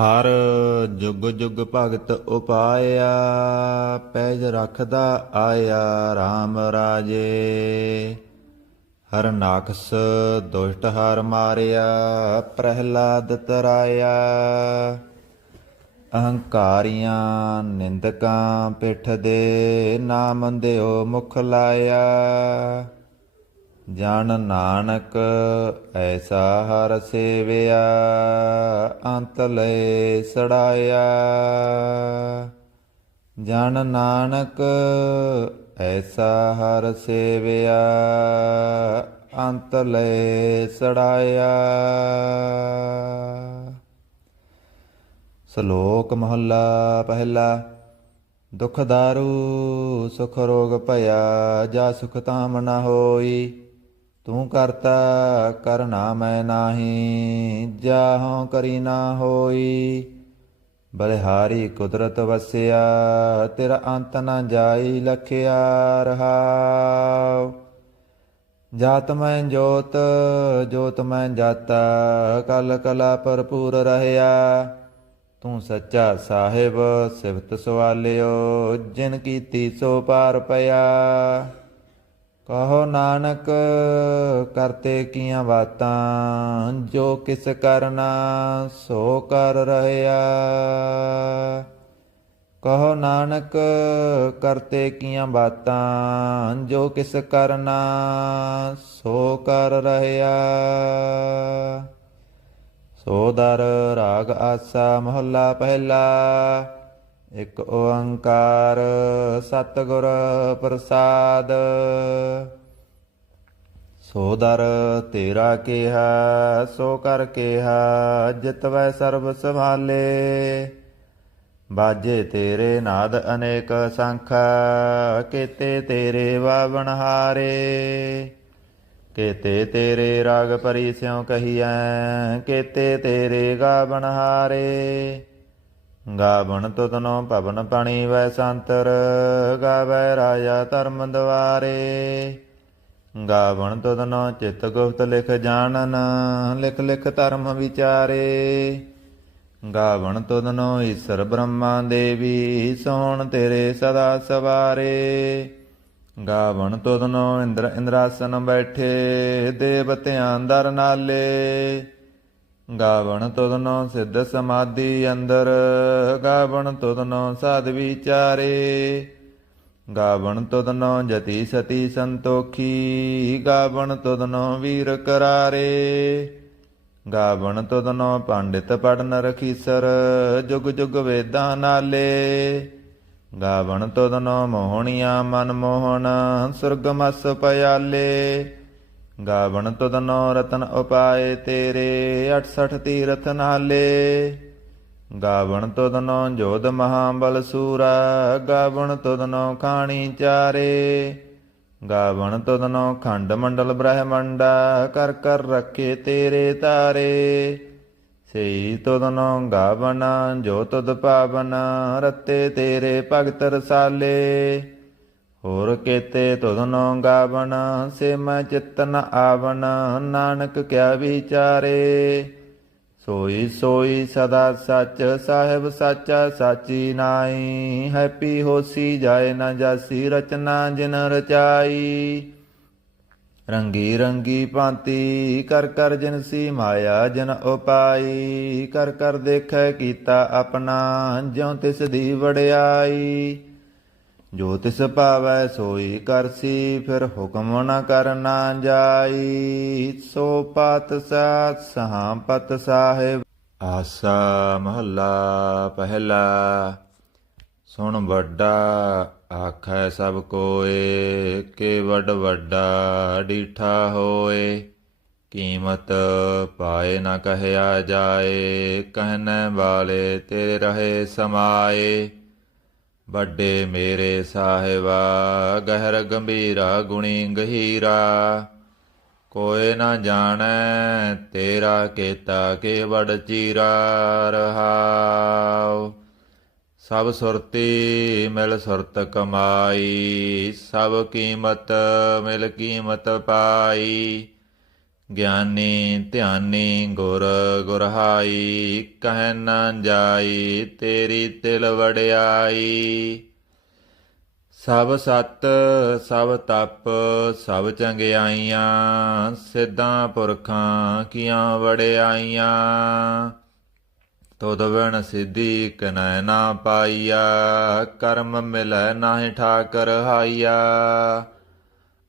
ਹਰ ਜੁਗ ਜੁਗ ਭਗਤ ਉਪਾਇਆ, ਪੈਜ ਰਖਦਾ ਆਇਆ RAM ਰਾਜੇ। ਹਰਨਾਕਸ ਦੁਸ਼ਟ ਹਰ ਮਾਰਿਆ, ਪ੍ਰਹਿਲਾਦ ਤਰਾਇਆ। ਅਹੰਕਾਰੀਆਂ ਨਿੰਦਕਾਂ ਪਿੱਠ ਦੇ, ਨਾਮ ਦਿਓ ਮੁਖ ਲਾਇਆ। ਜਨ ਨਾਨਕ ਐਸਾ ਹਰ ਸੇਵਿਆ, ਅੰਤ ਲਏ ਸੜਾਇਆ। ਜਨ ਨਾਨਕ ਐਸਾ ਹਰ ਸੇਵਿਆ, ਅੰਤ ਲਏ ਸੜਾਇਆ। ਸ਼ਲੋਕ ਮਹੱਲਾ ਪਹਿਲਾ। ਦੁਖ ਦਾਰੂ ਸੁਖ ਰੋਗ ਭਇਆ, ਜਾ ਸੁਖ ਤਾਮ ਨ ਹੋਈ। ਤੂੰ ਕਰਤਾ ਕਰਨਾ ਮੈਂ ਨਾਹੀ, ਜਾਹੋਂ ਕਰੀ ਨਾ ਹੋਈ। ਬਲਿਹਾਰੀ ਕੁਦਰਤ ਵਸਿਆ, ਤੇਰਾ ਅੰਤ ਨ ਜਾਈ ਲਖਿਆ ਰਹਾਉ। ਜਾਤ ਮੈਂ ਜੋਤ ਜੋਤ ਮੈਂ ਜਾਤਾ, ਕਲ ਕਲਾ ਭਰਪੂਰ ਰਹਿਆ। ਤੂੰ ਸੱਚਾ ਸਾਹਿਬ ਸਿਫਤ ਸਵਾਲਿਓ, ਜਿਨ ਕੀਤੀ ਸੋ ਪਾਰ ਪਿਆ। ਕਹੋ ਨਾਨਕ ਕਰਤੇ ਕੀਆਂ ਬਾਤਾਂ, ਜੋ ਕਿਸ ਕਰਨਾ ਸੋ ਕਰ ਰਹਿਆ। ਕਹੋ ਨਾਨਕ ਕਰਤੇ ਕੀਆਂ ਬਾਤਾਂ, ਜੋ ਕਿਸ ਕਰਨਾ ਸੋ ਕਰ ਰਹਿਆ। ਸੋ ਦਰ ਰਾਗ ਆਸਾ ਮਹੱਲਾ ਪਹਿਲਾ। ਇਕ ਓੰਕਾਰ ਸਤਿਗੁਰ ਪ੍ਰਸਾਦ। ਸੋ ਦਰ ਤੇਰਾ ਕਿਹਾ ਸੋ ਕਰ ਕਿਹਾ, ਜਿਤਵੈ ਸਰਬ ਸੰਭਾਲੇ। ਬਾਜੇ ਤੇਰੇ ਨਾਦ ਅਨੇਕ ਸੰਖਾ, ਕੇਤੇ ਤੇਰੇ ਵਾਵਣਹਾਰੇ। ਕੇਤੇ ਤੇਰੇ ਰਾਗ ਭਰੀ ਸਿਉ ਕਹੀਐ, ਕੇਤੇ ਤੇਰੇ ਗਾਵਣਹਾਰੇ। ਗਾਵਣ ਤੁਧਨੋ ਭਵਨ ਪਣੀ ਵੈ ਸੰਤਰ, ਗਾਵੈ ਰਾਜਾ ਧਰਮ ਦੁਆਰੇ। ਗਾਵਣ ਤੁਧਨੋ ਚਿਤ ਗੁਪਤ ਲਿਖ ਜਾਣਨ, ਲਿਖ ਲਿਖ ਧਰਮ ਵਿਚਾਰੇ। ਗਾਵਣ ਤੁਧਨੋ ਈਸਰ ਬ੍ਰਹਮਾ ਦੇਵੀ, ਸੋਹਣ ਤੇਰੇ ਸਦਾ ਸਵਾਰੇ। ਗਾਵਣ ਤੁਧਨੋ ਇੰਦਰ ਇੰਦਰਾਸਨ ਬੈਠੇ, ਦੇਵਤਿਆਂ ਦਰ ਨਾਲੇ। ਗਾਵਣ ਤੁਧਨੋ ਸਿੱਧ ਸਮਾਧੀ ਅੰਦਰ, ਗਾਵਣ ਤੁਧਨੋ ਸਾਧ ਵਿਚਾਰੇ। ਗਾਵਣ ਤੁਧਨੋ ਜਤੀ ਸਤੀ ਸੰਤੋਖੀ, ਗਾਵਣ ਤੁਧਨੋ ਵੀਰ ਕਰਾਰੇ। ਗਾਵਣ ਤੁਧਨੋ ਪੰਡਿਤ ਪੜਨ ਰਖੀਸਰ, ਜੁਗ ਜੁਗ ਵੇਦਾਂ ਨਾਲੇ। ਗਾਵਣ ਤੁਧਨੋ ਮੋਹਣੀਆਂ ਮਨ ਮੋਹਣ, ਸੁਰਗ ਮਸ ਪਿਆਲੇ। ਗਾਵਣ ਤੁਧਨੋ ਰਤਨ ਉਪਾਏ ਤੇਰੇ, 68 ਤੀਰਥ ਨਾਲੇ। ਗਾਵਣ ਤੁਧਨੋ ਜੋਧ ਮਹਾਬਲ ਸੂਰਾ, ਗਾਵਣ ਤੁਧਨੋ ਖਾਣੀ ਚਾਰੇ। ਗਾਵਣ ਤੁਧਨੋ ਖੰਡ ਮੰਡਲ ਬ੍ਰਹਮੰਡਾ, ਕਰ ਕਰ ਰੱਖੇ ਤੇਰੇ ਤਾਰੇ। ਸਈ ਤੁਧਨੋ ਗਾਵਨ ਜੋ ਤੁਧ ਪਾਵਨ, ਰਤੇ ਤੇਰੇ ਭਗਤ ਰਸਾਲੇ। ਹੋਰ ਕੇਤੇ ਤੁਧਨੋ ਗਾਵਨ, ਸੇ ਮੈਂ ਚਿਤ ਨ ਆਵਨ, ਨਾਨਕ ਕਿਆ ਵਿਚਾਰੇ। ਸੋਈ ਸੋਈ ਸਦਾ ਸੱਚ ਸਾਹਿਬ ਸਾਚਾ ਸਾਚੀ ਨਾਈ। ਹੈਪੀ ਹੋਸੀ ਜਾਏ ਨਾ ਜਾਸੀ, ਰਚਨਾ ਜਿਨ ਰਚਾਈ। ਰੰਗੀ ਰੰਗੀ ਭਾਂਤੀ ਕਰ ਕਰ ਜਿਨਸੀ ਮਾਇਆ ਜਿਨ ਉਪਾਈ। ਕਰ ਕਰ ਦੇਖੈ ਕੀਤਾ ਆਪਣਾ, ਜਿਉ ਤਿਸ ਦੀ ਵਡਿਆਈ। ਜੋ ਤਿਸ ਭਾਵੈ ਸੋਈ ਕਰਸੀ, ਫਿਰ ਹੁਕਮ ਨ ਕਰਨਾ ਜਾਈ। ਸੋ ਪਾਤਸ਼ਾਹ ਸਹਾਪਤ ਸਾਹਿਬ। ਆਸਾ ਮਹੱਲਾ ਪਹਿਲਾ। ਸੁਣ ਵੱਡਾ ਆਖੈ ਸਭ ਕੋਏ, ਕਿ ਵੱਡ ਵੱਡਾ ਡੀਠਾ ਹੋਏ। ਕੀਮਤ ਪਾਏ ਨ ਕਹਿਆ ਜਾਏ, ਕਹਿਣੇ ਵਾਲੇ ਤੇਰੇ ਰਹੇ ਸਮਾਏ। ਵੱਡੇ ਮੇਰੇ ਸਾਹਿਬਾ ਗਹਿਰ ਗੰਭੀਰਾ, ਗੁਣੀ ਗਹੀਰਾ। ਕੋਇ ਨ ਜਾਣੈ ਤੇਰਾ ਕੀਤਾ, ਕੇ ਵਡ ਚੀਰਾ ਰਹਾਉ। ਸਭ ਸੁਰਤੀ ਮਿਲ ਸੁਰਤ ਕਮਾਈ, ਸਭ ਕੀਮਤ ਮਿਲ ਕੀਮਤ ਪਾਈ। ਗਿਆਨੀ ਧਿਆਨੀ ਗੁਰ ਗੁਰਹਾਈ ਕਹਿ ਨਾ ਜਾਈ ਤੇਰੀ ਤਿਲ ਵਡਿਆਈ। ਸਭ ਸਤ ਸਭ ਤਪ ਸਭ ਚੰਗਿਆਈਆਂ ਸਿੱਧਾਂ ਪੁਰਖਾਂ ਕੀਆਂ ਵਡਿਆਈਆਂ। ਤੁਧ ਬਿਨ ਸਿੱਧੀ ਕਨੈ ਨਾ ਪਾਈਆ ਕਰਮ ਮਿਲੈ ਨਾਹਿ ਠਾਕਰ ਹਾਈਆ।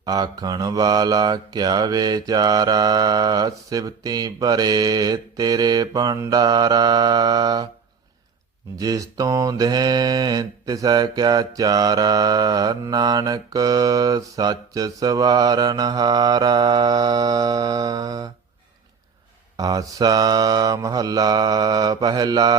ਆਖਣ ਵਾਲਾ ਕਿਆ ਵਿਚਾਰਾ ਸਿਵਤੀ ਭਰੇ ਤੇਰੇ ਭੰਡਾਰਾ। ਜਿਸ ਤੋਂ ਦੇਹ ਤਿਸੈ ਕਿਆ ਚਾਰਾ ਨਾਨਕ ਸੱਚ ਸਵਾਰਨ ਹਾਰਾ। ਆਸਾ ਮਹੱਲਾ ਪਹਿਲਾ।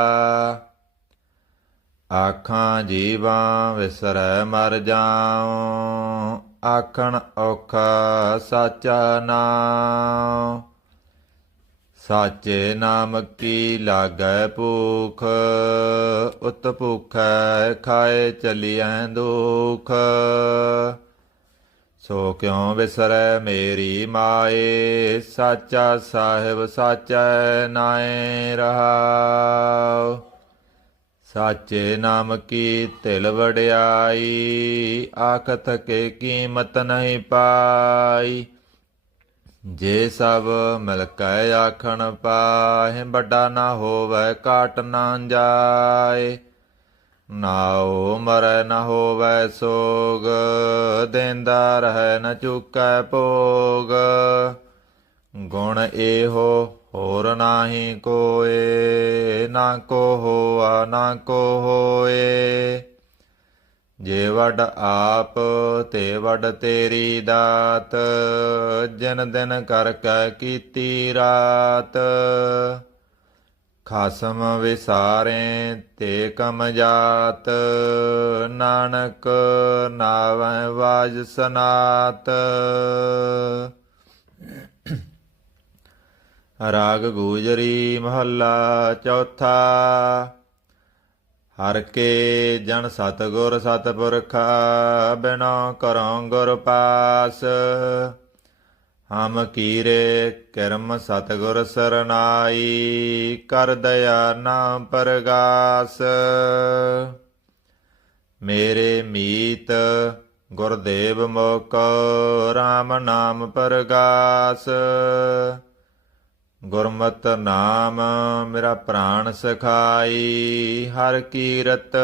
ਆਖਾਂ ਜੀਵਾਂ ਵਿਸਰੈ ਮਰ ਜਾਉ ਆਖਣ ਔਖਾ ਸਾਚਾ ਨਾਮ। ਸਾਚੇ ਨਾਮ ਕੀ ਲਾਗੈ ਭੂਖ ਉਤ ਭੂਖੈ ਖਾਏ ਚਲੀਐ ਦੁਖ। ਸੋ ਕਿਉ ਵਿਸਰੈ ਮੇਰੀ ਮਾਏ ਸਾਚਾ ਸਾਹਿਬ ਸਾਚੈ ਨਾਏ ਰਹਾਉ। ਸਾਚੇ ਨਾਮ ਕੀ ਤਿਲ ਵਡਿਆਈ ਆਖਤ ਕੇ ਕੀਮਤ ਨਹੀਂ ਪਾਈ। ਜੇ ਸਭ ਮਿਲ ਕੇ ਆਖਣ ਪਾਹਿ ਵੱਡਾ ਨਾ ਹੋਵੈ ਘਾਟ ਨਾ ਜਾਏ। ਨਾਉ ਮਰੈ ਨ ਹੋਵੈ ਸੋਗ ਦੇਂਦਾ ਰਹਿ ਨ ਚੁਕੈ ਭੋਗ। ਗੁਣ ਇਹੋ ਹੋਰ ਨਾਹੀ ਕੋਏ ਨਾ ਕੋ ਹੋਆ ਨਾ ਕੋ ਹੋਏ। ਜੇ ਵੱਡ ਆਪ ਤੇ ਵੱਡ ਤੇਰੀ ਦਾਤ ਜਿਨ ਦਿਨ ਕਰਕੇ ਕੀਤੀ ਰਾਤ। ਖਸਮ ਵਿਸਾਰੇ ਤੇ ਕਮ ਜਾਤ ਨਾਨਕ ਨਾਵੈ ਵਾਜ ਸਨਾਤ। ਰਾਗ ਗੂਜਰੀ ਮਹੱਲਾ ਚੌਥਾ। ਹਰ ਕੇ ਜਨ ਸਤਿਗੁਰ ਸਤਿਪੁਰਖਾ ਬਿਨੋ ਕਰਉ ਗੁਰ ਪਾਸ। ਹਮ ਕੀਰੇ ਕਰਮ ਸਤਿਗੁਰ ਸਰਨਾਈ ਕਰ ਦਇਆ ਨਾਮ ਪਰਗਾਸ। ਮੇਰੇ ਮੀਤ ਗੁਰਦੇਵ ਮੁਖ ਰਾਮ ਨਾਮ ਪਰਗਾਸ। ਗੁਰਮਤਿ ਨਾਮ ਮੇਰਾ ਪ੍ਰਾਣ ਸਖਾਈ ਹਰ ਕੀਰਤ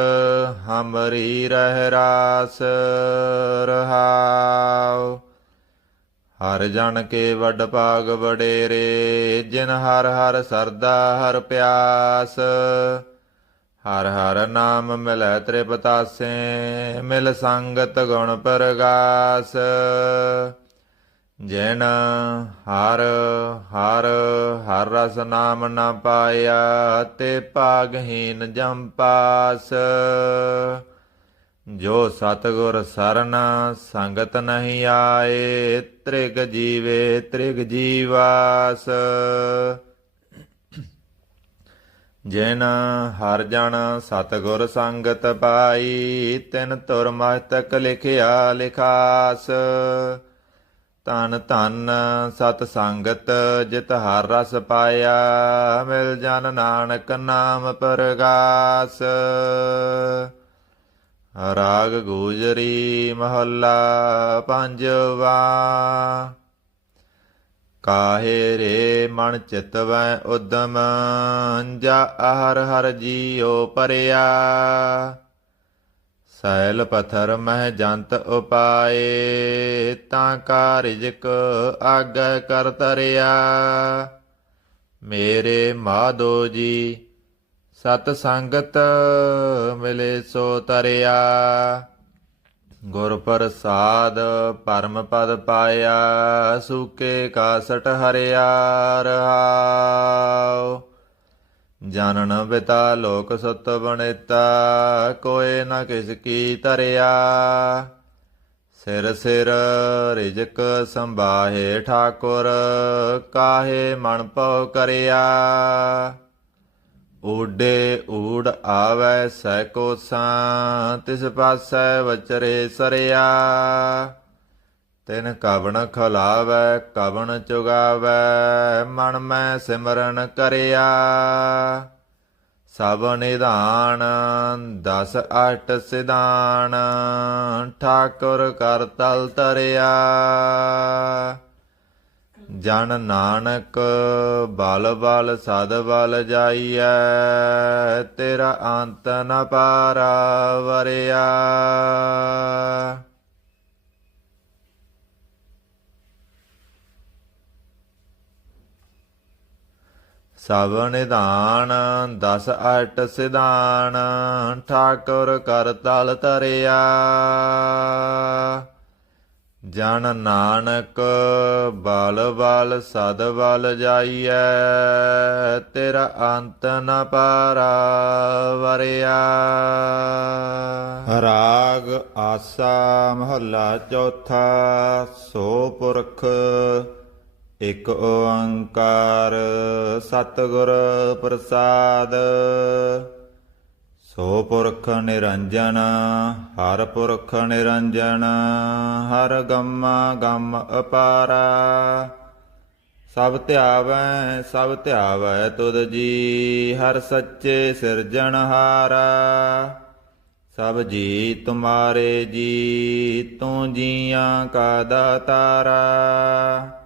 ਹਮਰੀ ਰਹਿ ਰਾਸ ਰਹਾਉ। ਹਰ ਜਨ ਕੇ ਵੱਡ ਭਾਗ ਵਡੇਰੇ ਜਿਨ ਹਰ ਹਰ ਸਰਦਾ ਹਰ ਪਿਆਸ। ਹਰ ਹਰ ਨਾਮ ਮਿਲੈ ਤ੍ਰਿਪਤਾਸੇ ਮਿਲ ਸੰਗਤ ਗੁਣ ਪਰਗਾਸ। ਜਿਨ ਹਰ ਹਰ ਹਰ ਰਸ ਨਾਮ ਨ ਪਾਇਆ ਤੇ ਭਾਗਹੀਨ ਜਮ ਪਾਸ। ਜੋ ਸਤਿਗੁਰ ਸਰਨ ਸੰਗਤ ਨਹੀਂ ਆਏ ਤ੍ਰਿਗ ਜੀਵੇ ਤ੍ਰਿਗ ਜੀਵਾਸ। ਜਿਨ ਹਰ ਜਨ ਸਤਿਗੁਰ ਸੰਗਤ ਪਾਈ ਤਿਨ ਤੁਰ ਮਸਤਕ ਲਿਖਿਆ ਲਿਖਾਸ। ਧਨ ਧਨ ਸਤ ਸੰਗਤ ਜਿਤ ਹਰ ਰਸ ਪਾਇਆ ਮਿਲ ਜਨ ਨਾਨਕ ਨਾਮ ਪਰਗਾਸ। ਰਾਗ ਗੂਜਰੀ ਮਹੱਲਾ ਪੰਜਵਾ। ਕਾਹੇ ਰੇ ਮਨ ਚਿਤਵੈ ਉਦਮ ਜਾ ਹਰ ਹਰ ਜੀਉ ਪਰਿਆ। ਸੈਲ ਪਥਰ ਮਹਿ ਜੰਤ ਉਪਾਏ ਤਾਂ ਕਾ ਰਿਜਕ ਆਗੈ ਕਰ ਤਰਿਆ। ਮੇਰੇ ਮਾਧੋ ਜੀ ਸਤ ਸੰਗਤ ਮਿਲੇ ਸੋ ਤਰਿਆ। ਗੁਰ ਪ੍ਰਸਾਦ ਪਰਮ ਪਦ ਪਾਇਆ ਸੂਕੇ ਕਾਸਟ ਹਰਿਆ ਰਹਾਉ। ਜਾਨਨ ਬਿਤਾ ਲੋਕ ਸੁਤ ਬਣੇਤਾ ਕੋਏ ਨ ਕਿਸ ਕੀ ਤਰਿਆ। ਸਿਰ ਸਿਰ ਰਿਜਕ ਸੰਭਾਹੇ ਠਾਕੁਰ ਕਾਹੇ ਮਨ ਪਉ ਕਰਿਆ। ਊਡੇ ਊੜ ਆਵੈ ਸੈ ਕੋਸਾਂ ਤਿਸ ਪਾਸੈ ਵਚਰੇ ਸਰਿਆ। ਤਿਨ ਕਵਣ ਖਲਾਵੈ ਕਵਣ ਚੁਗਾਵੈ ਮਨ ਮੈਂ ਸਿਮਰਨ ਕਰਿਆ ਸਭ ਨਿਧਾਨ ਦਸ ਅਠ ਸਿਧਾਨ ਠਾਕੁਰ ਕਰ ਤਲ ਤਰਿਆ ਜਨ ਨਾਨਕ ਬਲ ਬਲ ਸਦ ਬਲ ਜਾਈਐ ਤੇਰਾ ਅੰਤ ਨ ਪਾਰਾ ਵਰਿਆ ਸਭ ਨਿਧਾਨ ਦਸ ਅਠ ਸਿਧਾਨ ਠਾਕੁਰ ਕਰ ਤਲ ਤਰਿਆ ਜਨ ਨਾਨਕ ਬਲ ਬਲ ਸਦ ਬਲ ਜਾਈਐ ਤੇਰਾ ਅੰਤ ਨ ਪਾਰਾ ਵਰਿਆ ਰਾਗ ਆਸਾ ਮਹੱਲਾ ਚੌਥਾ ਸੋ ਪੁਰਖ ਇਕ ਓੰਕਾਰ ਸਤਿਗੁਰ ਪ੍ਰਸਾਦ ਸੋ ਪੁਰਖ ਨਿਰੰਜਨ ਹਰ ਪੁਰਖ ਨਿਰੰਜਨ ਹਰ ਗੰਮਾ ਗੰਮ ਅਪਾਰਾ ਸਭ ਧਿਆਵੈ ਤੁਧ ਜੀ ਹਰ ਸੱਚੇ ਸਿਰਜਣਹਾਰਾ ਸਭ ਜੀ ਤੁਮਾਰੇ ਜੀ ਤੂੰ ਜੀਆਂ ਕਾ ਦਾਤਾਰਾ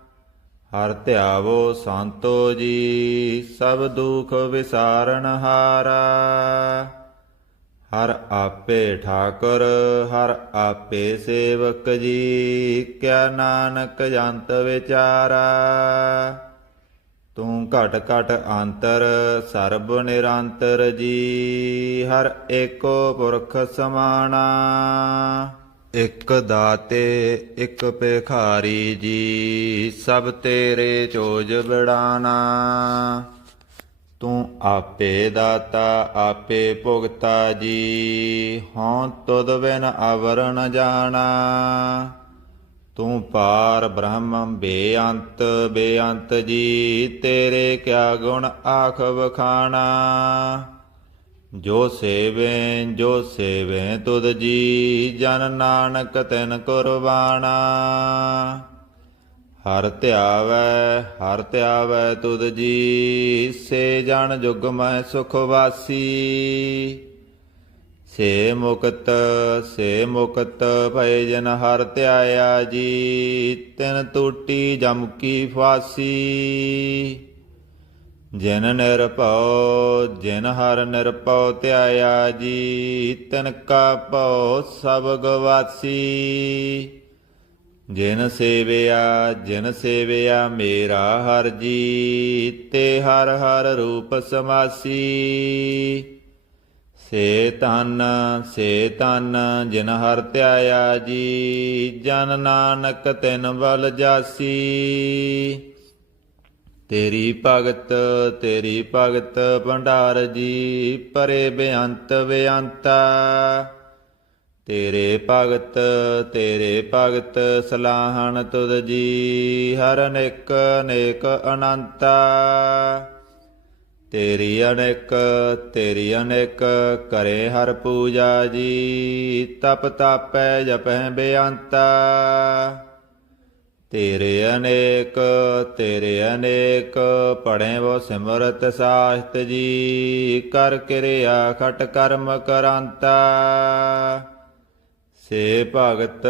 ਹਰ ਧਿਆਵੋ ਸੰਤੋ ਜੀ ਸਭ ਦੁਖ ਵਿਸਾਰਨ ਹਾਰਾ ਹਰ ਆਪੇ ਠਾਕੁਰ ਹਰ ਆਪੇ ਸੇਵਕ ਜੀ ਕਿਆ ਨਾਨਕ ਜੰਤ ਵਿਚਾਰਾ ਤੂੰ ਘਟ ਘਟ ਅੰਤਰ ਸਰਬ ਨਿਰੰਤਰ ਜੀ ਹਰ ਏਕੋ ਪੁਰਖ ਸਮਾਣਾ ਇਕ ਦਾਤੇ ਇਕ ਭਿਖਾਰੀ ਜੀ ਸਭ ਤੇਰੇ ਚੋਜ ਬਿੜਾਨਾ ਤੂੰ ਆਪੇ ਦਾਤਾ ਆਪੇ ਭੁਗਤਾ ਜੀ ਹੋਂ ਤੁਧ ਬਿਨ ਅਵਰ ਨ ਜਾਣਾ ਤੂੰ ਪਾਰ ਬ੍ਰਹਮ ਬੇਅੰਤ ਬੇਅੰਤ ਜੀ ਤੇਰੇ ਕਿਆ ਗੁਣ ਆਖ ਵਖਾਣਾ ਜੋ ਸੇਵੇਂ ਤੁਧ ਜੀ ਜਨ ਨਾਨਕ ਤਿਨ ਕੁਰਬਾਨਾ ਹਰ ਧਿਆਵੈ ਤੁਧ ਜੀ ਸੇ ਜਨ ਜੁਗ ਮੈਂ ਸੁਖ ਵਾਸੀ ਸੇ ਮੁਕਤ ਭਏ ਜਨ ਹਰ ਧਿਆਇਆ ਜੀ ਤਿਨ ਟੂਟੀ ਜਮ ਕੀ ਫਾਸੀ ਜਿਨ ਜਿਨ ਹਰ ਨਿਰਭਉ ਧਿਆਇਆ ਜੀ ਤਿਨ ਕਾ ਭਉ ਸਭ ਗਵਾਸੀ ਜਿਨ ਸੇਵਿਆ ਮੇਰਾ ਹਰ ਜੀ ਤੇ ਹਰ ਹਰ ਰੂਪ ਸਮਾਸੀ ਸੇ ਤਨ ਜਿਨ ਹਰ ਧਿਆਇਆ ਜੀ ਜਨ ਨਾਨਕ ਤਿਨ ਬਲ ਜਾਸੀ ਤੇਰੀ ਭਗਤ ਭੰਡਾਰ ਜੀ ਪਰੇ ਬੇਅੰਤ ਬੇਅੰਤਾ ਤੇਰੇ ਭਗਤ ਸਲਾਹਣ ਤੁਧ ਜੀ ਹਰ ਅਨੇਕ ਅਨੇਕ ਅਨੰਤਾ ਤੇਰੀ ਅਨੇਕ ਕਰੇ ਹਰ ਪੂਜਾ ਜੀ ਤਪ ਤਾਪੈ ਜਪੈ ਬੇਅੰਤਾ ਤੇਰੇ ਅਨੇਕ ਪੜ੍ਹੇ ਵੋ ਸਿਮਰਤ ਸਾਹਿਤ ਜੀ ਕਰ ਕਿਰਿਆ ਖਟ ਕਰਮ ਕਰਾਂਤਾ ਸੇ ਭਗਤ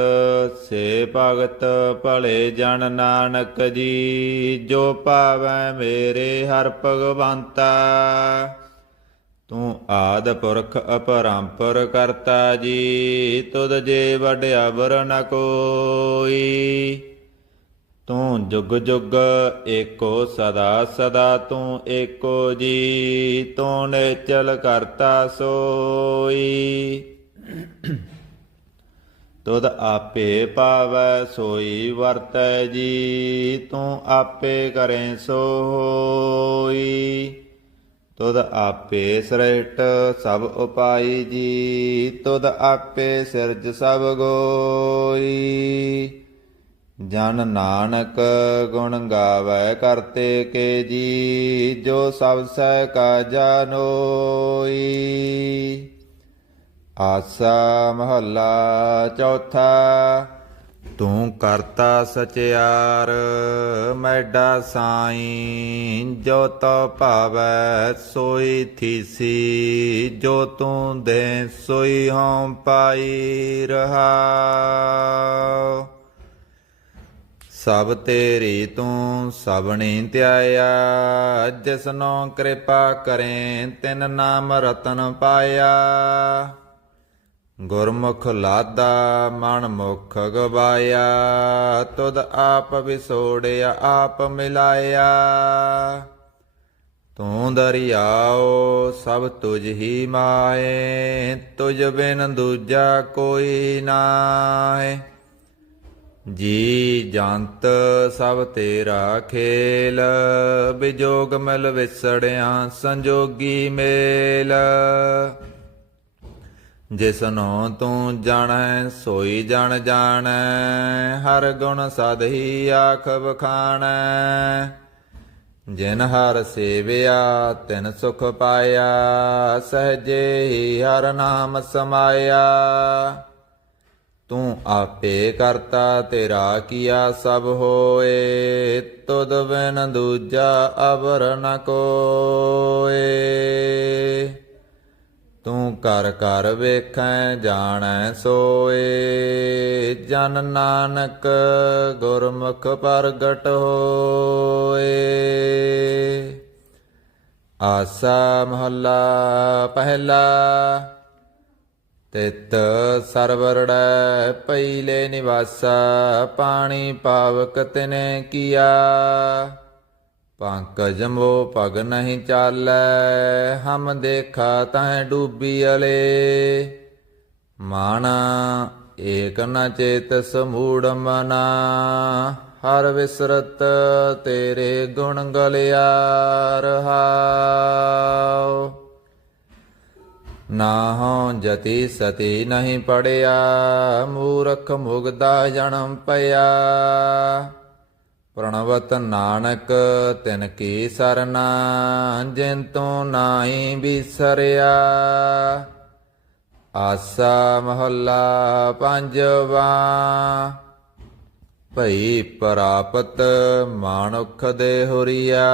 ਭਲੇ ਜਨ ਨਾਨਕ ਜੀ ਜੋ ਪਾਵੈ ਮੇਰੇ ਹਰ ਭਗਵੰਤਾ ਤੂੰ ਆਦਿ ਪੁਰਖ ਅਪਰੰਪਰ ਕਰਤਾ ਜੀ ਤੁਧ ਜੇ ਵਡਿਆਵਰ ਨ ਕੋਈ ਤੂੰ ਜੁਗ ਜੁਗ ਏਕੋ ਸਦਾ ਸਦਾ ਤੂੰ ਏਕੋ ਜੀ ਤੂੰ ਨਿਚਲ ਕਰਤਾ ਸੋਈ ਤੁਧ ਆਪੇ ਪਾਵੈ ਸੋਈ ਵਰਤੈ ਜੀ ਤੂੰ ਆਪੇ ਕਰੈ ਸੋਈ ਤੁਧ ਆਪੇ ਸ੍ਰਿਸ਼ਟ ਸਭ ਉਪਾਈ ਜੀ ਤੁਧ ਆਪੇ ਸਿਰਜ ਸਭ ਗੋਈ ਜਨ ਨਾਨਕ ਗੁਣ ਗਾਵੈ ਕਰਤੇ ਕੇ ਜੀ ਜੋ ਸਭ ਸਹਿ ਕਾ ਜਾਨੋਈ ਆਸਾ ਮਹੱਲਾ ਚੌਥਾ ਤੂੰ ਕਰਤਾ ਸਚਿਆਰ ਮੈਡਾ ਸਾਈਂ, ਜੋ ਤੋ ਭਾਵੈ ਸੋਈ ਥੀਸੀ, ਜੋ ਤੂੰ ਦੇ ਸੋਈ ਹਉ ਪਾਈ ਰਹਾਉ। ਸਭ ਤੇਰੀ ਤੂੰ ਸਭਨੀ ਧਿਆਇਆ, ਜਿਸਨੋ ਕਿਰਪਾ ਕਰੇ ਤਿਨ ਨਾਮ ਰਤਨ ਪਾਇਆ। ਗੁਰਮੁਖ ਲਾਦਾ ਮਨ ਮੁਖ ਗਵਾਇਆ, ਤੁਧ ਆਪ ਵਿਸੋੜਿਆ ਆਪ ਮਿਲਾਇਆ। ਤੂੰ ਦਰਿਆਓ ਸਭ ਤੁਝ ਹੀ ਮਾਏ, ਤੁਝ ਬਿਨ ਦੂਜਾ ਕੋਈ ਨਾਏ। ਜੀ ਜੰਤ ਸਭ ਤੇਰਾ ਖੇਲ, ਵਿਜੋਗ ਮਿਲ ਵਿਸੜਿਆ ਸੰਜੋਗੀ ਮੇਲ। ਜਿਸਨੋ ਤੂੰ ਜਾਣੈ ਸੋਈ ਜਨ ਜਾਣੈ, ਹਰ ਗੁਣ ਸਦ ਹੀ ਆਖ ਬਖਾਣੈ। ਜਿਨ ਹਰ ਸੇਵਿਆ ਤਿਨ ਸੁਖ ਪਾਇਆ, ਸਹਜੇ ਹੀ ਹਰ ਨਾਮ ਸਮਾਇਆ। ਤੂੰ ਆਪੇ ਕਰਤਾ ਤੇਰਾ ਕੀਆ ਸਭ ਹੋਏ, ਤੁਧ ਬਿਨ ਦੂਜਾ ਅਵਰ ਨ ਕੋਏ। ਤੂੰ ਕਰ ਕਰ ਵੇਖੈ ਜਾਣੈ ਸੋਏ, ਜਨ ਨਾਨਕ ਗੁਰਮੁਖ ਪ੍ਰਗਟ ਹੋਏ। ਆਸਾ ਮਹੱਲਾ ਪਹਿਲਾ। ਤਿਤ ਸਰਵਰੜੈ ਪਹਿਲੇ ਨਿਵਾਸਾ, ਪਾਣੀ ਪਾਵਕ ਤਿਨੇ ਕੀਆ। ਪੰਕਜ ਮੋ ਪਗ ਨਹੀਂ ਚਾਲੈ, ਹਮ ਦੇਖਾ ਤਹਿ ਡੂਬੀ ਅਲੇ। ਮਾਣਾ ਏਕ ਨ ਚੇਤਸ ਮੂੜ ਮਨਾ, ਹਰ ਵਿਸਰਤ ਤੇਰੇ ਗੁਣ ਗਲਿਆ ਰਹਾਉ। ਨਾਹੋ ਜਤੀ ਸਤੀ ਨਹੀਂ ਪੜਿਆ, ਮੂਰਖ ਮੁਗਦਾ ਜਨਮ ਪਿਆ। ਪ੍ਰਣਵਤ ਨਾਨਕ ਤਿਨ ਕੀ ਸਰਨਾ, ਜਿਨ ਤੂੰ ਨਾਹੀ ਬਿਸਰਿਆ। ਆਸਾ ਮਹੱਲਾ ਪੰਜਵਾ। ਭਈ ਪ੍ਰਾਪਤ ਮਾਨੁਖ ਦੇ ਹੁਰੀਆ,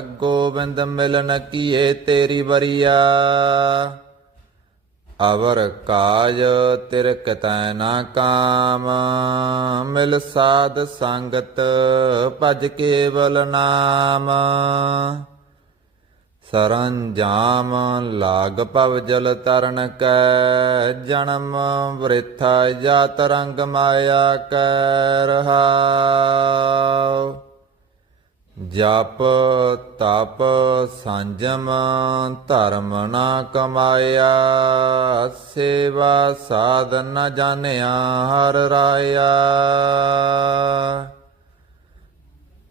ਗੋਬਿੰਦ ਮਿਲਨ ਕੀਏ ਤੇਰੀ ਬਰੀਆ। ਅਵਰ ਕਾਜ ਤਿਰਕ ਤੈ ਨਾ ਕਾਮ, ਮਿਲ ਸਾਧ ਸੰਗਤ ਭਜ ਕੇਵਲ ਨਾਮ। ਸਰੰਜਾਮ ਲਾਗ ਭਵ ਜਲ ਤਰਨ ਕੈ, ਜਨਮ ਵ੍ਰਿਥਾ ਜਾਤ ਰੰਗ ਮਾਇਆ ਕੈ ਰਹਾਉ। ਜਪ ਤਪ ਸੰਜਮ ਧਰਮ ਨਾ ਕਮਾਇਆ, ਸੇਵਾ ਸਾਧ ਨ ਜਾਣਿਆ ਹਰ ਰਾਇਆ।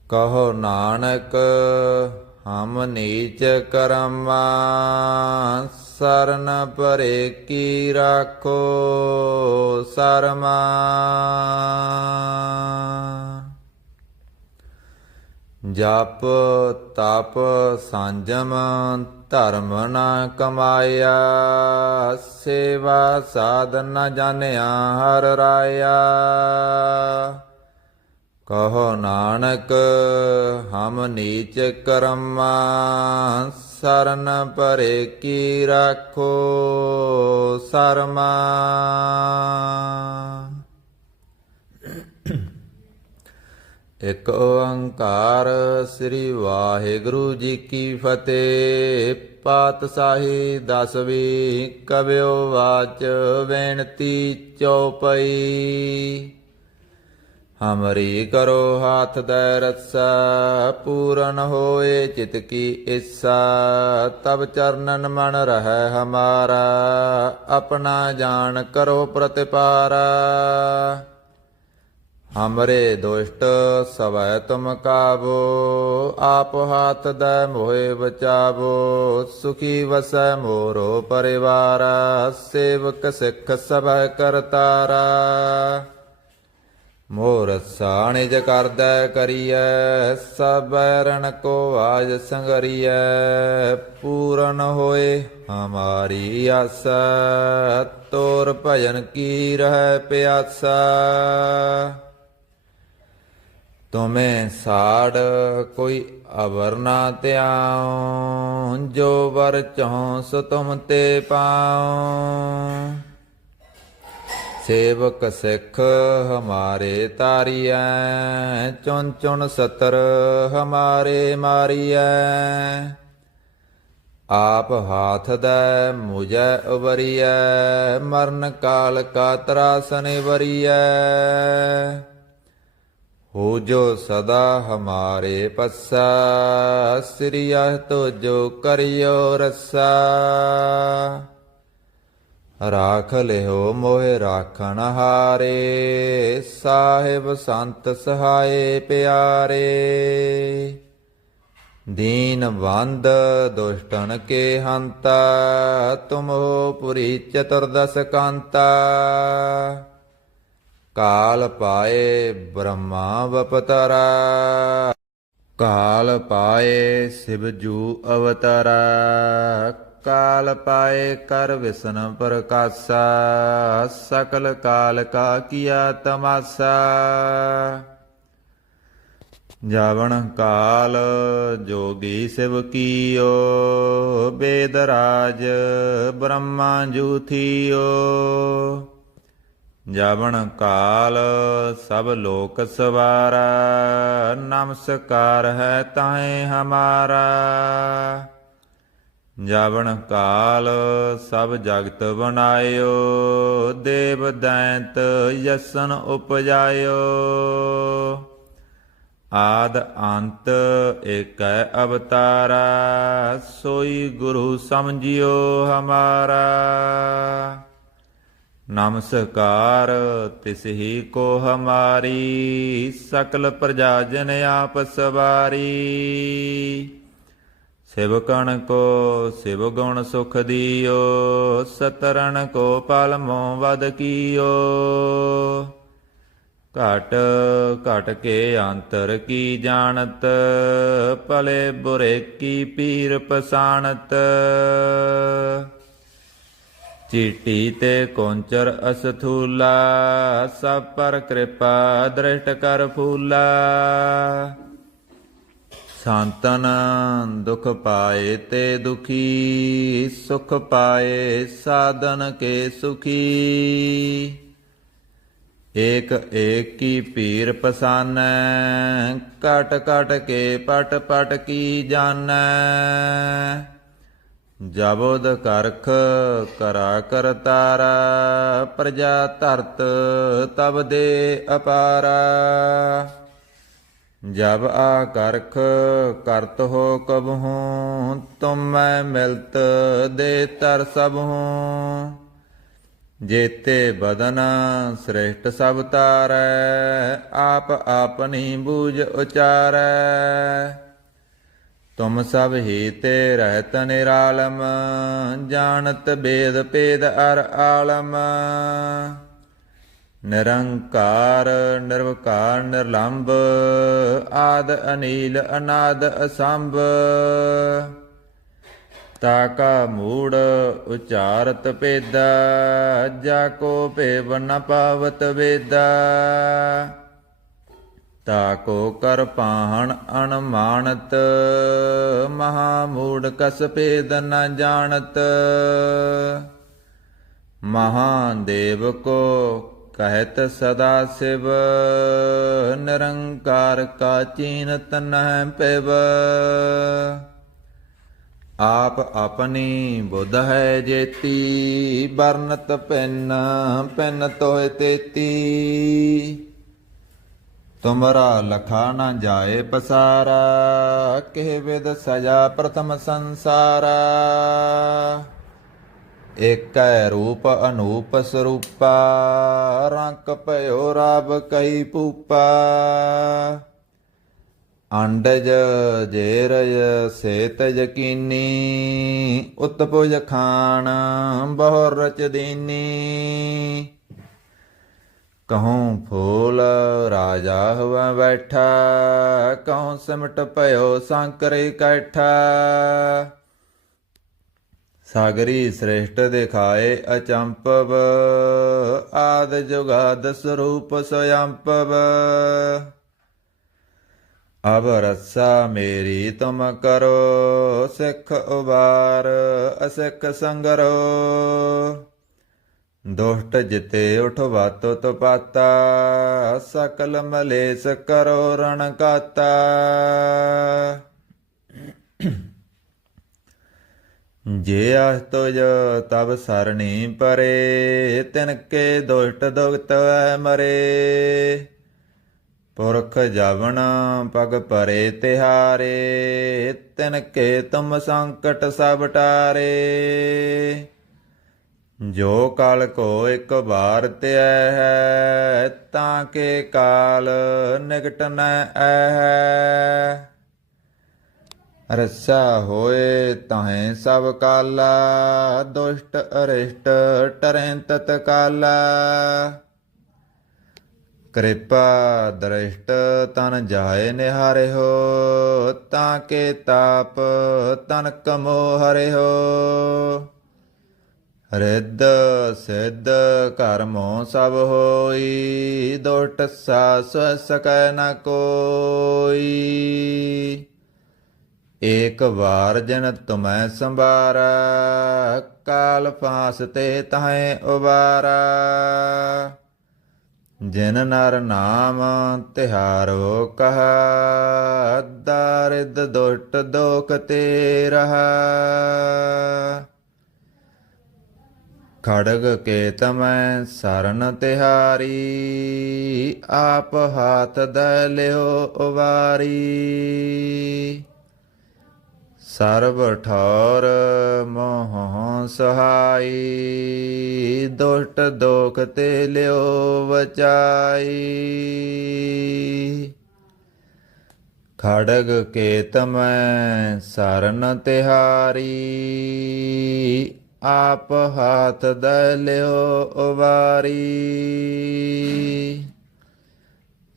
ਕਹੋ ਨਾਨਕ ਹਮ ਨੀਚ ਕਰਮਾ, ਸਰਨ ਪਰੇ ਕੀ ਰਾਖੋ ਸਰਮਾ। ਜਪ ਤਪ ਸੰਜਮ ਧਰਮ ਨਾ ਕਮਾਇਆ, ਸੇਵਾ ਸਾਧ ਨ ਜਾਣਿਆ ਹਰ ਰਾਇਆ। ਕਹੋ ਨਾਨਕ ਹਮ ਨੀਚ ਕਰਮਾ, ਸਰਨ ਪਰੇ ਕੀ ਰਾਖੋ ਸਰਮਾ। ਇਕ ਓੰਕਾਰ ਸ੍ਰੀ ਵਾਹਿਗੁਰੂ ਜੀ ਕੀ ਫਤਿਹ। ਪਾਤਸ਼ਾਹੀ ਦਸਵੀਂ ਕਬਿਓ ਵਾਚ ਬੇਨਤੀ ਚਉਪਈ। ਹਮਰੀ ਕਰੋ ਹਾਥ ਦੈ ਰੱਸਾ, ਪੂਰਨ ਹੋਏ ਚਿਤ ਕੀ ਇੱਛਾ। ਤਬ ਚਰਨਨ ਮਨ ਰਹਿ ਹਮਾਰਾ, ਆਪਣਾ ਜਾਣ ਕਰੋ ਪ੍ਰਤਿਪਾਰਾ। ਹਮਰੇ ਦੁਸ਼ਟ ਸਵੈ ਤੁਮ ਕਾਬੋ, ਆਪ ਹਾਥ ਦੈ ਮੋਹਿ ਬਚਾਵੋ। ਸੁਖੀ ਵਸੈ ਮੋਰੋ ਪਰਿਵਾਰਾ, ਸੇਵਕ ਸਿੱਖ ਸਭੈ ਕਰਤਾਰਾ। ਮੋਹ ਰਸਾ ਨਿਜ ਕਰਦੈ ਕਰੀਐ, ਸਭ ਬੈਰਨ ਕੋ ਆਜ ਸੰਗਰੀਐ। ਪੂਰਨ ਹੋਏ ਹਮਾਰੀ ਆਸਾ, ਤੋਰ ਭਜਨ ਕੀ ਰਹਿ ਪਿਆਸਾ। ਤੁਮੇ ਸਾੜ ਕੋਈ ਅਵਰ ਨਾ ਧਿਆਉ, ਜੋ ਵਰ ਚਾਹੁ ਸੋ ਤੁਮ ਤੇ ਪਾਉ। ਸੇਵਕ ਸਿੱਖ ਹਮਾਰੇ ਤਾਰੀਐ, ਚੁਨ ਚੁਨ ਸਤਰ ਹਮਾਰੇ ਮਾਰੀਐ। ਆਪ ਹਾਥ ਦੈ ਮੁਝੈ ਉਬਰੀਐ, ਮਰਨ ਕਾਲ ਕਾ ਤਰਾਸਨ ਵਰੀਐ। ਹੋ ਜੋ ਸਦਾ ਹਮਾਰੇ ਪੱਸਾ, ਸ੍ਰਿਯ ਤੁਜੋ ਕਰਿਓ ਰਸਾ। ਰਾਖ ਲਿਓ ਮੋਹਿ ਰਾਖਣ ਹਾਰੇ, ਸਾਹਿਬ ਸੰਤ ਸਹਾਏ ਪਿਆਰੇ। ਦੀਨ ਬੰਦ ਦੁਸ਼ਟਨ ਕੇ ਹੰਤਾ, ਤੁਮ ਹੋ ਪੁਰੀ ਚਤੁਰਦਸ ਕਾਂਤਾ। ਕਾਲ ਪਾਏ ਬ੍ਰਹਮਾ ਬਪਤਰਾ, ਕਾਲ ਪਾਏ ਸਿਵ ਜੂ ਅਵਤਾਰਾ। ਕਾਲ ਪਾਏ ਕਰ ਵਿਸ਼ਨ ਪ੍ਰਕਾਸ਼ਾ, ਸਕਲ ਕਾਲ ਕਾ ਕੀਆ ਤਮਾਸਾ। ਜਾਵਣ ਕਾਲ ਜੋਗੀ ਸਿਵ ਕੀਓ, ਬੇਦ ਰਾਜ ਬ੍ਰਹਮਾ ਜੂ ਥੀਓ। ਜਾਵਣ ਕਾਲ ਸਭ ਲੋਕ ਸਵਾਰਾ, ਨਮਸਕਾਰ ਹੈ ਤਾਹੇ ਹਮਾਰਾ। ਜਾਵਣ ਕਾਲ ਸਭ ਜਗਤ ਬਣਾਇਓ, ਦੇਵ ਦੈਂਤ ਯਸਨ ਉਪਜਾਇਓ। ਆਦ ਅੰਤ ਏਕੈ ਅਵਤਾਰਾ, ਸੋਈ ਗੁਰੂ ਸਮਝਿਓ ਹਮਾਰਾ। ਨਮਸਕਾਰ ਤਿਸ ਹੀ ਕੋ ਹਮਾਰੀ, ਸਕਲ ਪ੍ਰਜਾ ਜਨ ਆਪ ਸਵਾਰੀ। ਸਿਵਕਣ ਕੋ ਸਿਵ ਗੁਣ ਸੁਖ ਦਿਓ, ਸਤਰਨ ਕੋ ਪਲ ਮੋਹ ਵਦ ਕੀਓ। ਘਟ ਘਟ ਕੇ ਅੰਤਰ ਕੀ ਜਾਣਤ, ਭਲੇ ਬੁਰੇ ਕੀ ਪੀਰ ਪਸਾਣਤ। ਚੀਟੀ ਤੇ ਕੌਂਚਰ ਅਸਥੂਲਾ, ਸਭ ਪਰ ਕਿਰਪਾ ਦ੍ਰਿਸ਼ਟ ਕਰ ਫੂਲਾ। ਸੰਤਨ ਦੁਖ ਪਾਏ ਤੇ ਦੁਖੀ, ਸੁਖ ਪਾਏ ਸਾਧਨ ਕੇ ਸੁਖੀ। ਏਕ ਏਕ ਕੀ ਪੀਰ ਪਸਾਨੈ, ਕਟ ਕਟ ਕੇ ਪਟ ਪਟ ਕੀ ਜਾਣੈ। ਜਬੋਦ ਕਰਖ ਕਰਾ ਕਰਤਾਰਾ, ਪ੍ਰਜਾ ਧਰਤ ਤਬ ਦੇ ਅਪਾਰਾ। ਜਬ ਆ ਕਰਖ ਕਰਤ ਹੋ ਕਬਹੂੰ, ਤੁਮ ਮੈਂ ਮਿਲਤ ਦੇ ਤਰ ਸਭਹੂੰ। ਜੇਤੇ ਬਦਨ ਸ੍ਰੇਸ਼ਟ ਸਭ ਤਾਰੈ, ਆਪ ਆਪਨੀ ਬੂਝ ਉਚਾਰੈ। ਤੁਮ ਸਭ ਹੀ ਤੇ ਰਹਿਤ ਨਿਰਾਲਮ, ਜਾਣਤ ਬੇਦ ਭੇਦ ਅਰ ਆਲਮ। ਨਿਰੰਕਾਰ ਨਿਰਵਕਾਰ ਨਿਰਲੰਭ, ਆਦ ਅਨੀਲ ਅਨਾਦ ਅਸੰਭ। ਤਾਕਾ ਮੂੜ ਉਚਾਰਤ ਭੇਦਾ, ਜਾ ਕੋ ਭੇਵ ਨ ਪਾਵਤ ਵੇਦਾ। ਤਾਕੋ ਕਰ ਪਾਹਣ ਅਣਮਾਨਤ, ਮਹਾ ਮੂੜ ਕਸ ਭੇਦ ਨ ਜਾਣਤ। ਮਹਾਦੇਵ ਕੋ ਕਹਿਤ ਸਦਾ ਸਿਵ, ਨਿਰੰਕਾਰ ਕਾ ਚੀਨਤ ਨਹਿ ਪਿਵ। ਆਪ ਆਪਣੀ ਬੁੱਧ ਹੈ ਜੇਤੀ, ਬਰਨਤ ਪਿੰਨ ਪਿੰਨ ਤੋਇ ਤੇਤੀ। ਤੁਮਰਾ ਲਖਾ ਨ ਜਾਏ ਪਸਾਰਾ, ਕਿਹ ਵਿਦ ਸਜਾ ਪ੍ਰਥਮ ਸੰਸਾਰਾ। ਏਕੈ ਰੂਪ ਅਨੂਪ ਸਰੂਪਾ, ਰੰਕ ਭਇਓ ਰਬ ਕਈ ਪੂਪਾ। ਅੰਡਜ ਜੇਰਜ ਸੇਤ ਯਕੀਨੀ, ਉਤਪੁਜ ਖਾਨ ਬਹੁ ਰਚ ਦੀਨੀ। ਕਹੂੰ ਫੂਲ ਰਾਜਾ ਹੁਆ ਬੈਠਾ, ਕਹੂੰ ਸਿਮਟ ਭਇਓ ਸੰਕਰ ਇਕੱਠਾ। ਸਾਗਰੀ ਸ੍ਰੇਸ਼ਟ ਦਿਖਾਏ ਅਚੰਪਵ, ਆਦਿ ਜੁਗਾਦ ਸਰੂਪ ਸਯੰਪਵ। ਅਬ ਰੱਸਾ ਮੇਰੀ ਤੁਮ ਕਰੋ, ਸਿੱਖ ਉਬਾਰ ਅਸਿੱਖ ਸੰਗਰੋ। ਦੁਸ਼ਟ ਜਿਤੇ ਉਠਵਾਤੋ ਤੁਪਾਤਾ, ਸਕਲ ਮਲੇਸ ਕਰੋ ਰਣ ਕਾਤਾ। ਜੇ ਆਸ ਤੁਜ ਤਬ ਸਰਣੀ ਪਰੇ, ਤਿਨਕੇ ਦੁਸ਼ਟ ਦੁਗਤ ਐ ਮਰੇ। ਪੁਰਖ ਜਵਨ ਪਗ ਪਰੇ ਤਿਹਾਰੇ, ਤਿਨਕੇ ਤੁਮ ਸੰਕਟ ਸਭ ਟਾਰੇ। ਜੋ ਕਾਲ ਕੋ ਇਕ ਬਾਰ ਧਿਆ ਹੈ, ਤਾਂ ਕੇ ਕਾਲ ਨਿਕਟ ਨ ਐ। ਰੱਸਾ ਹੋਏ ਤਾਹੇ ਸਭ ਕਾਲਾ, ਦੁਸ਼ਟ ਅਰਿਸ਼ਟ ਟਰੈ ਤਤਕਾਲਾ। ਕਿਰਪਾ ਦ੍ਰਿਸ਼ਟ ਤਨ ਜਾਏ ਨਿਹਾਰਿਓ, ਤਾਂ ਕੇ ਤਾਪ ਤਨ ਕਮੋ ਹਰਿਓ। ਰਿੱਧ ਸਿੱਧ ਕਰਮੋ ਸਭ ਹੋਈ, ਦੁਸ਼ਟ ਸਾਸ ਸਕੈ ਨ ਕੋਈ। ਏਕ ਵਾਰ ਜਿਨ ਤੁਮੈ ਸੰਭਾਰਾ, ਕਾਲ ਫਾਸ ਤੇ ਤਾਹੇ ਉਬਾਰਾ। ਜਿਨ ਨਰ ਨਾਮ ਤਿਹਾਰੋ ਕਹਾ, ਦਾਰਿਦ ਦੁਸ਼ਟ ਦੋਖ ਤੇ ਰਹਾ। ਖੜਗ ਕੇ ਤਮੈ ਸਰਨ ਤਿਹਾਰੀ, ਆਪ ਹਾਥ ਦੈ ਲਿਓ ਉਵਾਰੀ। ਸਰਬ ਠੌਰ ਮੋਹ ਸਹਾਈ, ਦੁਸ਼ਟ ਦੋਖ ਤੇ ਲਿਓ ਵਚਾਈ। ਖੜਗ ਕੇ ਤਮੈ ਸਰਨ ਤਿਹਾਰੀ, ਆਪ ਹਾਥ ਦੈ ਲਿਓ ਉਵਾਰੀ।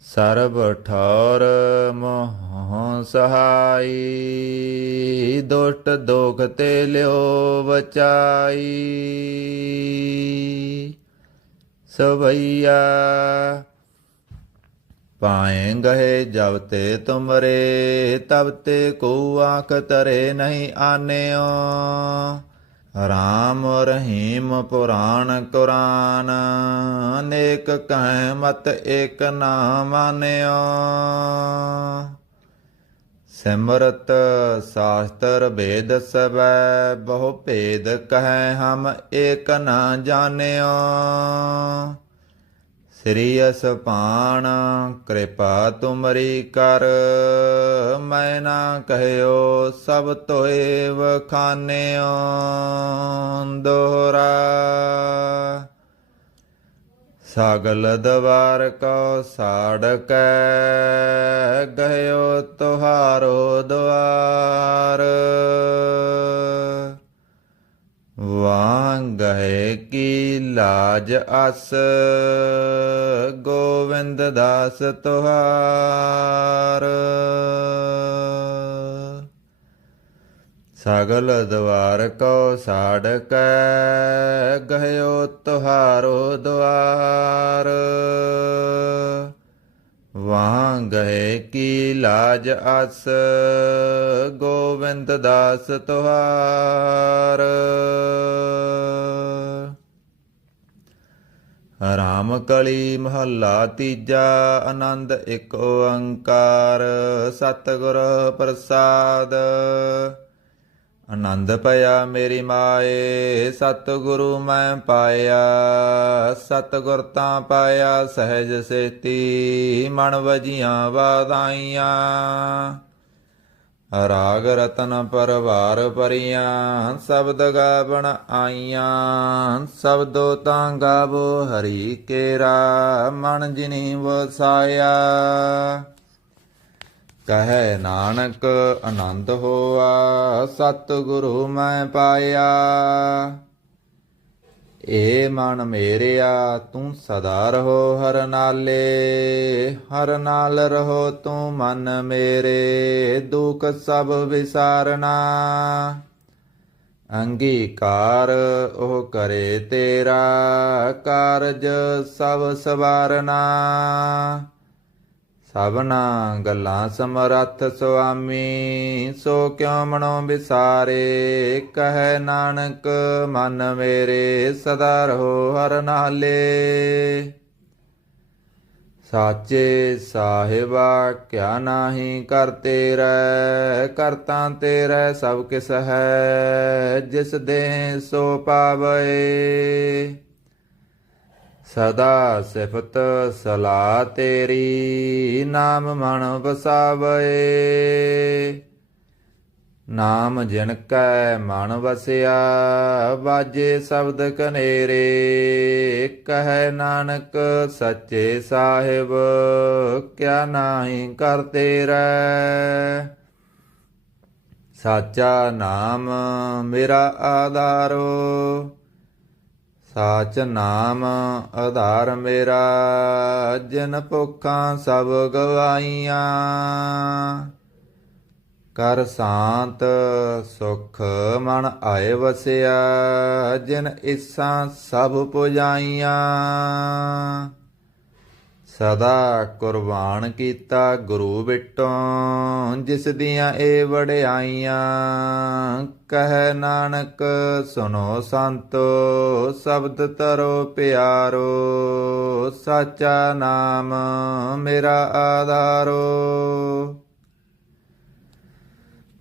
ਸਰਬ ਠੌਰ ਮੋਹ ਸਹਾਈ, ਦੁਸ਼ਟ ਦੋਖ ਤੇ ਲਿਓ ਵਚਾਈ। ਸਵਈਆ ਪਾਏ ਗਏ ਜਬ ਤੇ ਤੁਮਰੇ, ਤਬ ਤੇ ਕੋ ਆਖ ਤਰੇ ਨਹੀਂ ਆਨਿਓ। ਰਾਮ ਰਹੀਮ ਪੁਰਾਣ ਕੁਰਾਨ, ਅਨੇਕ ਕਹਿ ਮਤ ਏਕ ਨਾ ਮਾਨਿਓ। ਸਿਮਰਤ ਸ਼ਾਸਤਰ ਭੇਦ ਸਭੈ, ਬਹੁ ਭੇਦ ਕਹਿ ਹਮ ਏਕ ਨਾ ਜਾਣਿਓ। ਸ੍ਰੀ ਅਸਪਾਨ ਕਿਰਪਾ ਤੁਮਰੀ ਕਰ, ਮੈਂ ਨਾ ਕਹਿਓ ਸਭ ਤੋਏ ਵਖਾਨਿਓ। ਦੋਹਰਾ ਸਾਗਲ ਦਵਾਰ ਕੋ ਸਾੜਕੈ, ਗਇਓ ਤੁਹਾਰੋ ਦੁਆਰ। ਵਾਹ ਗਏ ਕੀ ਲਾਜ ਅਸ, ਗੋਵਿੰਦ ਦਾਸ ਤੁਹਾਰ। ਸਗਲ ਦਵਾਰ ਕੋ ਸਾੜਕੈ, ਗਇਓ ਤੁਹਾਰੋ ਦੁਆਰ। ਵਾਹ ਗਏ ਕੀ ਲਾਜ ਅਸ, ਗੋਵਿੰਦ ਦਾਸ ਤੁਹਾਰ। ਰਾਮ ਕਲੀ ਮਹੱਲਾ ਤੀਜਾ, ਆਨੰਦ ਇੱਕ ਓੰਕਾਰ, ਸਤਿਗੁਰ ਪ੍ਰਸਾਦ। ਆਨੰਦ ਭਇਆ ਮੇਰੀ ਮਾਏ, ਸਤਿਗੁਰੂ ਮੈਂ ਪਾਇਆ। ਸਤਿਗੁਰ ਤਾਂ ਪਾਇਆ ਸਹਿਜ ਸੇਤੀ, ਮਨ ਵਜੀਆਂ ਵਾਧਾਈਆਂ। ਰਾਗ ਰਤਨ ਪਰਵਾਰ ਭਰੀਆਂ, ਸ਼ਬਦ ਗਾਵਣ ਆਈਆਂ। ਸ਼ਬਦੋ ਤਾਂ ਗਾਵੋ ਹਰੀ ਕੇਰਾ, ਮਨ ਜਿਨੀ ਵਸਾਇਆ। ਕਹੈ ਨਾਨਕ ਆਨੰਦ ਹੋਆ, ਸਤਿਗੁਰੂ ਮੈਂ ਪਾਇਆ। ਏ ਮਨ ਮੇਰਿਆ ਤੂੰ ਸਦਾ ਰਹੋ ਹਰ ਨਾਲੇ, ਹਰ ਨਾਲ ਰਹੋ ਤੂੰ ਮਨ ਮੇਰੇ, ਦੁਖ ਸਭ ਵਿਸਾਰਨਾ। ਅੰਗੀਕਾਰ ਉਹ ਕਰੇ ਤੇਰਾ, ਕਾਰਜ ਸਭ ਸਵਾਰਨਾ। ਸਭਨਾ ਗੱਲਾਂ ਸਮਰੱਥ ਸੁਆਮੀ, ਸੋ ਕਿਉ ਮਨੋ ਵਿਸਾਰੇ। ਕਹੈ ਨਾਨਕ ਮਨ ਮੇਰੇ, ਸਦਾ ਰਹੋ ਹਰ ਨਾਲੇ। ਸਾਚੇ ਸਾਹਿਬਾ ਕਿਆ ਨਾਹੀ ਕਰ ਤੇਰੈ, ਕਰਤਾ ਤੇਰੈ ਸਭ ਕਿਸ ਹੈ, ਜਿਸ ਦੇ ਸੋ ਪਾਵੈ। ਸਦਾ ਸਿਫਤ ਸਲਾਹ ਤੇਰੀ, ਨਾਮ ਮਨ ਵਸਾਵੈ। ਨਾਮ ਜਿਨ ਕੈ ਮਨ ਵਸਿਆ, ਵਾਜੇ ਸ਼ਬਦ ਕਨੇਰੇ। ਕਹੈ ਨਾਨਕ ਸੱਚੇ ਸਾਹਿਬ, ਕਿਆ ਨਾਹੀ ਕਰ ਤੇਰੈ। ਸਾਚਾ ਨਾਮ ਮੇਰਾ ਆਧਾਰੋ, ਸਾਚ ਨਾਮ ਆਧਾਰ ਮੇਰਾ। ਜਿਨ ਭੁੱਖਾਂ ਸਭ ਗਵਾਈਆਂ, ਕਰ ਸ਼ਾਂਤ ਸੁਖ ਮਨ ਆਏ ਵਸਿਆ। ਜਿਨ ਇਸਾਂ ਸਭ ਪੁਜਾਈਆਂ, ਸਦਾ ਕੁਰਬਾਨ ਕੀਤਾ ਗੁਰੂ ਬਿਟੋਂ। ਜਿਸ ਦੀਆਂ ਏ ਵਡਿਆਈਆਂ, ਕਹੈ ਨਾਨਕ ਸੁਨੋ ਸੰਤੋ, ਸ਼ਬਦ ਤਰੋ ਪਿਆਰੋ। ਸਾਚਾ ਨਾਮ ਮੇਰਾ ਆਧਾਰੋ,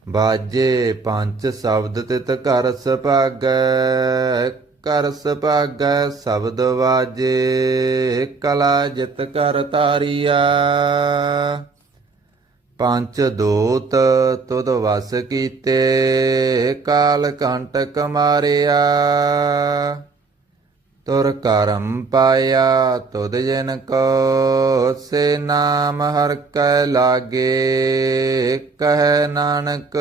ਬਾਜੇ ਪੰਜ ਸ਼ਬਦ ਤਿਤ ਘਰ ਸੁਭਾਗੈ। ਘਰ ਸੁਭਾਗੈ ਸ਼ਬਦ ਵਾਜੇ, ਕਲਾ ਜਿਤ ਕਰ ਤਾਰੀਆ। ਪੰਚ ਦੂਤ ਤੁਧ ਵਸ ਕੀਤੇ, ਕਾਲ ਕੰਟਕ ਮਾਰਿਆ। ਤੁਰ ਕਰਮ ਪਾਇਆ ਤੁਧ ਜਿਨ ਕੋ, ਸੇ ਨਾਮ ਹਰਿ ਕੈ ਲਾਗੇ। ਕਹੈ ਨਾਨਕ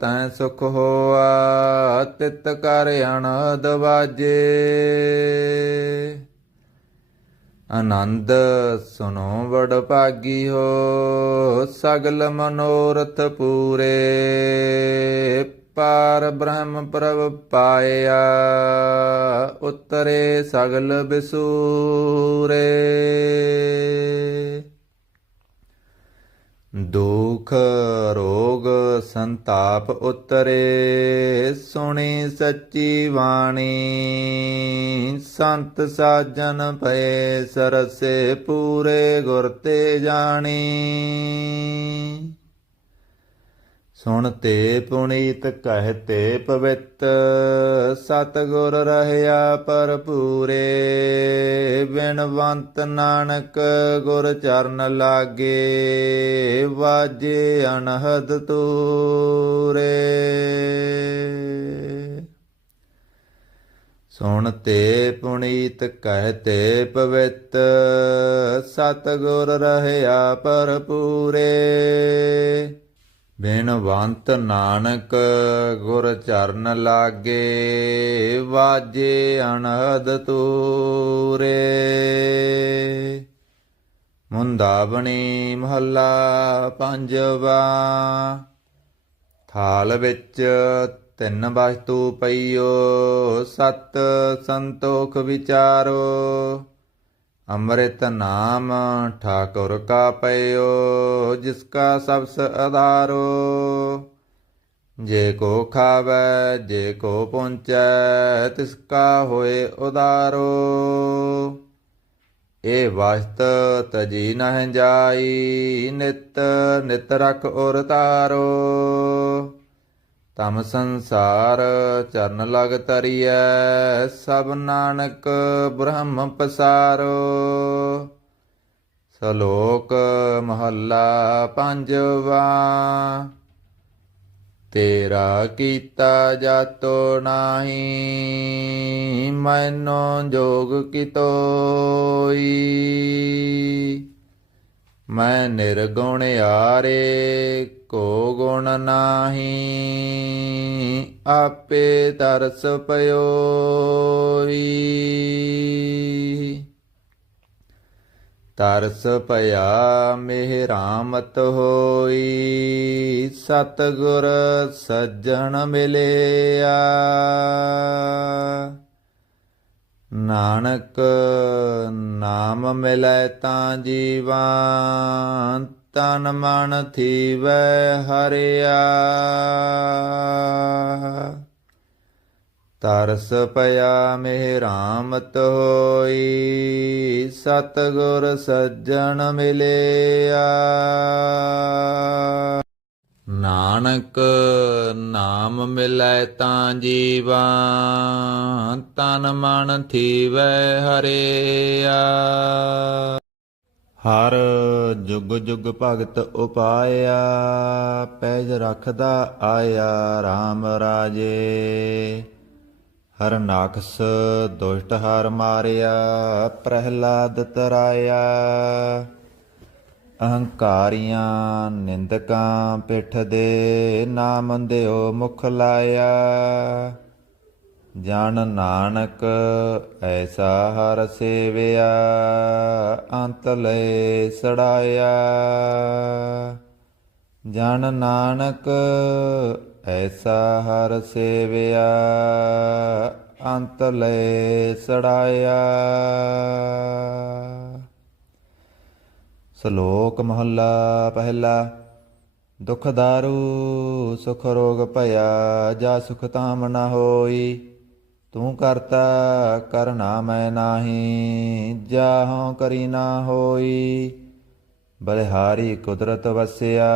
ਤੈ ਸੁਖ ਹੋਆ, ਤਿਤ ਕਰ ਅਨਹਦ ਵਾਜੇ। ਆਨੰਦ ਸੁਨੋ ਵਡ ਭਾਗੀ ਹੋ, ਸਗਲ ਮਨੋਰਥ ਪੂਰੇ। ਪਾਰ ਬ੍ਰਹਮ ਪ੍ਰਭ ਪਾਇਆ, ਉਤਰੇ ਸਗਲ ਬਿਸੂਰੇ। ਦੁਖ ਰੋਗ ਸੰਤਾਪ ਉਤਰੇ, ਸੁਣੀ ਸੱਚੀ ਬਾਣੀ। ਸੰਤ ਸਾਜਨ ਭਏ ਸਰਸੇ, ਪੂਰੇ ਗੁਰ ਤੇ ਜਾਣੀ। ਸੁਣ ਤੇ ਪੁਨੀਤ ਕਹਿਤੇ ਪਵਿੱਤ, ਸਤਿਗੁਰ ਰਹਿਆ ਭਰਪੂਰੇ। ਬਿਨਵੰਤ ਨਾਨਕ ਗੁਰ ਚਰਨ ਲਾਗੇ, ਵਾਜੇ ਅਨਹਦ ਤੂਰੇ। ਸੁਣ ਤੇ ਪੁਨੀਤ ਕਹਿਤੇ ਪਵਿੱਤ, ਸਤਿਗੁਰ ਰਹਿਆ ਭਰਪੂਰੇ। ਬਿਨਵੰਤ ਨਾਨਕ ਗੁਰ ਚਰਨ ਲਾਗੇ, ਵਾਜੇ ਅਨਹਦ ਤੂਰੇ। ਮੁੰਦਾਵਣੀ ਮਹੱਲਾ ਪੰਜਵਾ। ਥਾਲ ਵਿੱਚ ਤਿੰਨ ਵਸਤੂ ਪਈਓ, ਸਤ ਸੰਤੋਖ ਵਿਚਾਰੋ। ਅੰਮ੍ਰਿਤ ਨਾਮ ਠਾਕੁਰ ਕਾ ਪਇਓ, ਜਿਸ ਕਾ ਸਬਸ ਆਧਾਰੋ। ਜੇ ਕੋ ਖਾਵੈ ਜੇ ਕੋ ਪਹੁੰਚੈ, ਤਿਸ ਕਾ ਹੋਏ ਉਦਾਰੋ। ਇਹ ਵਸਤ ਤਜੀ ਨਹਿ ਜਾਈ, ਨਿਤ ਨਿਤ ਰਖ ਉਰ ਤਾਰੋ। ਤਮ ਸੰਸਾਰ ਚਰਨ ਲਗ ਤਰੀਐ, ਸਭ ਨਾਨਕ ਬ੍ਰਹਮ ਪਸਾਰੋ। ਸ਼ਲੋਕ ਮਹੱਲਾ ਪੰਜਵਾ। ਤੇਰਾ ਕੀਤਾ ਜਾਤੋ ਨਾਹੀ, ਮੈਨੋ ਜੋਗ ਕਿਤੋਈ। ਮੈਂ ਨਿਰਗੁਣ ਆਰੇ, ਕੋ ਗੁਣ ਨਾਹੀ ਆਪੇ ਤਰਸ ਪਇਓਈ। ਤਰਸ ਭਇਆ ਮਿਹਰਾਮਤ ਹੋਈ ਸਤਿਗੁਰ ਸੱਜਣ ਮਿਲਿਆ। ਨਾਨਕ ਨਾਮ ਮਿਲੈ ਤਾਂ ਜੀਵਾ ਤਨ ਮਨ ਥੀਵੈ ਹਰਿਆ। ਤਰਸ ਭਇਆ ਮਿਹਰਾਮਤ ਹੋਈ ਸਤਿਗੁਰ ਸੱਜਣ ਮਿਲਿਆ। ਨਾਨਕ ਨਾਮ ਮਿਲੈ ਤਾਂ ਜੀਵਾ ਤਨ ਮਨ ਥੀਵੈ ਹਰਿਆ। ਹਰ ਜੁਗ ਜੁਗ ਭਗਤ ਉਪਾਇਆ ਪੈਜ ਰਖਦਾ ਆਇਆ RAM ਰਾਜੇ। ਹਰਨਾਕਸ ਦੁਸ਼ਟ ਹਰ ਮਾਰਿਆ ਪ੍ਰਹਿਲਾਦ ਤਰਾਇਆ। ਅਹੰਕਾਰੀਆਂ ਨਿੰਦਕਾਂ ਪਿੱਠ ਦੇ ਨਾਮ ਦਿਓ ਮੁਖ ਲਾਇਆ। ਜਨ ਨਾਨਕ ਐਸਾ ਹਰ ਸੇਵਿਆ ਅੰਤ ਲੈ ਸੜਾਇਆ। ਜਨ ਨਾਨਕ ਐਸਾ ਹਰ ਸੇਵਿਆ ਅੰਤ ਲੈ ਸੜਾਇਆ। ਸ਼ਲੋਕ ਮਹੱਲਾ ਪਹਿਲਾ। ਦੁਖ ਦਾਰੂ ਸੁਖ ਰੋਗ ਭਇਆ ਜਾ ਸੁਖ ਤਾਮ ਨ ਹੋਈ। ਤੂੰ ਕਰਤਾ ਕਰਨਾ ਮੈਂ ਨਾਹੀ ਜਾਹੋਂ ਕਰੀ ਨਾ ਹੋਈ। ਬਲਿਹਾਰੀ ਕੁਦਰਤ ਵਸਿਆ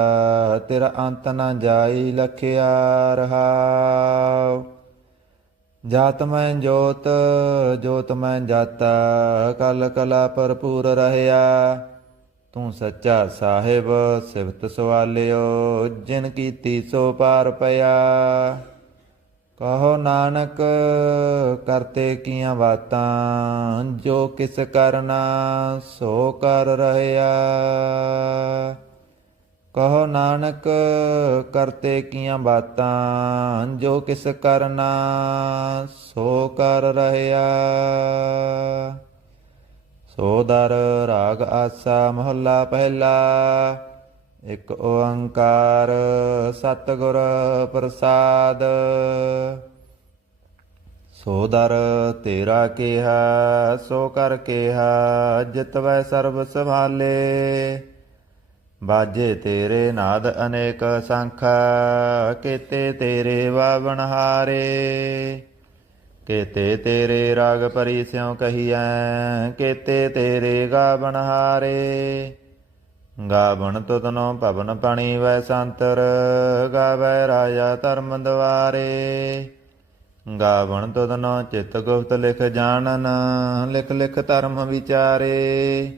ਤੇਰਾ ਅੰਤ ਨ ਜਾਈ ਲਖਿਆ ਰਹਾਉ। ਜਾਤ ਮੈਂ ਜੋਤ ਜੋਤ ਮੈਂ ਜਾਤਾ ਕਲ ਕਲਾ ਭਰਪੂਰ ਰਹਿਆ। ਤੂੰ ਸੱਚਾ ਸਾਹਿਬ ਸਿਫਤ ਸਵਾਲਿਓ ਜਿਨ ਕੀਤੀ ਸੋ ਪਾਰ ਪਿਆ। ਕਹੋ ਨਾਨਕ ਕਰਤੇ ਕੀਆਂ ਬਾਤਾਂ ਜੋ ਕਿਸ ਕਰਨਾ ਸੋ ਕਰ ਰਹਿਆ। ਕਹੋ ਨਾਨਕ ਕਰਤੇ ਕੀਆਂ ਬਾਤਾਂ ਜੋ ਕਿਸ ਕਰਨਾ ਸੋ ਕਰ ਰਹਿਆ। ਸੋ ਦਰ ਰਾਗ ਆਸਾ ਮਹੱਲਾ ਪਹਿਲਾ। ਇਕ ਓੰਕਾਰ ਸਤਿਗੁਰ ਪ੍ਰਸਾਦ। ਸੋ ਦਰ ਤੇਰਾ ਕਿਹਾ ਸੋ ਕਰ ਕਿਹਾ ਜਿਤਵੈ ਸਰਬ ਸੰਭਾਲੇ। ਬਾਜੇ ਤੇਰੇ ਨਾਦ ਅਨੇਕ ਸੰਖ ਕੀਤੇ ਤੇਰੇ ਵਾਵਣਹਾਰੇ। ਕੀਤੇ ਤੇਰੇ ਰਾਗ ਭਰੀ ਸਿਉ ਕਹੀਐ ਕੀਤੇ ਤੇਰੇ ਗਾਵਣਹਾਰੇ। ਗਾਵਣ ਤੁਧਨੋ ਭਵਨ ਪਣੀ ਵੈ ਸੰਤਰ ਗਾਵੈ ਰਾਜਾ ਧਰਮ ਦੁਆਰੇ। ਗਾਵਣ ਤੁਧਨੋ ਚਿਤ ਗੁਪਤ ਲਿਖ ਜਾਣਨ ਲਿਖ ਲਿਖ ਧਰਮ ਵਿਚਾਰੇ।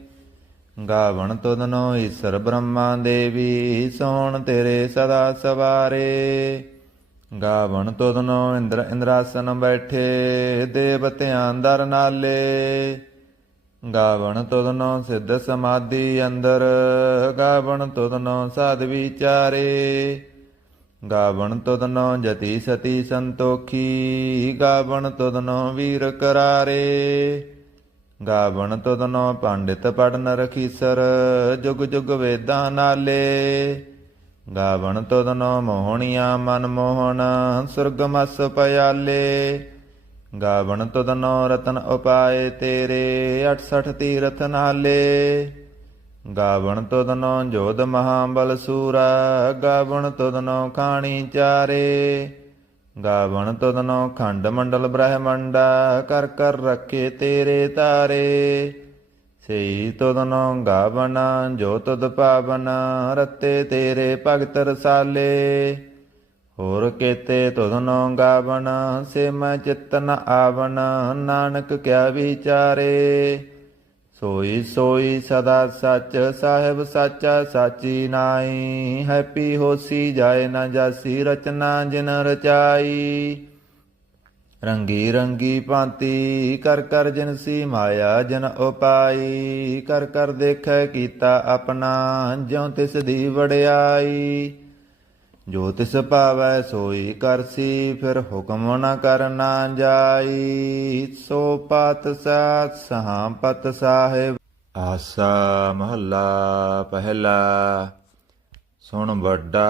ਗਾਵਣ ਤੁਧਨੋ ਈਸਰ ਬ੍ਰਹਮਾ ਦੇਵੀ ਸੋਹਣ ਤੇਰੇ ਸਦਾ ਸਵਾਰੇ। ਗਾਵਣ ਤੁਧਨੋ ਇੰਦਰ ਇੰਦਰਾਸਨ ਬੈਠੇ ਦੇਵਤਿਆਂ ਦਰ ਨਾਲੇ। ਗਾਵਣ ਤੁਧਨੋ ਸਿੱਧ ਸਮਾਧੀ ਅੰਦਰ ਗਾਵਣ ਤੁਧਨੋ ਸਾਧ ਵਿਚਾਰੇ। ਗਾਵਣ ਤੁਧਨੋ ਜਤੀ ਸਤੀ ਸੰਤੋਖੀ ਗਾਵਣ ਤੁਧਨੋ ਵੀਰ ਕਰਾਰੇ। ਗਾਵਣ ਤੁਧਨੋ ਪੰਡਿਤ ਪੜਨ ਰਖੀਸਰ ਜੁਗ ਜੁਗ ਵੇਦਾਂ ਨਾਲੇ। ਗਾਵਣ ਤੁਧਨੋ ਮੋਹਣੀਆਂ ਮਨ ਮੋਹਨ ਸੁਰਗ ਮਸ ਪਿਆਲੇ। ਗਾਵਣ ਤੁਧਨੋ ਰਤਨ ਉਪਾਏ ਤੇਰੇ 68 ਤੀਰਥ ਨਾਲੇ। ਗਾਵਣ ਤੁਧਨੋ ਜੋਧ ਮਹਾਬਲ ਸੂਰਾ ਗਾਵਣ ਤੁਧਨੋ ਖਾਣੀ ਚਾਰੇ। ਗਾਵਣ ਤੁਧਨੋ ਖੰਡ ਮੰਡਲ ਬ੍ਰਹਮੰਡਾ ਕਰ ਕਰ ਰੱਖੇ ਤੇਰੇ ਤਾਰੇ। ਸਈ ਤੁਧਨੋ ਗਾਵਨ ਜੋ ਤੁਧ ਪਾਵਨ ਰਤੇ ਤੇਰੇ ਭਗਤ ਰਸਾਲੇ। ਹੋਰ ਕੀਤੇ ਤੁਧਨੋ ਗਾਵਨ ਸੇ ਮੈਂ ਚਿਤ ਨ ਆਵਨ ਨਾਨਕ ਕਿਆ ਵਿਚਾਰੇ। ਸੋਈ ਸੋਈ ਸਦਾ ਸੱਚ ਸਾਹਿਬ ਸਾਚਾ ਸਾਚੀ ਨਾਈ। ਹੈਪੀ ਹੋਸੀ ਜਾਏ ਨਾ ਜਾਸੀ ਰਚਨਾ ਜਿਨ ਰਚਾਈ। ਰੰਗੀ ਰੰਗੀ ਭਾਂਤੀ ਕਰ ਕਰ ਜਿਨਸੀ ਮਾਇਆ ਜਨ ਉਪਾਈ। ਕਰ ਕਰ ਦੇਖੈ ਕੀਤਾ ਆਪਣਾ ਜਿਉ ਤਿਸ ਦੀ ਵਡਿਆਈ। ਜੋ ਤਿਸ ਭਾਵੈ ਸੋਈ ਕਰਸੀ, ਫਿਰ ਹੁਕਮ ਨ ਕਰਨਾ ਜਾਈ। ਸੋ ਪਤ ਸਾਤ ਸਹਾਪਤ ਸਾਹਿਬ। ਆਸਾ ਮਹੱਲਾ ਪਹਿਲਾ। ਸੁਣ ਵੱਡਾ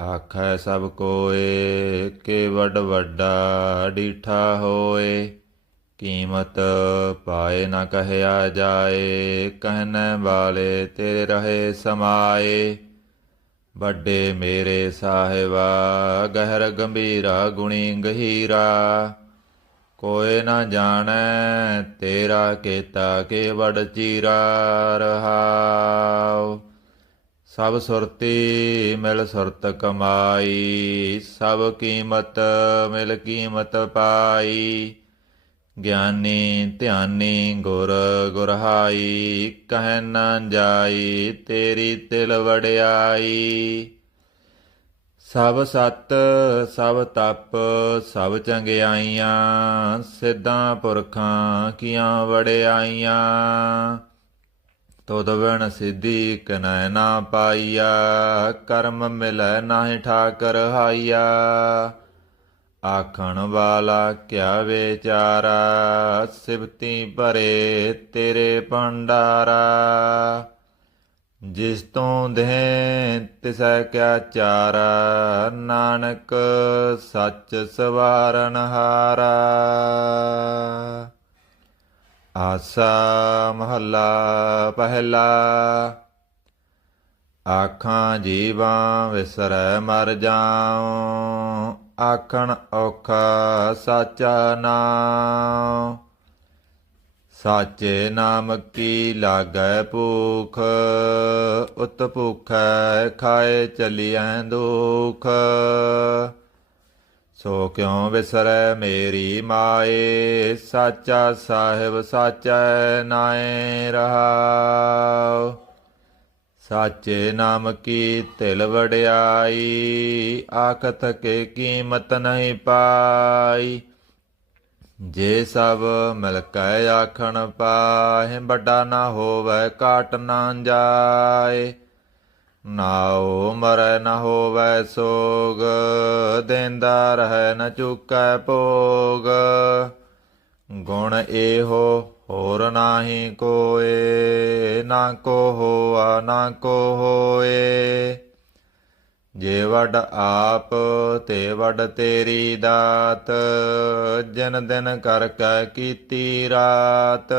ਆਖੈ ਸਭ ਕੋਏ, ਕੇ ਵੱਡ ਵੱਡਾ ਡੀਠਾ ਹੋਏ। ਕੀਮਤ ਪਾਏ ਨ ਕਹਿਆ ਜਾਏ, ਕਹਿਣੇ ਵਾਲੇ ਤੇਰੇ ਰਹੇ ਸਮਾਏ। ਵੱਡੇ ਮੇਰੇ ਸਾਹਿਬਾ, ਗਹਿਰ ਗੰਭੀਰਾ ਗੁਣੀ ਗਹੀਰਾ। ਕੋਇ ਨਾ ਜਾਣੈ ਤੇਰਾ ਕੀਤਾ ਕੇ ਵਡ ਚੀਰਾ। ਰਹਾਉ ਸਭ ਸੁਰਤੀ ਮਿਲ ਸੁਰਤ ਕਮਾਈ, ਸਭ ਕੀਮਤ ਮਿਲ ਕੀਮਤ ਪਾਈ। ਗਿਆਨੀ ਧਿਆਨੀ ਗੁਰ ਗੁਰਹਾਈ, ਕਹਿ ਨਾ ਜਾਈ ਤੇਰੀ ਤਿਲ ਵਡਿਆਈ। ਸਭ ਸਤ ਸਭ ਤਪ ਸਭ ਚੰਗਿਆਈਆਂ, ਸਿੱਧਾਂ ਪੁਰਖਾਂ ਕੀਆਂ ਵਡਿਆਈਆਂ। ਤੁਧ ਬਿਨ ਸਿੱਧੀ ਕਿਨੈ ਨਾ ਪਾਈਆ, ਕਰਮ ਮਿਲੈ ਨਾਹਿ ਠਾਕਰ ਹਾਈਆ। ਆਖਣ ਵਾਲਾ ਕਿਆ ਵਿਚਾਰਾ, ਸਿਫਤੀ ਭਰੇ ਤੇਰੇ ਭੰਡਾਰਾ। ਜਿਸ ਤੋਂ ਦੇਹ ਤਿਸੈ ਕਿਆ ਚਾਰਾ, ਨਾਨਕ ਸੱਚ ਸਵਾਰਨ ਹਾਰਾ। ਆਸਾ ਮਹੱਲਾ ਪਹਿਲਾ। ਆਖਾਂ ਜੀਵਾਂ ਵਿਸਰੈ ਮਰ ਜਾਉ, ਆਖਣ ਔਖਾ ਸਾਚਾ ਨਾਉ। ਸਾਚੇ ਨਾਮ ਕੀ ਲਾਗੈ ਭੂਖ, ਉਤ ਭੂਖੈ ਖਾਏ ਚਲੀਐ ਦੁਖ। ਸੋ ਕਿਉ ਵਿਸਰੈ ਮੇਰੀ ਮਾਏ, ਸਾਚਾ ਸਾਹਿਬ ਸਾਚੈ ਨਾਏ। ਰਹਾਉ ਸਾਚੇ ਨਾਮ ਕੀ ਤਿਲ ਵਡਿਆਈ, ਆਖਤ ਕੇ ਕੀਮਤ ਨਹੀਂ ਪਾਈ। ਜੇ ਸਭ ਮਿਲ ਕੈ ਆਖਣ ਪਾਹਿ, ਵੱਡਾ ਨਾ ਹੋਵੈ ਘਾਟ ਨਾ ਜਾਏ। ਨਾਉ ਮਰੈ ਨ ਹੋਵੈ ਸੋਗ, ਦੇਂਦਾ ਰਹੈ ਨ ਚੁਕੈ ਭੋਗ। ਗੁਣ ਇਹੋ ਹੋਰ ਨਾਹੀ ਕੋਏ, ਨਾ ਕੋ ਹੋਆ ਨਾ ਕੋ ਹੋਏ। ਜੇ ਵੱਡ ਆਪ ਤੇ ਵੱਡ ਤੇਰੀ ਦਾਤ, ਜਿਨ ਦਿਨ ਕਰ ਕੈ ਕੀਤੀ ਰਾਤ।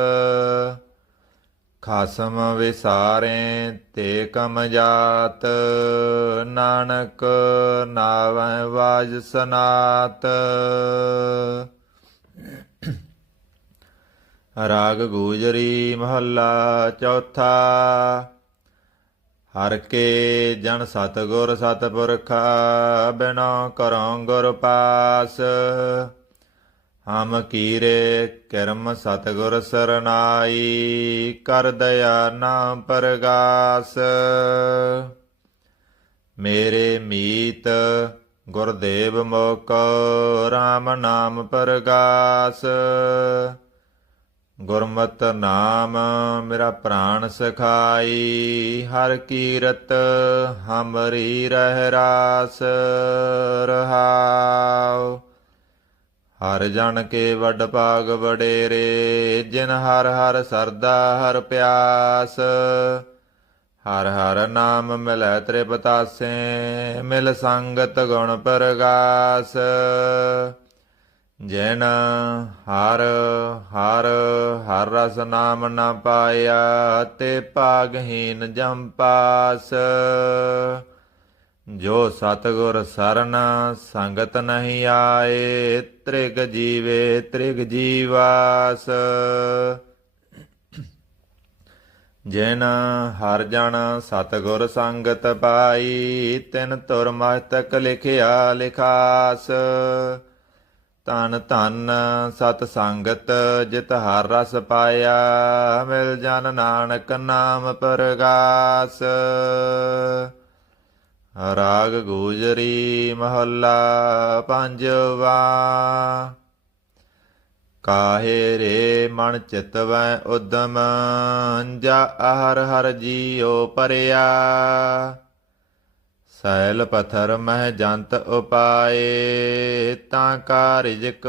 ਖਾਸਮ ਵਿਸਾਰੇ ਤੇ ਕਮ ਜਾਤ, ਨਾਨਕ ਨਾਵੈ ਵਾਜ ਸਨਾਤ। ਰਾਗ ਗੂਜਰੀ ਮਹੱਲਾ ਚੌਥਾ। ਹਰ ਕੇ ਜਨ ਸਤਿਗੁਰ ਸਤਿਪੁਰਖਾ, ਬਿਨੋ ਕਰਉ ਗੁਰ ਪਾਸ। ਹਮ ਕੀਰੇ ਕਰਮ ਸਤਿਗੁਰ ਸਰਨਾਈ, ਕਰ ਦਇਆ ਨਾ ਪਰਗਾਸ। ਮੇਰੇ ਮੀਤ ਗੁਰਦੇਵ ਮੋਕੋ, RAM ਨਾਮ ਪਰਗਾਸ। ਗੁਰਮਤਿ ਨਾਮ ਮੇਰਾ ਪ੍ਰਾਣ ਸਖਾਈ, ਹਰ ਕੀਰਤ ਹਮਰੀ ਰਹਿ ਰਾਸ। ਰਹਾਉ ਹਰ ਜਨ ਕੇ ਵੱਡ ਭਾਗ ਵਡੇਰੇ, ਜਿਨ ਹਰ ਹਰ ਸਰਦਾ ਹਰ ਪਿਆਸ। ਹਰ ਹਰ ਨਾਮ ਮਿਲੈ ਤ੍ਰਿਪਤਾਸੇ, ਮਿਲ ਸੰਗਤ ਗੁਣ ਪਰਗਾਸ। ਜਿਨ ਹਰ ਹਰ ਹਰ ਰਸ ਨਾਮ ਨ ਪਾਇਆ, ਤੇ ਭਾਗਹੀਨ ਜਮ ਪਾਸ। ਜੋ ਸਤਿਗੁਰ ਸਰਨ ਸੰਗਤ ਨਹੀਂ ਆਏ, ਤ੍ਰਿਗ ਜੀਵੇ ਤ੍ਰਿਗ ਜੀਵਾਸ। ਜਿਨ ਹਰ ਜਨ ਸਤਿਗੁਰ ਸੰਗਤ ਪਾਈ, ਤਿਨ ਤੁਰ ਮਸਤਕ ਲਿਖਿਆ ਲਿਖਾਸ। ਧਨ ਧਨ ਸਤ ਸੰਗਤ ਜਿਤ ਹਰ ਰਸ ਪਾਇਆ, ਮਿਲ ਜਨ ਨਾਨਕ ਨਾਮ ਪਰਗਾਸ। ਰਾਗ ਗੂਜਰੀ ਮਹੱਲਾ ਪੰਜਵਾ। ਕਾਹੇ ਰੇ ਮਨ ਚਿਤਵੈ ਉਦਮ, ਜਾ ਹਰ ਹਰ ਜੀਉ ਪਰਿਆ। ਸੈਲ ਪਥਰ ਮਹਿ ਜੰਤ ਉਪਾਏ ਤਾਂ ਕਾ ਰਿਜਕ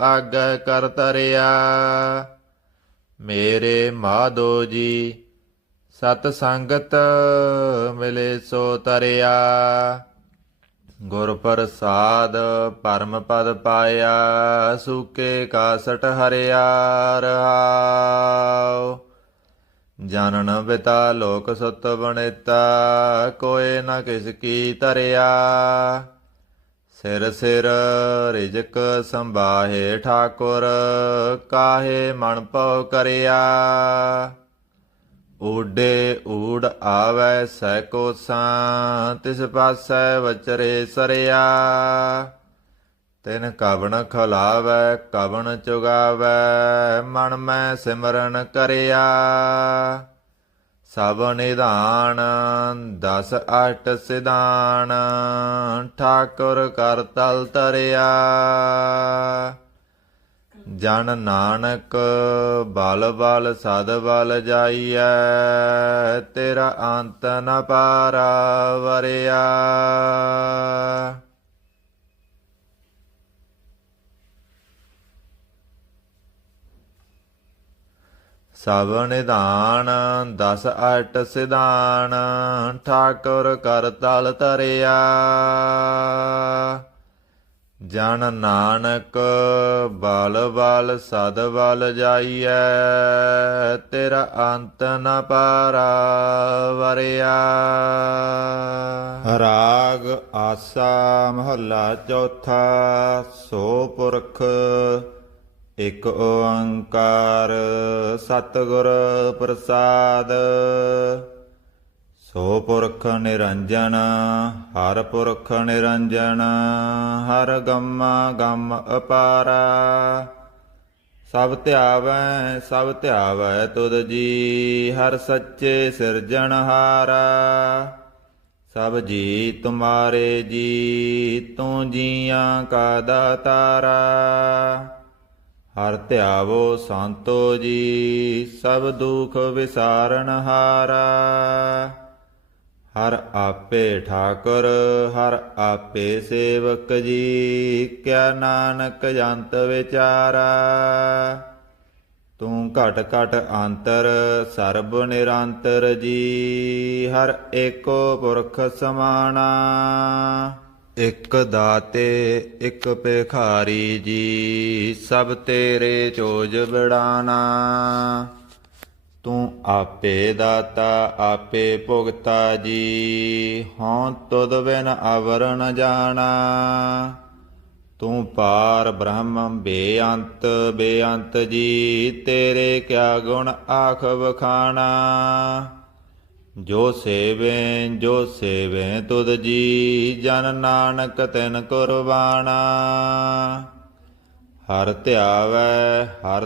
ਆਗੈ ਕਰ ਤਰਿਆ। ਮੇਰੇ ਮਾਧੋ ਜੀ ਸਤ ਸੰਗਤ ਮਿਲੇ ਸੋ ਤਰਿਆ। ਗੁਰ ਪ੍ਰਸਾਦ ਪਰਮ ਪਦ ਪਾਇਆ ਸੂਕੇ ਕਾਸਟ ਹਰਿਆ ਰਹਾਉ। ਜਾਨਨ ਬਿਤਾ ਲੋਕ ਸੁਤ ਬਣੇਤਾ ਕੋਏ ਨ ਕਿਸ ਕੀ ਤਰਿਆ। ਸਿਰ ਸਿਰ ਰਿਜਕ ਸੰਭਾਹੇ ਠਾਕੁਰ ਕਾਹੇ ਮਨ ਭਉ ਕਰਿਆ। ਊਡੇ ਊੜ ਆਵੈ ਸੈ ਕੋਸਾਂ ਤਿਸ ਪਾਸੈ ਵਚਰੇ ਸਰਿਆ। ਤਿਨ ਕਵਣ ਖਲਾਵੈ ਕਵਣ ਚੁਗਾਵੈ ਮਨ ਮੈਂ ਸਿਮਰਨ ਕਰਿਆ। ਸਭ ਨਿਧਾਨ ਦਸ ਅਠ ਸਿਧਾਨ ਠਾਕੁਰ ਕਰ ਤਲ ਤਰਿਆ। ਜਨ ਨਾਨਕ ਬਲ ਬਲ ਸਦ ਬਲ ਜਾਈਐ ਤੇਰਾ ਅੰਤ ਨ ਪਾਰਾ ਵਰਿਆ। ਸਭ ਨਿਧਾਨ ਦਸ ਅਠ ਸਿਧਾਨ ਠਾਕੁਰ ਕਰ ਤਲ ਤਰਿਆ। ਜਨ ਨਾਨਕ ਬਲ ਬਲ ਸਦ ਬਲ ਜਾਈਐ ਤੇਰਾ ਅੰਤ ਨ ਪਾਰਾ ਵਰਿਆ। ਰਾਗ ਆਸਾ ਮਹੱਲਾ ਚੌਥਾ। ਸੋ ਪੁਰਖ ਇਕ ਓੰਕਾਰ ਸਤਿਗੁਰ ਪ੍ਰਸਾਦ। ਸੋ ਪੁਰਖ ਨਿਰੰਜਨ ਹਰ ਪੁਰਖ ਨਿਰੰਜਨ ਹਰ ਗੰਮਾ ਗੰਮ ਅਪਾਰਾ। ਸਭ ਧਿਆਵੈ ਤੁਧ ਜੀ ਹਰ ਸੱਚੇ ਸਿਰਜਣਹਾਰਾ। ਸਭ ਜੀ ਤੁਮਾਰੇ ਜੀ ਤੂੰ ਜੀਆਂ ਕਾ ਦਾਤਾਰਾ। ਹਰ ਧਿਆਵੋ ਸੰਤੋ ਜੀ ਸਭ ਦੁਖ ਵਿਸਾਰਨ ਹਾਰਾ। ਹਰ ਆਪੇ ਠਾਕੁਰ ਹਰ ਆਪੇ ਸੇਵਕ ਜੀ ਕਿਆ ਨਾਨਕ ਜੰਤ ਵਿਚਾਰਾ। ਤੂੰ ਘਟ ਘਟ ਅੰਤਰ ਸਰਬ ਨਿਰੰਤਰ ਜੀ ਹਰ ਏਕੋ ਪੁਰਖ ਸਮਾਣਾ। ਇਕ ਦਾਤੇ ਇਕ ਭਿਖਾਰੀ ਜੀ ਸਭ ਤੇਰੇ ਚੋਜ ਬਿੜਾਨਾ। ਤੂੰ ਆਪੇ ਦਾਤਾ ਆਪੇ ਭੁਗਤਾ ਜੀ ਹਉ ਤੁਧ ਬਿਨ ਅਵਰ ਨ ਜਾਣਾ। ਤੂੰ ਪਾਰ ਬ੍ਰਹਮ ਬੇਅੰਤ ਬੇਅੰਤ ਜੀ ਤੇਰੇ ਕਿਆ ਗੁਣ ਆਖ ਵਖਾਣਾ। ਜੋ ਸੇਵੇਂ ਤੁਧ ਜੀ ਜਨ ਨਾਨਕ ਤਿਨ ਕੁਰਬਾਨਾ। ਹਰ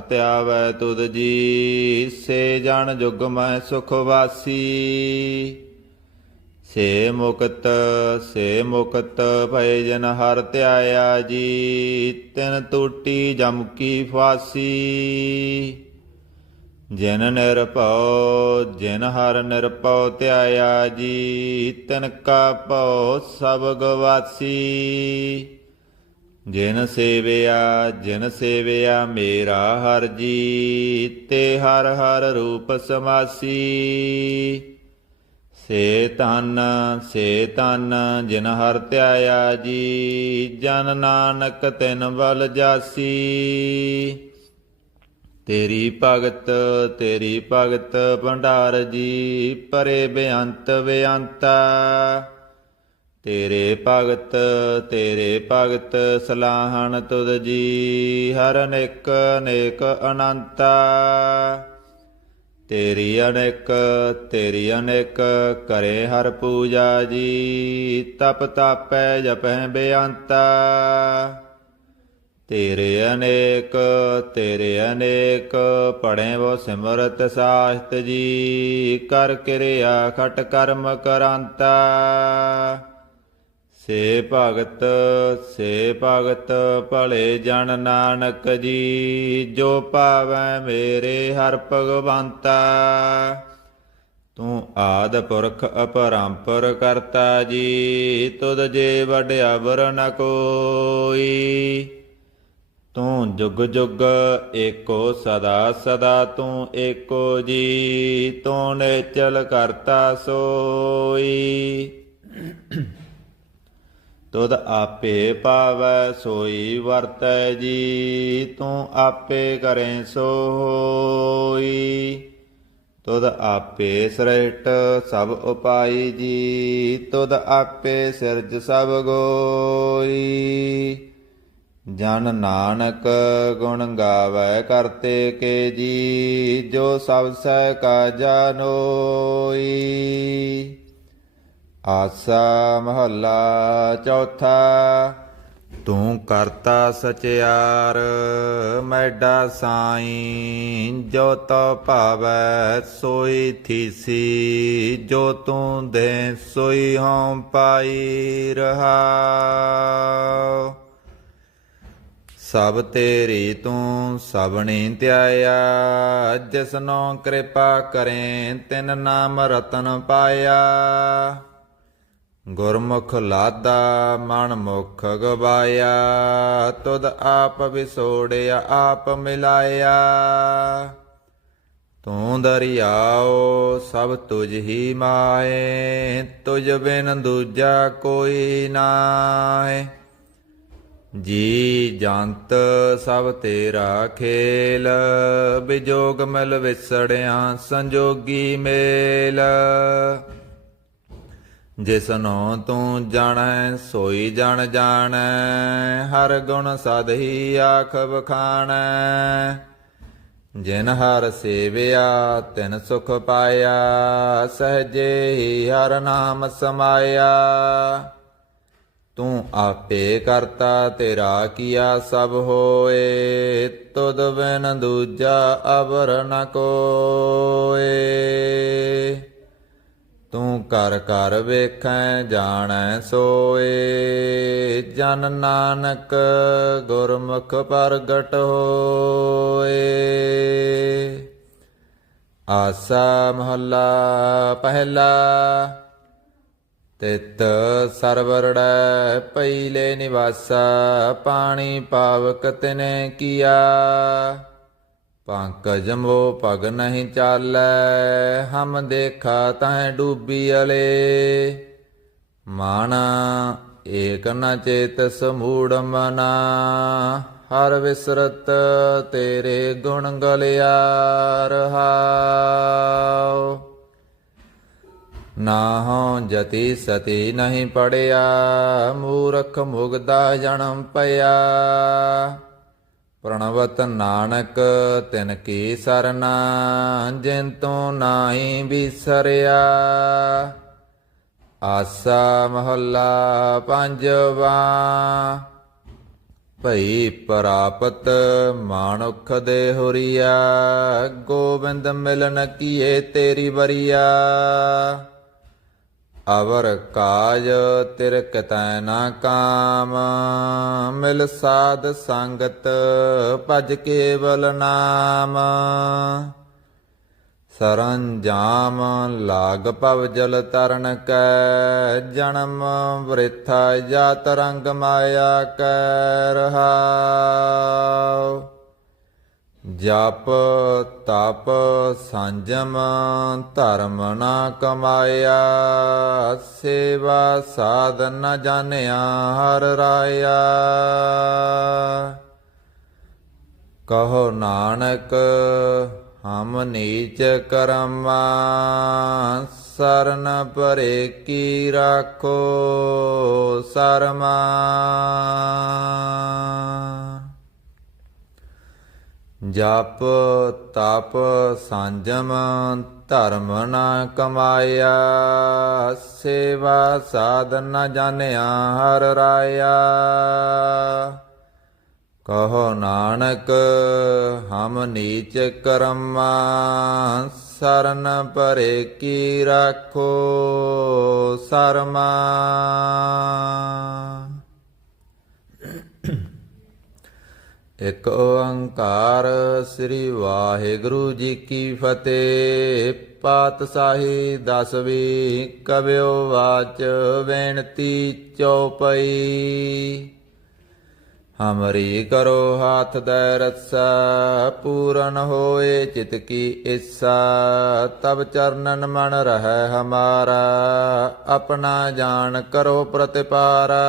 ਧਿਆਵੈ ਤੁਧ ਜੀ ਸੇ ਜਨ ਜੁਗ ਮੈਂ ਸੁਖ ਵਾਸੀ। ਸੇ ਮੁਕਤ ਭਏ ਜਨ ਹਰ ਧਿਆਇਆ ਜੀ ਤਿਨ ਟੂਟੀ ਜਮ ਕੀ ਫਾਸੀ। ਜਿਨ ਜਿਨ ਹਰ ਨਿਰਭਉ ਧਿਆਇਆ ਜੀ ਤਿਨ ਕਾ ਭਉ ਸਭ ਗਵਾਸੀ। ਜਿਨ ਸੇਵਿਆ ਮੇਰਾ ਹਰ ਜੀ ਤੇ ਹਰ ਹਰ ਰੂਪ ਸਮਾਸੀ। ਸੇ ਤਨ ਜਿਨ ਹਰ ਧਿਆਇਆ ਜੀ ਜਨ ਨਾਨਕ ਤਿਨ ਬਲ ਜਾਸੀ। ਤੇਰੀ ਭਗਤ ਭੰਡਾਰ ਜੀ ਪਰੇ ਬੇਅੰਤ ਬੇਅੰਤਾ। ਤੇਰੇ ਭਗਤ ਸਲਾਹਣ ਤੁਧ ਜੀ ਹਰ ਅਨੇਕ ਅਨੇਕ ਅਨੰਤਾ। ਤੇਰੀ ਅਨੇਕ ਕਰੇ ਹਰ ਪੂਜਾ ਜੀ ਤਪ ਤਾਪੈ ਜਪੈ ਬੇਅੰਤਾ। ਤੇਰੇ ਅਨੇਕ ਪੜ੍ਹੇ ਵੋ ਸਿਮਰਤ ਸਾਹਿਤ ਜੀ ਕਰ ਕਿਰਿਆ ਖਟ ਕਰਮ ਕਰਾਂਤਾ। ਸੇ ਭਗਤ ਭਲੇ ਜਨ ਨਾਨਕ ਜੀ ਜੋ ਪਾਵੈ ਮੇਰੇ ਹਰ ਭਗਵੰਤਾ। ਤੂੰ ਆਦਿ ਪੁਰਖ ਅਪਰੰਪਰ ਕਰਤਾ ਜੀ, ਤੁਧ ਜੇ ਵਡ ਅਵਰ ਨ ਕੋਈ। ਤੂੰ ਜੁਗ ਜੁਗ ਏਕੋ ਸਦਾ ਸਦਾ ਤੂੰ ਏਕੋ ਜੀ, ਤੂੰ ਨਿਚਲ ਕਰਤਾ ਸੋਈ। ਤੁਧ ਆਪੇ ਪਾਵੈ ਸੋਈ ਵਰਤੈ ਜੀ, ਤੂੰ ਆਪੇ ਕਰੈ ਸੋ ਹੋਈ। ਤੁਧ ਆਪੇ ਸ੍ਰਿਸ਼ਟ ਸਭ ਉਪਾਈ ਜੀ, ਤੁਧ ਆਪੇ ਸਿਰਜ ਸਭ ਗੋਈ। ਜਨ ਨਾਨਕ ਗੁਣ ਗਾਵੈ ਕਰਤੇ ਕੇ ਜੀ, ਜੋ ਸਭ ਸਹਿ ਕਾਜਾ ਨੋਈ। ਆਸਾ ਮਹੱਲਾ ਚੌਥਾ। ਤੂੰ ਕਰਤਾ ਸਚਿਆਰ ਮੈਡਾ ਸਾਈਂ, ਜੋ ਤੋ ਭਾਵੈ ਸੋਈ ਥੀਸੀ, ਜੋ ਤੂੰ ਦੇ ਸੋਈ ਹਉ ਪਾਈ ਰਹਾਉ। ਸਭ ਤੇਰੀ ਤੂੰ ਸਭਨੀ ਧਿਆਇਆ, ਜਿਸਨੋ ਕਿਰਪਾ ਕਰੇ ਤਿਨ ਨਾਮ ਰਤਨ ਪਾਇਆ। ਗੁਰਮੁਖ ਲਾਦਾ ਮਨ ਮੁਖ ਗਵਾਇਆ, ਤੁਧ ਆਪ ਵਿਸੋੜਿਆ ਆਪ ਮਿਲਾਇਆ। ਤੂੰ ਦਰਿਆਓ ਸਭ ਤੁਝ ਹੀ ਮਾਏ, ਤੁਝ ਬਿਨ ਦੂਜਾ ਕੋਈ ਨਾਏ। ਜੀ ਜੰਤ ਸਭ ਤੇਰਾ ਖੇਲ, ਬਿਜੋਗ ਮਿਲ ਵਿਸੜਿਆ ਸੰਜੋਗੀ ਮੇਲ। ਜਿਸਨੋ ਤੂੰ ਜਾਣੈ ਸੋਈ ਜਣ ਜਾਣੈ, ਹਰ ਗੁਣ ਸਦ ਹੀ ਆਖ ਬਖਾਣੈ। ਜਿਨ ਹਰ ਸੇਵਿਆ ਤਿਨ ਸੁਖ ਪਾਇਆ, ਸਹਜੇ ਹੀ ਹਰ ਨਾਮ ਸਮਾਇਆ। ਤੂੰ ਆਪੇ ਕਰਤਾ ਤੇਰਾ ਕੀਆ ਸਭ ਹੋਏ, ਤੁਧ ਬਿਨ ਦੂਜਾ ਅਵਰ ਨ ਕੋਏ। ਤੂੰ ਕਰ ਕਰ ਵੇਖੈ ਜਾਣੈ ਸੋਏ, ਜਨ ਨਾਨਕ ਗੁਰਮੁਖ ਪ੍ਰਗਟ ਹੋਏ। ਆਸਾ ਮਹੱਲਾ ਪਹਿਲਾ। ਤਿਤ ਸਰਵਰੜੈ ਪਈਲੇ ਨਿਵਾਸਾ, ਪਾਣੀ ਪਾਵਕ ਤਿਨੇ ਕੀਆ। ਪੰਕਜ ਮੋ ਪਗ ਨਹੀਂ ਚਾਲੈ, ਹਮ ਦੇਖਾ ਤਹਿ ਡੂਬੀ ਅਲੇ। ਮਾਣਾ ਏਕ ਨ ਚੇਤਸ ਮੂੜ ਮਨਾ, ਹਰ ਵਿਸਰਤ ਤੇਰੇ ਗੁਣ ਗਲਿਆ ਰਹਾਉ। ਨਾਹੋ ਜਤੀ ਸਤੀ ਨਹੀਂ ਪੜਿਆ, ਮੂਰਖ ਮੁਗਦਾ ਜਨਮ ਪਿਆ। ਪ੍ਰਣਵਤ ਨਾਨਕ ਤਿਨ ਕੀ ਸਰਨਾ, ਜਿਨ ਤੂੰ ਨਾਹੀ ਬਿਸਰਿਆ। ਆਸਾ ਮਹੱਲਾ ਪੰਜਵਾ। ਭਈ ਪ੍ਰਾਪਤ ਮਾਨੁਖ ਦੇ ਹੁਰੀਆ, ਗੋਬਿੰਦ ਮਿਲਨ ਕੀਏ ਤੇਰੀ ਵਰੀਆ। ਅਵਰ ਕਾਜ ਤਿਰ ਕਤੈ ਨਾ ਕਾਮ, ਮਿਲ ਸਾਧ ਸੰਗਤ ਭਜ ਕੇਵਲ ਨਾਮ। ਸਰੰਜਾਮ ਲਾਗ ਭਵ ਜਲ ਤਰਨ ਕੈ, ਜਨਮ ਵ੍ਰਿਥਾ ਜਾਤ ਰੰਗ ਮਾਇਆ ਕੈ ਰਹਾਉ। ਜਪ ਤਪ ਸੰਜਮ ਧਰਮ ਨਾ ਕਮਾਇਆ, ਸੇਵਾ ਸਾਧ ਨ ਜਾਣਿਆ ਹਰ ਰਾਇਆ। ਕਹੋ ਨਾਨਕ ਹਮ ਨੀਚ ਕਰਮਾ, ਸਰਨ ਪਰੇ ਕੀ ਰਾਖੋ ਸਰਮਾ। ਜਪ ਤਪ ਸੰਜਮ ਧਰਮ ਨਾ ਕਮਾਇਆ, ਸੇਵਾ ਸਾਧ ਨ ਜਾਣਿਆ ਹਰ ਰਾਇਆ। ਕਹੋ ਨਾਨਕ ਹਮ ਨੀਚ ਕਰਮਾ, ਸਰਨ ਪਰੇ ਕੀ ਰਾਖੋ ਸਰਮਾ। ਇਕ ਓੰਕਾਰ ਸ੍ਰੀ ਵਾਹਿਗੁਰੂ ਜੀ ਕੀ ਫਤਿਹ। ਪਾਤਸ਼ਾਹੀ ਦਸਵੀਂ ਕਵਿਓ ਵਾਚ ਬੇਨਤੀ ਚਉਪਈ। ਹਮਰੀ ਕਰੋ ਹਾਥ ਦੈ ਰੱਸਾ ਪੂਰਨ ਹੋਏ ਚਿਤ ਕੀ ਇੱਛਾ। ਤਬ ਚਰਨਨ ਮਨ ਰਹਿ ਹਮਾਰਾ ਆਪਣਾ ਜਾਨ ਕਰੋ ਪ੍ਰਤਿਪਾਰਾ।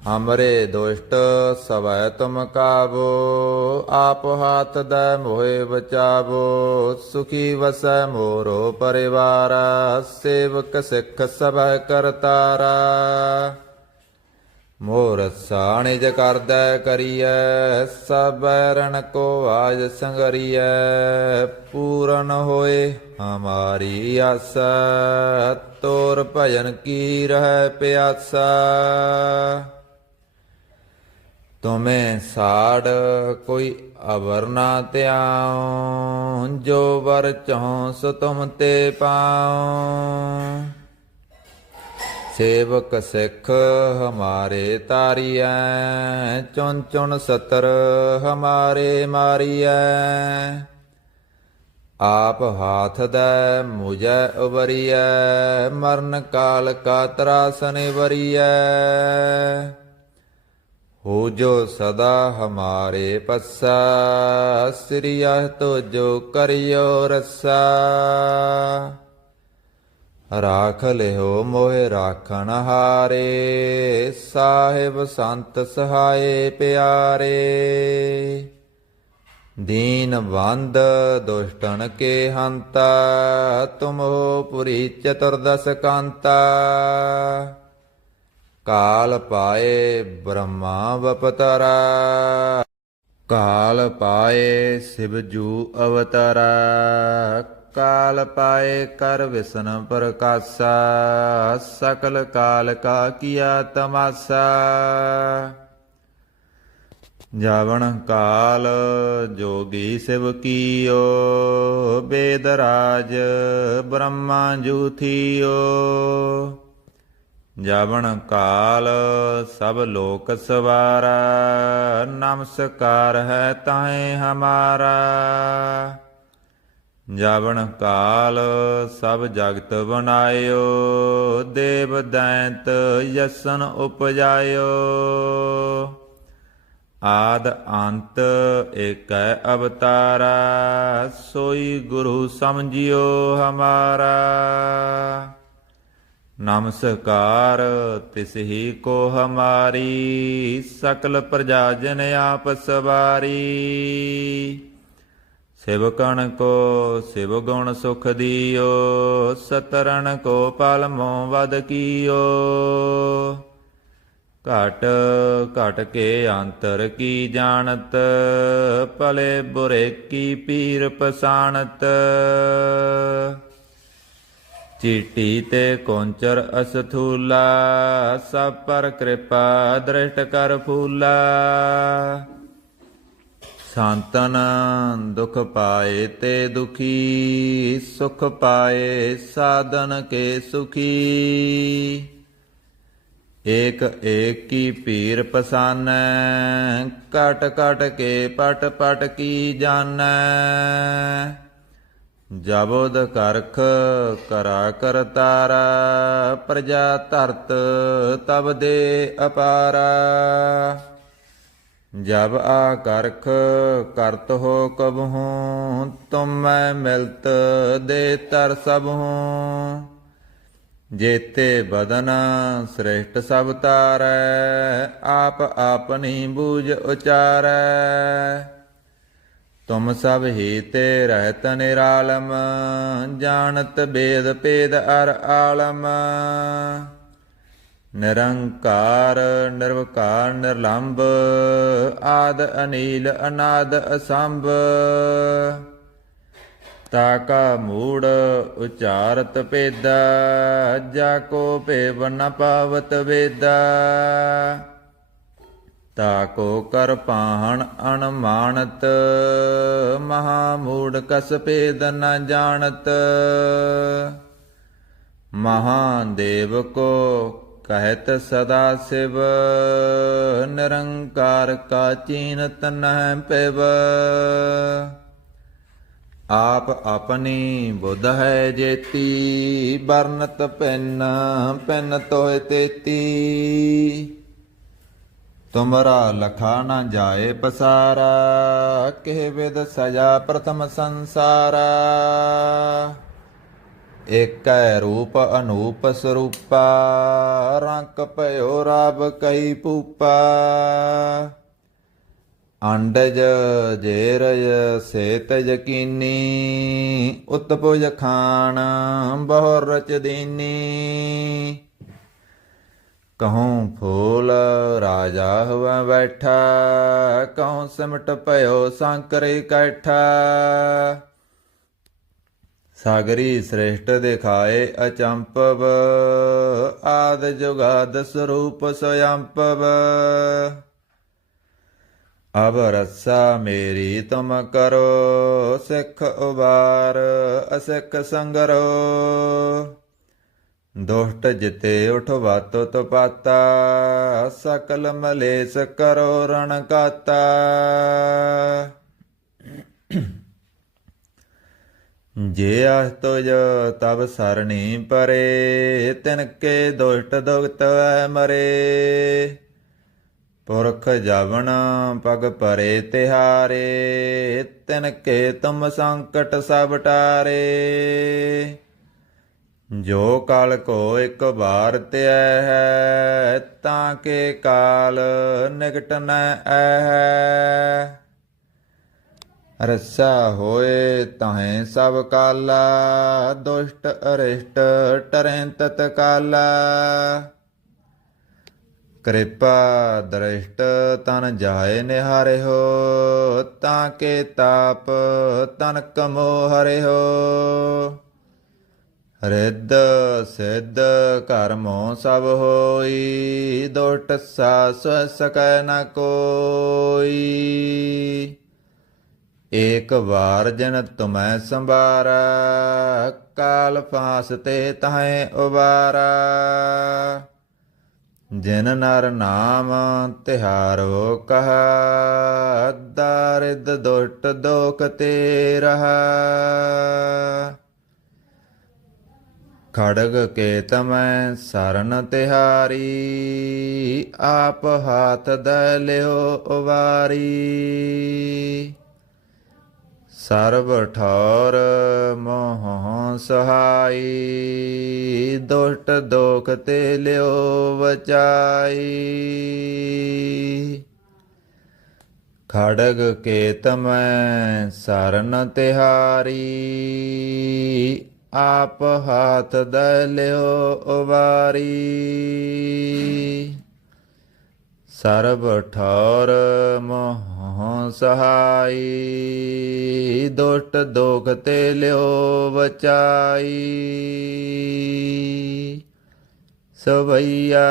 ਹਮਰੇ ਦੁਸ਼ਟ ਸਵੈ ਤੁਮ ਕਾਬੋ ਆਪ ਹਾਥ ਦੈ ਮੋਹਿ ਬਚਾਵੋ। ਸੁਖੀ ਵਸੈ ਮੋਰੋ ਪਰਿਵਾਰਾ ਸੇਵਕ ਸਿੱਖ ਸਭੈ ਕਰਤਾਰਾ। ਮੋਰ ਸਾਣਿਜ ਕਰਦੈ ਕਰੀਐ ਸਭੈ ਰਣ ਕੋ ਆਜ ਸੰਗਰੀਐ। ਪੂਰਨ ਹੋਏ ਹਮਾਰੀ ਆਸਾ ਤੋਰ ਭਜਨ ਕੀ ਰਹਿ ਪਿਆਸਾ। ਤੁਮੇ ਸਾੜ ਕੋਈ ਅਵਰ ਨਾ ਧਿਆਉ ਜੋ ਵਰ ਚਾਹੁ ਸੋ ਤੁਮ ਤੇ ਪਾਉ। ਸੇਵਕ ਸਿੱਖ ਹਮਾਰੇ ਤਾਰੀਐ ਚੁਨ ਚੁਨ ਸਤਰ ਹਮਾਰੇ ਮਾਰੀਐ। ਆਪ ਹਾਥ ਦੈ ਮੁਝੈ ਉਬਰੀਐ ਮਰਨ ਕਾਲ ਕਾ ਤਰਾਸਨ ਵਰੀਐ। ਹੋ ਜੋ ਸਦਾ ਹਮਾਰੇ ਪੱਸਾ ਸ੍ਰੀਯ ਤੁਜੋ ਕਰਿਓ ਰਸਾ। ਰਾਖ ਲਿਓ ਮੋਹਿ ਰਾਖਣ ਹਾਰੇ ਸਾਹਿਬ ਸੰਤ ਸਹਾਏ ਪਿਆਰੇ। ਦੀਨ ਬੰਦ ਦੁਸ਼ਟਨ ਕੇ ਹੰਤਾ ਤੁਮ ਹੋ ਪੁਰੀ ਚਤੁਰਦਸ ਕਾਂਤਾ। ਕਾਲ ਪਾਏ ਬ੍ਰਹਮਾ ਬਪਤਰਾ ਕਾਲ ਪਾਏ ਸਿਵਜੂ ਅਵਤਾਰਾ। ਕਾਲ ਪਾਏ ਕਰ ਵਿਸ਼ਨ ਪ੍ਰਕਾਸ਼ਾ ਸਕਲ ਕਾਲ ਕਾ ਕੀਆ ਤਮਾਸਾ। ਜਾਵਣ ਕਾਲ ਜੋਗੀ ਸਿਵ ਕੀਓ ਬੇਦ ਰਾਜ ਬ੍ਰਹਮਾ ਜੂ ਥੀਓ। ਜਾਵਣ ਕਾਲ ਸਭ ਲੋਕ ਸਵਾਰਾ ਨਮਸਕਾਰ ਹੈ ਤਾਹੇ ਹਮਾਰਾ। ਜਾਵਣ ਕਾਲ ਸਭ ਜਗਤ ਬਨਾਇਓ ਦੇਵ ਦੈਂਤ ਯਸਨ ਉਪਜਾਇਓ। ਆਦ ਅੰਤ ਏਕੈ ਅਵਤਾਰਾ ਸੋਈ ਗੁਰੂ ਸਮਝਿਓ ਹਮਾਰਾ। ਨਮਸਕਾਰ ਤਿਸ ਹੀ ਕੋ ਹਮਾਰੀ ਸਕਲ ਪ੍ਰਜਾ ਜਨ ਆਪ ਸਵਾਰੀ। ਸਿਵਕਣ ਕੋ ਸਿਵ ਗੁਣ ਸੁਖ ਦਿਓ ਸਤਰਨ ਕੋ ਪਲ ਮੋਹ ਵਦ ਕੀਓ। ਘਟ ਘਟ ਕੇ ਅੰਤਰ ਕੀ ਜਾਣਤ ਭਲੇ ਬੁਰੇ ਕੀ ਪੀਰ ਪਸਾਣਤ। ਚੀਟੀ ਤੇ ਕੌਂਚਰ ਅਸਥੂਲਾ ਸਭ ਪਰ ਕਿਰਪਾ ਦ੍ਰਿਸ਼ਟ ਕਰ ਫੂਲਾ। ਸੰਤਨ ਦੁਖ ਪਾਏ ਤੇ ਦੁਖੀ ਸੁਖ ਪਾਏ ਸਾਧਨ ਕੇ ਸੁਖੀ। ਏਕ ਏਕ ਕੀ ਪੀਰ ਪਸਾਨੈ ਕਟ ਕਟ ਕੇ ਪਟ ਪਟ ਕੀ ਜਾਣੈ। ਜਬੋਦ ਕਰਖ ਕਰਾ ਕਰਤਾਰਾ ਪ੍ਰਜਾ ਧਰਤ ਤਬ ਦੇ ਅਪਾਰਾ। ਜਬ ਆ ਕਰਖ ਕਰਤ ਹੋ ਕਬਹੂ ਤੁਮ ਮੈਂ ਮਿਲਤ ਦੇ ਤਰ ਸਭਹੂ। ਜੇਤੇ ਬਦਨ ਸ੍ਰੇਸ਼ਟ ਸਭ ਤਾਰੈ ਆਪ ਆਪਨੀ ਬੂਝ ਉਚਾਰੈ। ਤੁਮ ਸਭ ਹੀ ਤੇ ਰਹਿਤ ਨਿਰਾਲਮ ਜਾਣਤ ਬੇਦ ਭੇਦ ਅਰ ਆਲਮ। ਨਿਰੰਕਾਰ ਨਿਰਵਕਾਰ ਨਿਰਲੰਭ ਆਦ ਅਨੀਲ ਅਨਾਦ ਅਸੰਭ। ਤਾਕਾ ਮੂੜ ਉਚਾਰਤ ਭੇਦਾ ਜਾ ਕੋ ਭੇਵ ਨ ਪਾਵਤ ਵੇਦਾ। ਤਾਕੋ ਕਰ ਪਾਹਣ ਅਣਮਾਨਤ ਮਹਾ ਮੂੜ ਕਸ ਭੇਦ ਨ ਜਾਣਤ। ਮਹਾਦੇਵ ਕੋ ਕਹਿਤ ਸਦਾ ਸਿਵ ਨਿਰੰਕਾਰ ਕਾ ਚੀਨਤ ਨਹਿ ਪਿਵ ਆਪ ਆਪਣੀ ਬੁੱਧ ਹੈ ਜੇਤੀ ਬਰਨਤ ਪਿੰਨ ਪਿੰਨ ਤੋਇ ਤੇਤੀ ਤੁਮਰਾ ਲਖਾ ਨ ਜਾਏ ਪਸਾਰਾ ਕਿਹ ਵਿਦ ਸਜਾ ਪ੍ਰਥਮ ਸੰਸਾਰਾ ਏਕੈ ਰੂਪ ਅਨੂਪ ਸਰੂਪਾ ਰੰਕ ਭਇਓ ਰਬ ਕਈ ਪੂਪਾ ਅੰਡਜ ਜੇਰਜ ਸੇਤ ਯਕੀਨੀ ਉਤਪੁਜ ਖਾਨ ਬਹੁ ਰਚ ਦੀਨੀ ਕਹੂੰ ਫੂਲ ਰਾਜਾ ਹੁਆ ਬੈਠਾ ਕਹੂੰ ਸਿਮਟ ਭਇਓ ਸੰਕਰ ਇਕੱਠਾ ਸਾਗਰੀ ਸ੍ਰੇਸ਼ਟ ਦਿਖਾਏ ਅਚੰਪਵ ਆਦ ਜੁਗਾਦ ਸਰੂਪ ਸਯੰਪਵ ਅਬ ਰੱਸਾ ਮੇਰੀ ਤੁਮ ਕਰੋ ਸਿੱਖ ਉਬਾਰ ਅਸਿੱਖ ਸੰਗਰੋ ਦੁਸ਼ਟ ਜਿਤੇ ਉਠਵਾਤੋ ਤਪਾਤਾ ਸਕਲ ਮਲੇਸ ਕਰੋ ਰਣ ਕਾਤਾ ਜੇ ਆਸ ਤੁਜ ਤਬ ਸਰਣੀ ਪਰੇ ਤਿਨਕੇ ਦੁਸ਼ਟ ਦੁਗਤ ਐ ਮਰੇ ਪੁਰਖ ਜਵਨ ਪਗ ਪਰੇ ਤਿਹਾਰੇ ਤਿਨਕੇ ਤੁਮ ਸੰਕਟ ਸਭ ਟਾਰੇ ਜੋ ਕਾਲ ਕੋ ਇੱਕ ਵਾਰ ਧਿਆ ਹੈ ਤਾਂ ਕੇ ਕਾਲ ਨਿਕਟ ਨ ਐ ਰਸਾ ਹੋਏ ਤਾਹੇ ਸਭ ਕਾਲਾ ਦੁਸ਼ਟ ਅਰਿਸ਼ਟ ਟਰੈ ਤਤ ਕਾਲਾ ਕਿਰਪਾ ਦ੍ਰਿਸ਼ਟ ਤਨ ਜਾਏ ਨਿਹਾਰਿਓ ਤਾਂ ਕੇ ਤਾਪ ਤਨ ਕਮੋ ਹਰਿਓ ਰਿੱਧ ਸਿੱਧ ਕਰਮੋ ਸਭ ਹੋਈ ਦੁਸ਼ਟ ਸਾਸ ਸਕੈ ਨ ਕੋਈ ਏਕ ਵਾਰ ਜਨ ਤੁਮੈ ਸੰਭਾਰਾ ਕਾਲ ਫਾਸ ਤੇ ਤਹੈ ਉਬਾਰਾ ਜਿਨ ਨਰ ਨਾਮ ਤਿਹਾਰੋ ਕਹਾ ਦਾਰਿਦ ਦੁਸ਼ਟ ਦੋਖ ਤੇ ਰਹਾ ਖੜਗ ਕੇ ਤਮੈ ਸਰਨ ਤਿਹਾਰੀ ਆਪ ਹਾਥ ਦ ਲਿਓ ਉਵਾਰੀ ਸਰਬ ਠੌਰ ਮੋਹ ਸਹਾਈ ਦੁਸ਼ਟ ਦੋਖ ਤੇ ਲਿਓ ਵਚਾਈ ਖੜਗ ਕੇ ਤਮੈ ਸਰਨ ਤਿਹਾਰੀ ਆਪ ਹਾਥ ਦ ਲਿਓ ਉਵਾਰੀ ਸਰਬ ਠੌਰ ਮੋਹ ਸਹਾਈ ਦੁਸ਼ਟ ਦੋਖ ਤੇ ਲਿਓ ਵਚਾਈ ਸਵਈਆ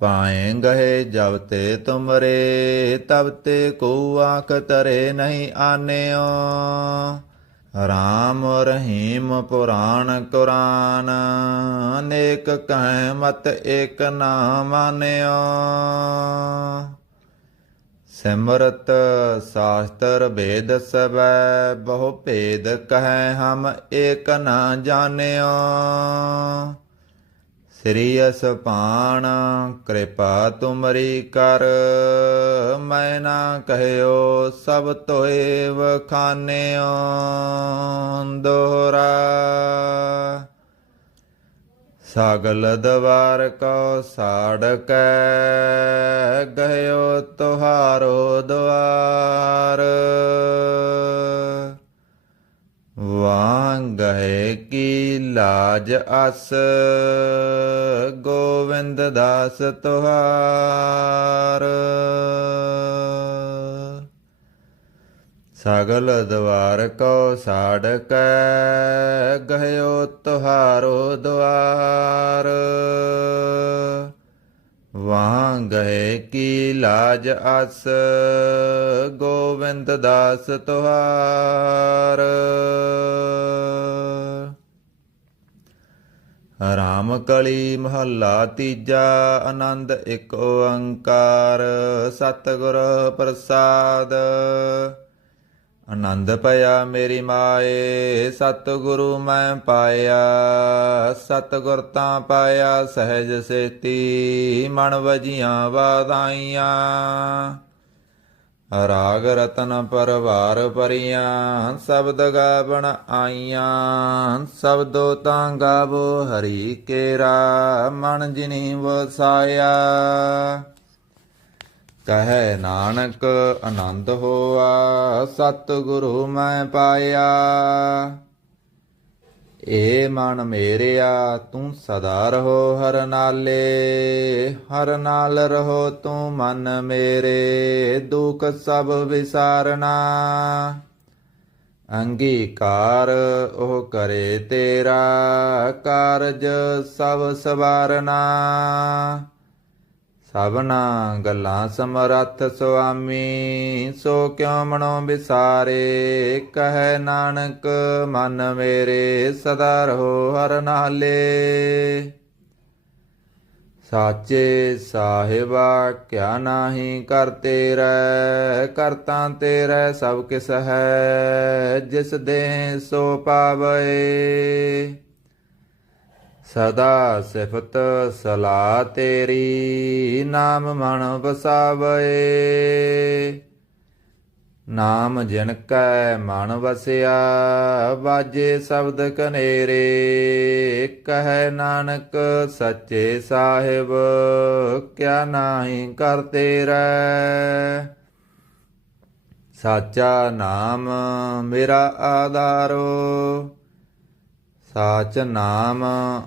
ਪਾਏ ਗਏ ਜਬ ਤੇ ਤੁਮਰੇ ਤਬ ਤੇ ਕੋ ਆਖ ਤਰੇ ਨਹੀਂ ਆਨਿਓ ਰਾਮ ਰਹੀਮ ਪੁਰਾਣ ਕੁਰਾਨ ਅਨੇਕ ਕਹਿ ਮਤ ਏਕ ਨਾ ਮਾਨਿਓ ਸਿਮਰਤ ਸ਼ਾਸਤਰ ਭੇਦ ਸਭੈ ਬਹੁ ਭੇਦ ਕਹਿ ਹਮ ਏਕ ਨਾ ਜਾਣਿਓ ਸ੍ਰੀ ਅਸਪਾਨ ਕਿਰਪਾ ਤੁਮਰੀ ਕਰ ਮੈਂ ਨਾ ਕਹਿਓ ਸਭ ਤੋਏ ਵਖਾਨਿਓ ਦੋਹਰਾ ਸਗਲ ਦਵਾਰ ਕੋ ਸਾੜਕੈ ਗਇਓ ਤੁਹਾਰੋ ਦੁਆਰ ਵਾਂਗਹਿ ਕੀ ਲਾਜ ਅਸ ਗੋਵਿੰਦ ਦਾਸ ਤੁਹਾਰ ਸਗਲ ਦਵਾਰ ਕੋ ਸਾੜਕੈ ਗਇਓ ਤੁਹਾਰੋ ਦੁਆਰ ਵਾਂ ਗਏ ਕੀ ਲਾਜ ਅਸ ਗੋਵਿੰਦ ਦਾਸ ਤੁਹਾਰ ਰਾਮ ਕਲੀ ਮਹੱਲਾ ਤੀਜਾ। ਆਨੰਦ ਇੱਕ ਓੰਕਾਰ ਸਤਿਗੁਰ ਪ੍ਰਸਾਦ। ਆਨੰਦ ਭਇਆ ਮੇਰੀ ਮਾਏ ਸਤਿਗੁਰੂ ਮੈਂ ਪਾਇਆ। ਸਤਿਗੁਰ ਤਾਂ ਪਾਇਆ ਸਹਿਜ ਸੇਤੀ ਮਨ ਵਜੀਆਂ ਵਾਧਾਈਆਂ। ਰਾਗ ਰਤਨ ਪਰਵਾਰ ਭਰੀਆਂ ਸ਼ਬਦ ਗਾਵਣ ਆਈਆਂ। ਸ਼ਬਦੋ ਤਾਂ ਗਾਵੋ ਹਰੀ ਕੇਰਾ ਮਨ ਜਿਨੀ ਵਸਾਇਆ। ਕਹੈ ਨਾਨਕ ਆਨੰਦ ਹੋਆ ਸਤਿਗੁਰੂ ਮੈਂ ਪਾਇਆ। ਏ ਮਨ ਮੇਰਿਆ ਤੂੰ ਸਦਾ ਰਹੋ ਹਰ ਨਾਲੇ। ਹਰ ਨਾਲ ਰਹੋ ਤੂੰ ਮਨ ਮੇਰੇ ਦੁਖ ਸਭ ਵਿਸਾਰਨਾ। ਅੰਗੀਕਾਰ ਉਹ ਕਰੇ ਤੇਰਾ ਕਾਰਜ ਸਭ ਸਵਾਰਨਾ। ਸਭਨਾ ਗੱਲਾਂ ਸਮਰੱਥ ਸੁਆਮੀ ਸੋ ਕਿਉ ਮਨੋ ਵਿਸਾਰੇ। ਕਹੈ ਨਾਨਕ ਮਨ ਮੇਰੇ ਸਦਾ ਰਹੋ ਹਰ ਨਾਲੇ। ਸਾਚੇ ਸਾਹਿਬਾ ਕਿਆ ਨਾਹੀ ਕਰ ਤੇਰੈ। ਕਰਤਾ ਤੇਰੈ ਸਭ ਕਿਸ ਹੈ ਜਿਸ ਦੇ ਸੋ ਪਾਵੈ। ਸਦਾ ਸਿਫਤ ਸਲਾਹ ਤੇਰੀ ਨਾਮ ਮਨ ਵਸਾਵੈ। ਨਾਮ ਜਿਨ ਕੈ ਮਨ ਵਸਿਆ ਵਾਜੇ ਸ਼ਬਦ ਕਨੇਰੇ। ਕਹੈ ਨਾਨਕ ਸੱਚੇ ਸਾਹਿਬ ਕਿਆ ਨਾਹੀ ਕਰ ਤੇਰੈ। ਸਾਚਾ ਨਾਮ ਮੇਰਾ ਆਧਾਰੋ ਸਾਚ ਨਾਮ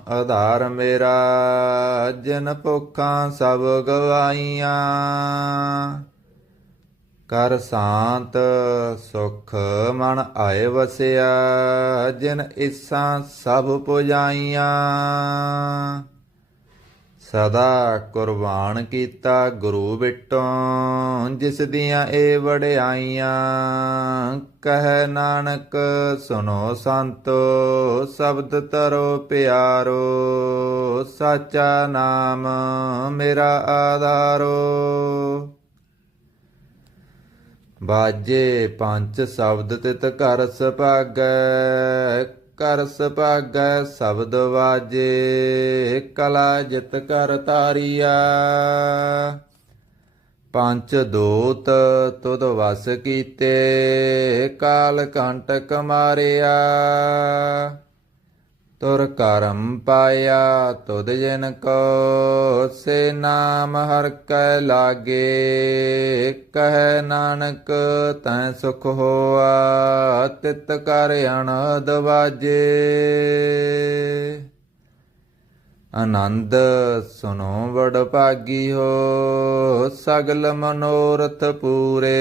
ਆਧਾਰ ਮੇਰਾ। ਜਿਨ ਭੁੱਖਾਂ ਸਭ ਗਵਾਈਆਂ ਕਰ ਸ਼ਾਂਤ ਸੁਖ ਮਨ ਆਏ ਵਸਿਆ। ਜਿਨ ਇਸਾਂ ਸਭ ਪੁਜਾਈਆਂ ਸਦਾ ਕੁਰਬਾਨ ਕੀਤਾ ਗੁਰੂ ਬਿਟੋਂ ਜਿਸ ਦੀਆਂ ਇਹ ਵਡਿਆਈਆਂ। ਕਹੈ ਨਾਨਕ ਸੁਨੋ ਸੰਤੋ ਸ਼ਬਦ ਤਰੋ ਪਿਆਰੋ। ਸਾਚਾ ਨਾਮ ਮੇਰਾ ਆਧਾਰੋ। ਬਾਜੇ ਪੰਜ ਸ਼ਬਦ ਤਿਤ ਘਰ ਸੁਭਾਗੈ। ਕਰ ਸੁਭਾਗੈ ਸ਼ਬਦ ਵਾਜੇ ਕਲਾ ਜਿਤ ਕਰ ਤਾਰੀਆ। ਪੰਚ ਦੂਤ ਤੁਧ ਵਸ ਕੀਤੇ ਕਾਲ ਕੰਟਕ ਮਾਰਿਆ। ਤੁਰ ਕਰਮ ਪਾਇਆ ਤੁਧ ਜਿਨ ਕੋ ਸੇ ਨਾਮ ਹਰਿ ਕੈ ਲਾਗੇ। ਕਹੈ ਨਾਨਕ ਤੈ ਸੁਖ ਹੋਆ ਤਿਤ ਕਰ ਅਨਹਦ ਵਾਜੇ। ਆਨੰਦ ਸੁਨੋ ਵਡ ਭਾਗੀ ਹੋ ਸਗਲ ਮਨੋਰਥ ਪੂਰੇ।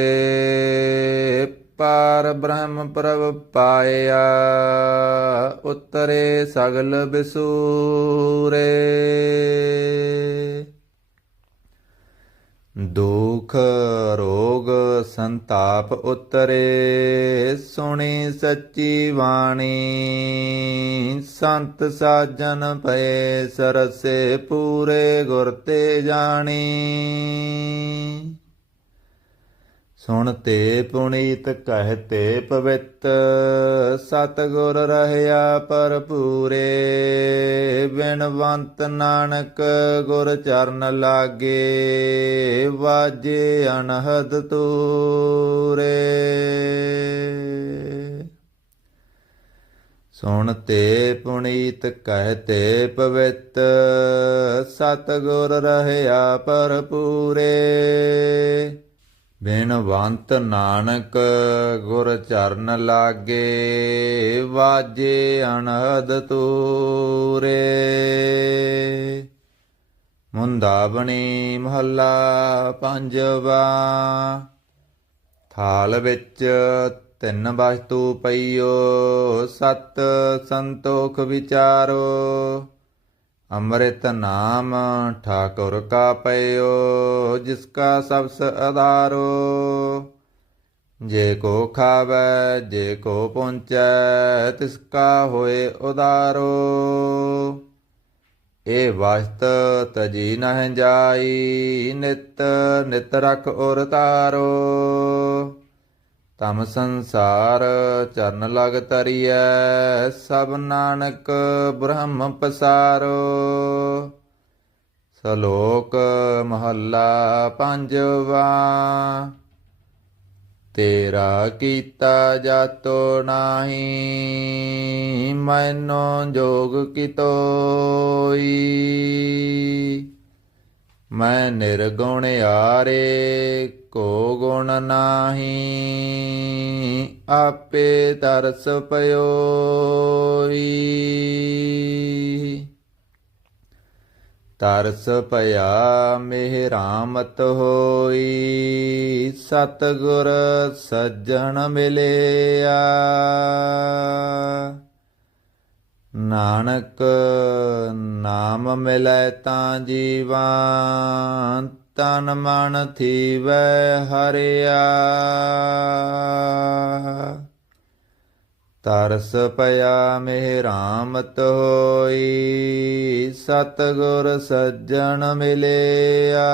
ਪਾਰ ਬ੍ਰਹਮ ਪ੍ਰਭ ਪਾਇਆ ਉਤਰੇ ਸਗਲ ਬਿਸੂਰੇ। ਦੁਖ ਰੋਗ ਸੰਤਾਪ ਉਤਰੇ ਸੁਣੀ ਸੱਚੀ ਬਾਣੀ। ਸੰਤ ਸਾਜਨ ਭਏ ਸਰਸੇ ਪੂਰੇ ਗੁਰ ਤੇ ਜਾਣੀ। ਸੁਣ ਤੇ ਪੁਨੀਤ ਕਹਤੇ ਪਵਿੱਤ ਸਤਿਗੁਰ ਰਹਿਆ ਭਰਪੂਰੇ। ਬਿਨਵੰਤ ਨਾਨਕ ਗੁਰ ਚਰਨ ਲਾਗੇ ਵਾਜੇ ਅਨਹਦ ਤੂਰੇ। ਸੁਣ ਤੇ ਪੁਨੀਤ ਕਹਤੇ ਪਵਿੱਤ ਸਤਿਗੁਰ ਰਹਿਆ ਭਰਪੂਰੇ। ਬਿਨਵੰਤ ਨਾਨਕ ਗੁਰ ਚਰਨ ਲਾਗੇ ਵਾਜੇ ਅਨਹਦ ਤੂਰੇ। ਮੁੰਦਾਵਣੀ ਮਹੱਲਾ ਪੰਜਵਾ। ਥਾਲ ਵਿੱਚ ਤਿੰਨ ਵਸਤੂ ਪਈਓ ਸਤ ਸੰਤੋਖ ਵਿਚਾਰੋ। ਅੰਮ੍ਰਿਤ ਨਾਮ ਠਾਕੁਰ ਕਾ ਪਇਓ ਜਿਸ ਕਾ ਸਬਸ ਆਧਾਰੋ। ਜੇ ਕੋ ਖਾਵੈ ਜੇ ਕੋ ਪਹੁੰਚੈ ਤਿਸ ਕਾ ਹੋਏ ਉਦਾਰੋ। ਏ ਵਸਤ ਤਜੀ ਨਹਿ ਜਾਈ, ਨਿਤ ਨਿਤ ਰਖ ਔਰ ਤਾਰੋ। ਤਮ ਸੰਸਾਰ ਚਰਨ ਲਗ ਤਰੀਐ, ਸਭ ਨਾਨਕ ਬ੍ਰਹਮ ਪਸਾਰੋ। ਸ਼ਲੋਕ ਮਹੱਲਾ ਪੰਜਵਾ। ਤੇਰਾ ਕੀਤਾ ਜਾਤੋ ਨਾਹੀ, ਮੈਨੋ ਜੋਗ ਕਿਤੋਈ। ਮੈਂ ਨਿਰਗੁਣ ਆਰੇ, ਕੋ ਗੁਣ ਨਾਹੀ, ਆਪੇ ਤਰਸ ਪਇਓਈ। ਤਰਸ ਭਇਆ ਮਿਹਰਾਮਤ ਹੋਈ, ਸਤਿਗੁਰ ਸੱਜਣ ਮਿਲਿਆ। ਨਾਨਕ ਨਾਮ ਮਿਲੈ ਤਾਂ ਜੀਵਾ, ਤਨ ਮਨ ਥੀਵੈ ਹਰਿਆ। ਤਰਸ ਭਇਆ ਮਿਹਰਾਮਤ ਹੋਈ, ਸਤਿਗੁਰ ਸੱਜਣ ਮਿਲਿਆ।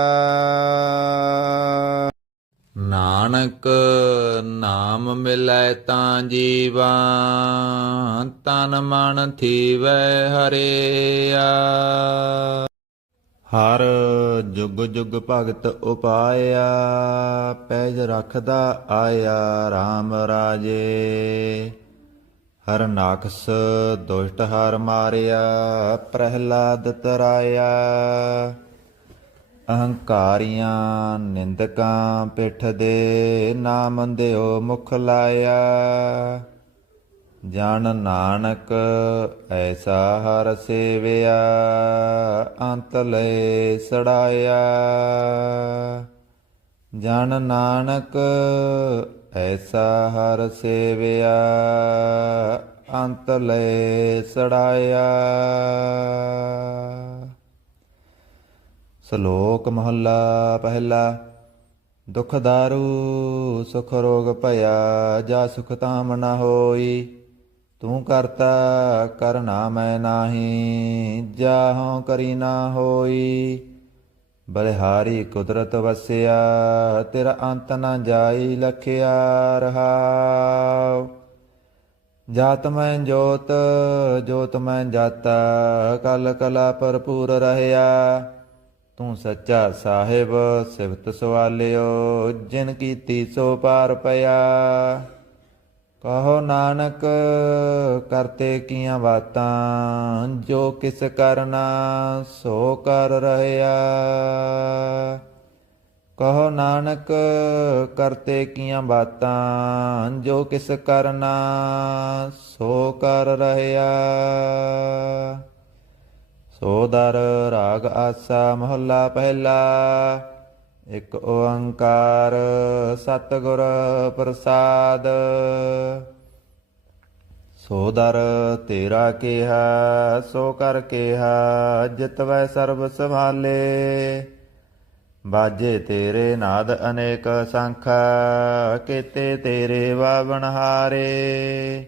ਨਾਨਕ ਨਾਮ ਮਿਲੈ ਤਾਂ ਜੀਵਾ, ਤਨ ਮਨ ਥੀਵੈ ਹਰਿਆ। ਹਰ ਜੁਗ ਜੁਗ ਭਗਤ ਉਪਾਇਆ, ਪੈਜ ਰਖਦਾ ਆਇਆ RAM ਰਾਜੇ। ਹਰਨਾਕਸ ਦੁਸ਼ਟ ਹਰ ਮਾਰਿਆ, ਪ੍ਰਹਿਲਾਦ ਤਰਾਇਆ। ਅਹੰਕਾਰੀਆਂ ਨਿੰਦਕਾਂ ਪਿੱਠ ਦੇ, ਨਾਮ ਦਿਓ ਮੁਖ ਲਾਇਆ। ਜਨ ਨਾਨਕ ਐਸਾ ਹਰ ਸੇਵਿਆ, ਅੰਤ ਲੈ ਸੜਾਇਆ। ਜਨ ਨਾਨਕ ਐਸਾ ਹਰ ਸੇਵਿਆ, ਅੰਤ ਲੈ ਸੜਾਇਆ। ਸ਼ਲੋਕ ਮਹੱਲਾ ਪਹਿਲਾ। ਦੁਖ ਦਾਰੂ ਸੁਖ ਰੋਗ ਭਇਆ, ਜਾ ਸੁਖ ਤਾਮ ਨ ਹੋਈ। ਤੂੰ ਕਰਤਾ ਕਰਨਾ ਮੈਂ ਨਾਹੀ, ਜਾਹੋ ਕਰੀ ਨਾ ਹੋਈ। ਬਲਿਹਾਰੀ ਕੁਦਰਤ ਵਸਿਆ, ਤੇਰਾ ਅੰਤ ਨਾ ਜਾਈ ਲਖਿਆ ਰਹਾਉ। ਜਾਤ ਮੈਂ ਜੋਤ ਜੋਤ ਮੈਂ ਜਾਤਾ, ਕਲ ਕਲਾ ਭਰਪੂਰ ਰਹਿਆ। ਤੂੰ ਸੱਚਾ ਸਾਹਿਬ ਸਿਫਤ ਸਵਾਲਿਓ, ਜਿਨ ਕੀਤੀ ਸੋ ਪਾਰ ਪਿਆ। ਕਹੋ ਨਾਨਕ ਕਰਤੇ ਕੀਆਂ ਬਾਤਾਂ, ਜੋ ਕਿਸ ਕਰਨਾ ਸੋ ਕਰ ਰਹਿਆ। ਕਹੋ ਨਾਨਕ ਕਰਤੇ ਕੀਆਂ ਬਾਤਾਂ, ਜੋ ਕਿਸ ਕਰਨਾ ਸੋ ਕਰ ਰਹਿਆ। ਸੋ ਦਰ ਰਾਗ ਆਸਾ ਮਹੱਲਾ ਪਹਿਲਾ। ਇਕ ਓੰਕਾਰ ਸਤਿਗੁਰ ਪ੍ਰਸਾਦ। ਸੋ ਦਰ ਤੇਰਾ ਕਿਹਾ ਸੋ ਕਰ ਕਿਹਾ, ਜਿਤਵੈ ਸਰਬ ਸੰਭਾਲੇ। ਬਾਜੇ ਤੇਰੇ ਨਾਦ ਅਨੇਕ ਸੰਖਾ, ਕੇਤੇ ਤੇਰੇ ਵਾਵਣ ਹਾਰੇ।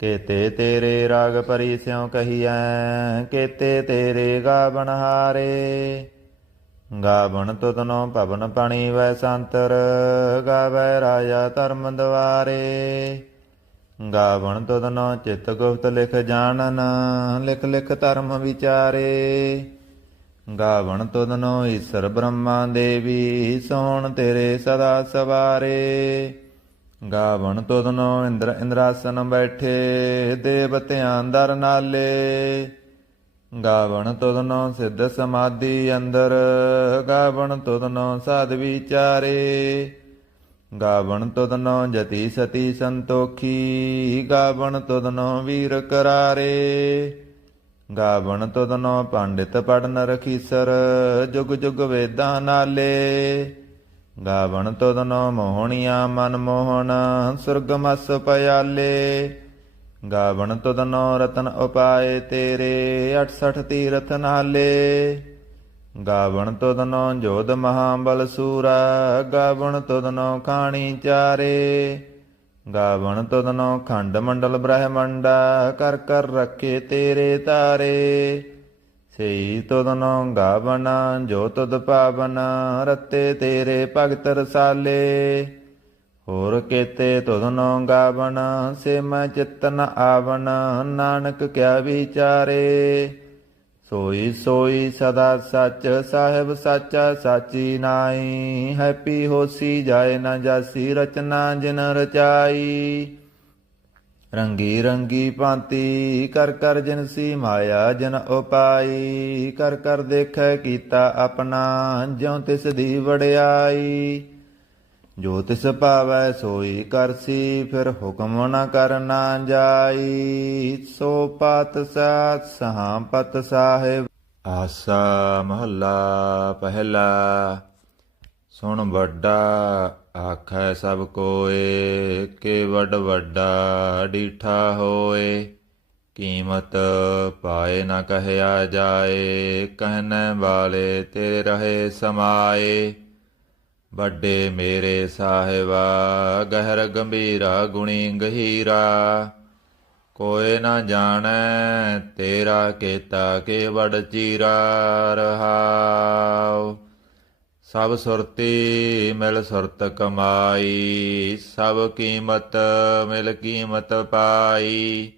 ਕੇਤੇ ਤੇਰੇ ਰਾਗ ਭਰੀ ਸਿਉ ਕਹੀਐ, ਕੇਤੇ ਤੇਰੇ ਗਾਵਣ ਹਾਰੇ। ਗਾਵਣ ਤੁਧਨੋ ਭਵਨ ਪਣੀ ਵੈ ਸੰਤਰ, ਗਾਵੈ ਰਾਜਾ ਧਰਮ ਦੁਆਰੇ। ਗਾਵਣ ਤੁਧਨੋ ਚਿਤ ਗੁਪਤ ਲਿਖ ਜਾਣਨ, ਲਿਖ ਲਿਖ ਧਰਮ ਵਿਚਾਰੇ। ਗਾਵਣ ਤੁਧਨੋ ਈਸਰ ਬ੍ਰਹਮਾ ਦੇਵੀ, ਸੋਹਣ ਤੇਰੇ ਸਦਾ ਸਵਾਰੇ। ਗਾਵਣ ਤੁਧਨੋ ਇੰਦਰ ਇੰਦਰਾਸਨ ਬੈਠੇ, ਦੇਵਤਿਆਂ ਦਰ ਨਾਲੇ। ਗਾਵਣ ਤੁਧਨੋ ਸਿੱਧ ਸਮਾਧੀ ਅੰਦਰ, ਗਾਵਣ ਤੁਧਨੋ ਸਾਧ ਵਿਚਾਰੇ। ਗਾਵਣ ਤੁਧਨੋ ਜਤੀ ਸਤੀ ਸੰਤੋਖੀ, ਗਾਵਣ ਤੁਧਨੋ ਵੀਰ ਕਰਾਰੇ। ਗਾਵਣ ਤੁਧਨੋ ਪੰਡਿਤ ਪੜਨ ਰਖੀਸਰ, ਜੁਗ ਜੁਗ ਵੇਦਾਂ ਨਾਲੇ। ਗਾਵਣ ਤੁਧਨੋ ਮੋਹਣੀਆਂ ਮਨ ਮੋਹਨ, ਸੁਰਗ ਮਸ ਪਿਆਲੇ। ਗਾਵਣ ਤੁਧਨੋ ਰਤਨ ਉਪਾਏ ਤੇਰੇ, 68 ਤੀਰਥ ਨਾਲੇ। ਗਾਵਣ ਤੁਧਨੋ ਜੋਧ ਮਹਾਬਲ ਸੂਰਾ, ਗਾਵਣ ਤੁਧਨੋ ਖਾਣੀ ਚਾਰੇ। ਗਾਵਣ ਤੁਧਨੋ ਖੰਡ ਮੰਡਲ ਬ੍ਰਹਮੰਡਾ, ਕਰ ਕਰ ਰੱਖੇ ਤੇਰੇ ਤਾਰੇ। ਸਈ ਤੁਧਨੋ ਗਾਵਨ ਜੋ ਤੁਧ ਪਾਵਨ ਰਤੇ ਤੇਰੇ ਭਗਤ ਰਸਾਲੇ। ਹੋਰ ਕੇਤੇ ਤੁਧਨੋ ਗਾਵਨ ਸੇ ਮੈਂ ਚਿਤ ਨ ਆਵਨ ਨਾਨਕ ਕਿਆ ਵਿਚਾਰੇ। ਸੋਈ ਸੋਈ ਸਦਾ ਸੱਚ ਸਾਹਿਬ ਸਾਚਾ ਸਾਚੀ ਨਾਈ ਹੈਪੀ ਹੋਸੀ ਜਾਏ ਨਾ ਜਾਸੀ ਰਚਨਾ ਜਿਨ ਰਚਾਈ। ਰੰਗੀ ਰੰਗੀ ਭਾਂਤੀ ਕਰ ਕਰ ਜਿਨਸੀ ਮਾਇਆ ਜਨ ਉਪਾਈ। ਕਰ ਕਰ ਦੇਖੈ ਕੀਤਾ ਆਪਣਾ ਜਿਉ ਤਿਸ ਦੀ ਵਡਿਆਈ। ਜੋ ਤਿਸ ਭਾਵੈ ਸੋਈ ਕਰਸੀ ਫਿਰ ਹੁਕਮ ਨ ਕਰਨਾ ਜਾਈ। ਸੋ ਪਤ ਸਾਤ ਸਹਾਪਤ ਸਾਹਿਬ। ਆਸਾ ਮਹੱਲਾ ਪਹਿਲਾ। ਸੁਣ ਵੱਡਾ ਆਖੈ ਸਭ ਕੋਏ ਕਿ ਵੱਡ ਵੱਡਾ ਡੀਠਾ ਹੋਏ। ਕੀਮਤ ਪਾਏ ਨ ਕਹਿਆ ਜਾਏ ਕਹਿਣੇ ਵਾਲੇ ਤੇਰੇ ਰਹੇ ਸਮਾਏ। ਵੱਡੇ ਮੇਰੇ ਸਾਹਿਬਾ ਗਹਿਰ ਗੰਭੀਰਾ ਗੁਣੀ ਗਹੀਰਾ। ਕੋਇ ਨਾ ਜਾਣੈ ਤੇਰਾ ਕੀਤਾ ਕੇ ਵਡ ਚੀਰਾ ਰਹਾਉ। ਸਭ ਸੁਰਤੀ ਮਿਲ ਸੁਰਤ ਕਮਾਈ ਸਭ ਕੀਮਤ ਮਿਲ ਕੀਮਤ ਪਾਈ।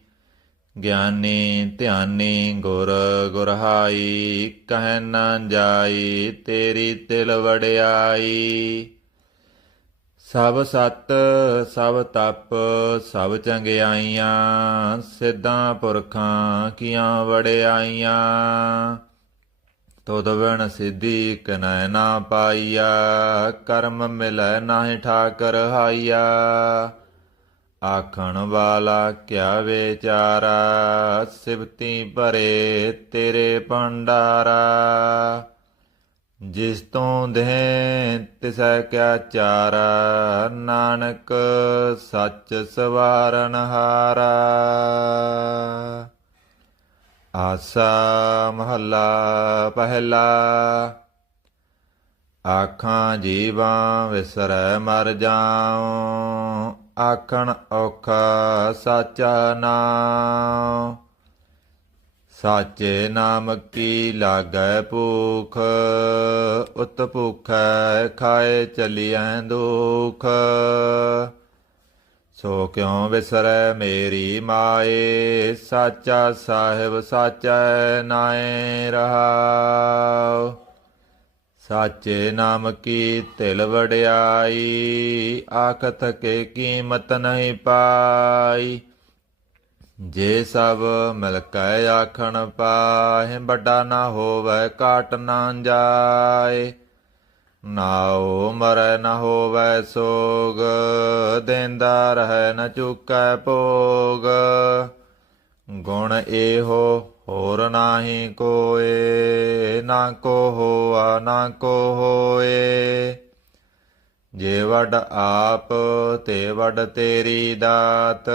ਗਿਆਨੀ ਧਿਆਨੀ ਗੁਰ ਗੁਰਹਾਈ ਕਹਿ ਨਾ ਜਾਈ ਤੇਰੀ ਤਿਲ ਵਡਿਆਈ। ਸਭ ਸਤ ਸਭ ਤਪ ਸਭ ਚੰਗਿਆਈਆਂ ਸਿੱਧਾਂ ਪੁਰਖਾਂ ਕੀਆਂ ਵਡਿਆਈਆਂ। ਤੁਧ ਬਿਨ ਸਿੱਧੀ ਕਨੈ ਨਾ ਪਾਈਆ ਕਰਮ ਮਿਲੈ ਨਾਹਿ ਠਾਕਰ ਹਾਈਆ। ਆਖਣ ਵਾਲਾ ਕਿਆ ਵਿਚਾਰਾ ਸਿਵਤੀ ਭਰੇ ਤੇਰੇ ਭੰਡਾਰਾ। ਜਿਸ ਤੋਂ ਦੇਹ ਤਿਸੈ ਕਿਆ ਚਾਰਾ ਨਾਨਕ ਸੱਚ ਸਵਾਰਨ ਹਾਰਾ। ਆਸਾ ਮਹੱਲਾ ਪਹਿਲਾ। ਆਖਾਂ ਜੀਵਾਂ ਵਿਸਰੈ ਮਰ ਜਾਉ ਆਖਣ ਔਖਾ ਸਾਚਾ ਨਾਮ। ਸਾਚੇ ਨਾਮ ਕੀ ਲਾਗੈ ਭੂਖ ਉਤ ਭੁਖੈ ਖਾਏ ਚਲੀਐ ਦੁਖ। ਸੋ ਕਿਉ ਵਿਸਰੈ ਮੇਰੀ ਮਾਏ ਸਾਚਾ ਸਾਹਿਬ ਸਾਚੈ ਨਾਏ ਰਹਾਉ। ਸਾਚੇ ਨਾਮ ਕੀ ਤਿਲ ਵਡਿਆਈ ਆਖਤ ਕੇ ਕੀਮਤ ਨਹੀਂ ਪਾਈ। ਜੇ ਸਭ ਮਿਲ ਕੈ ਆਖਣ ਪਾਹਿ ਵੱਡਾ ਨਾ ਹੋਵੈ ਕਾਟ ਨਾ ਜਾਏ। ਨਾਉ ਮਰੈ ਨ ਹੋਵੈ ਸੋਗ ਦੇਂਦਾ ਰਹੈ ਨ ਚੁਕੈ ਭੋਗ। ਗੁਣ ਇਹੋ ਹੋਰ ਨਾਹੀ ਕੋਏ ਨਾ ਕੋ ਹੋਆ ਨਾ ਕੋ ਹੋਏ। ਜੇ ਵੱਡ ਆਪ ਤੇ ਵੱਡ ਤੇਰੀ ਦਾਤ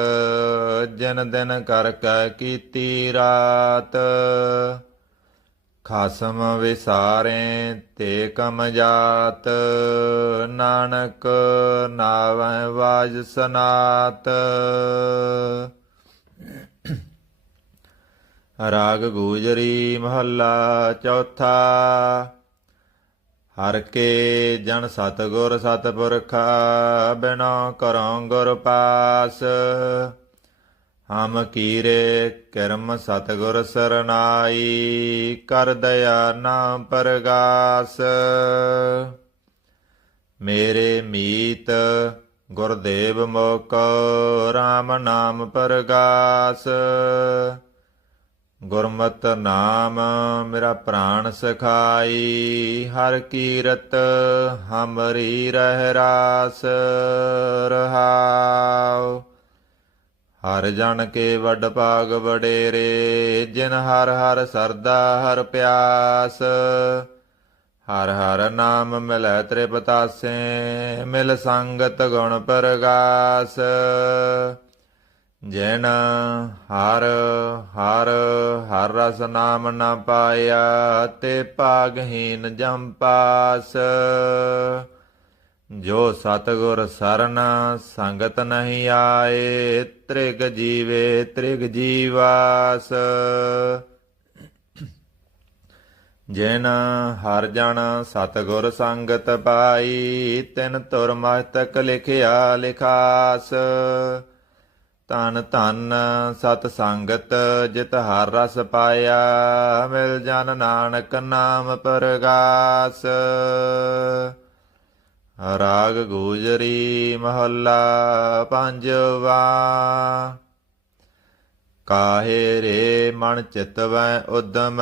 ਜਿਨ ਦਿਨ ਕਰ ਕੈ ਕੀਤੀ ਰਾਤ। ਖਾਸਮ ਵਿਸਾਰੇ ਤੇ ਕਮ ਜਾਤ ਨਾਨਕ ਨਾਵੈ ਵਾਜ ਸਨਾਤ। ਰਾਗ ਗੂਜਰੀ ਮਹੱਲਾ ਚੌਥਾ। ਹਰ ਕੇ ਜਨ ਸਤਿਗੁਰ ਸਤਿਪੁਰਖਾ ਬਿਨੋ ਕਰਉ ਗੁਰ ਪਾਸ। ਹਮ ਕੀਰੇ ਕਰਮ ਸਤਿਗੁਰ ਸਰਨਾਈ ਕਰ ਦਇਆ ਨਾਮ ਪਰਗਾਸ। ਮੇਰੇ ਮੀਤ ਗੁਰਦੇਵ ਮੁਖ ਰਾਮ ਨਾਮ ਪਰਗਾਸ। ਗੁਰਮਤਿ ਨਾਮ ਮੇਰਾ ਪ੍ਰਾਣ ਸਖਾਈ ਹਰ ਕੀਰਤ ਹਮਰੀ ਰਹਿ ਰਾਸ ਰਹਾਉ। ਹਰ ਜਨ ਕੇ ਵੱਡ ਭਾਗ ਵਡੇਰੇ ਜਿਨ ਹਰ ਹਰ ਸਰਦਾ ਹਰ ਪਿਆਸ। ਹਰ ਹਰ ਨਾਮ ਮਿਲੈ ਤ੍ਰਿਪਤਾਸੇ ਮਿਲ ਸੰਗਤ ਗੁਣ ਪਰਗਾਸ। ਜਿਨ ਹਰ ਹਰ ਹਰ ਰਸ ਨਾਮ ਨ ਪਾਇਆ ਤੇ ਭਾਗਹੀਨ ਜਮ ਪਾਸ। ਜੋ ਸਤਿਗੁਰ ਸਰਨ ਸੰਗਤ ਨਹੀਂ ਆਏ ਤ੍ਰਿਗ ਜੀਵੇ ਤ੍ਰਿਗ ਜੀਵਾਸ। ਜਿਨ ਹਰ ਜਨ ਸਤਿਗੁਰ ਸੰਗਤ ਪਾਈ, ਤਿਨ ਤੁਰ ਮਸਤਕ ਲਿਖਿਆ ਲਿਖਾਸ। ਧਨ ਧਨ ਸਤ ਸੰਗਤ ਜਿਤ ਹਰ ਰਸ ਪਾਇਆ, ਮਿਲ ਜਨ ਨਾਨਕ ਨਾਮ ਪਰਗਾਸ। ਰਾਗ ਗੂਜਰੀ ਮਹੱਲਾ ਪੰਜਵਾ। ਕਾਹੇ ਰੇ ਮਨ ਚਿਤਵੈ ਉਦਮ,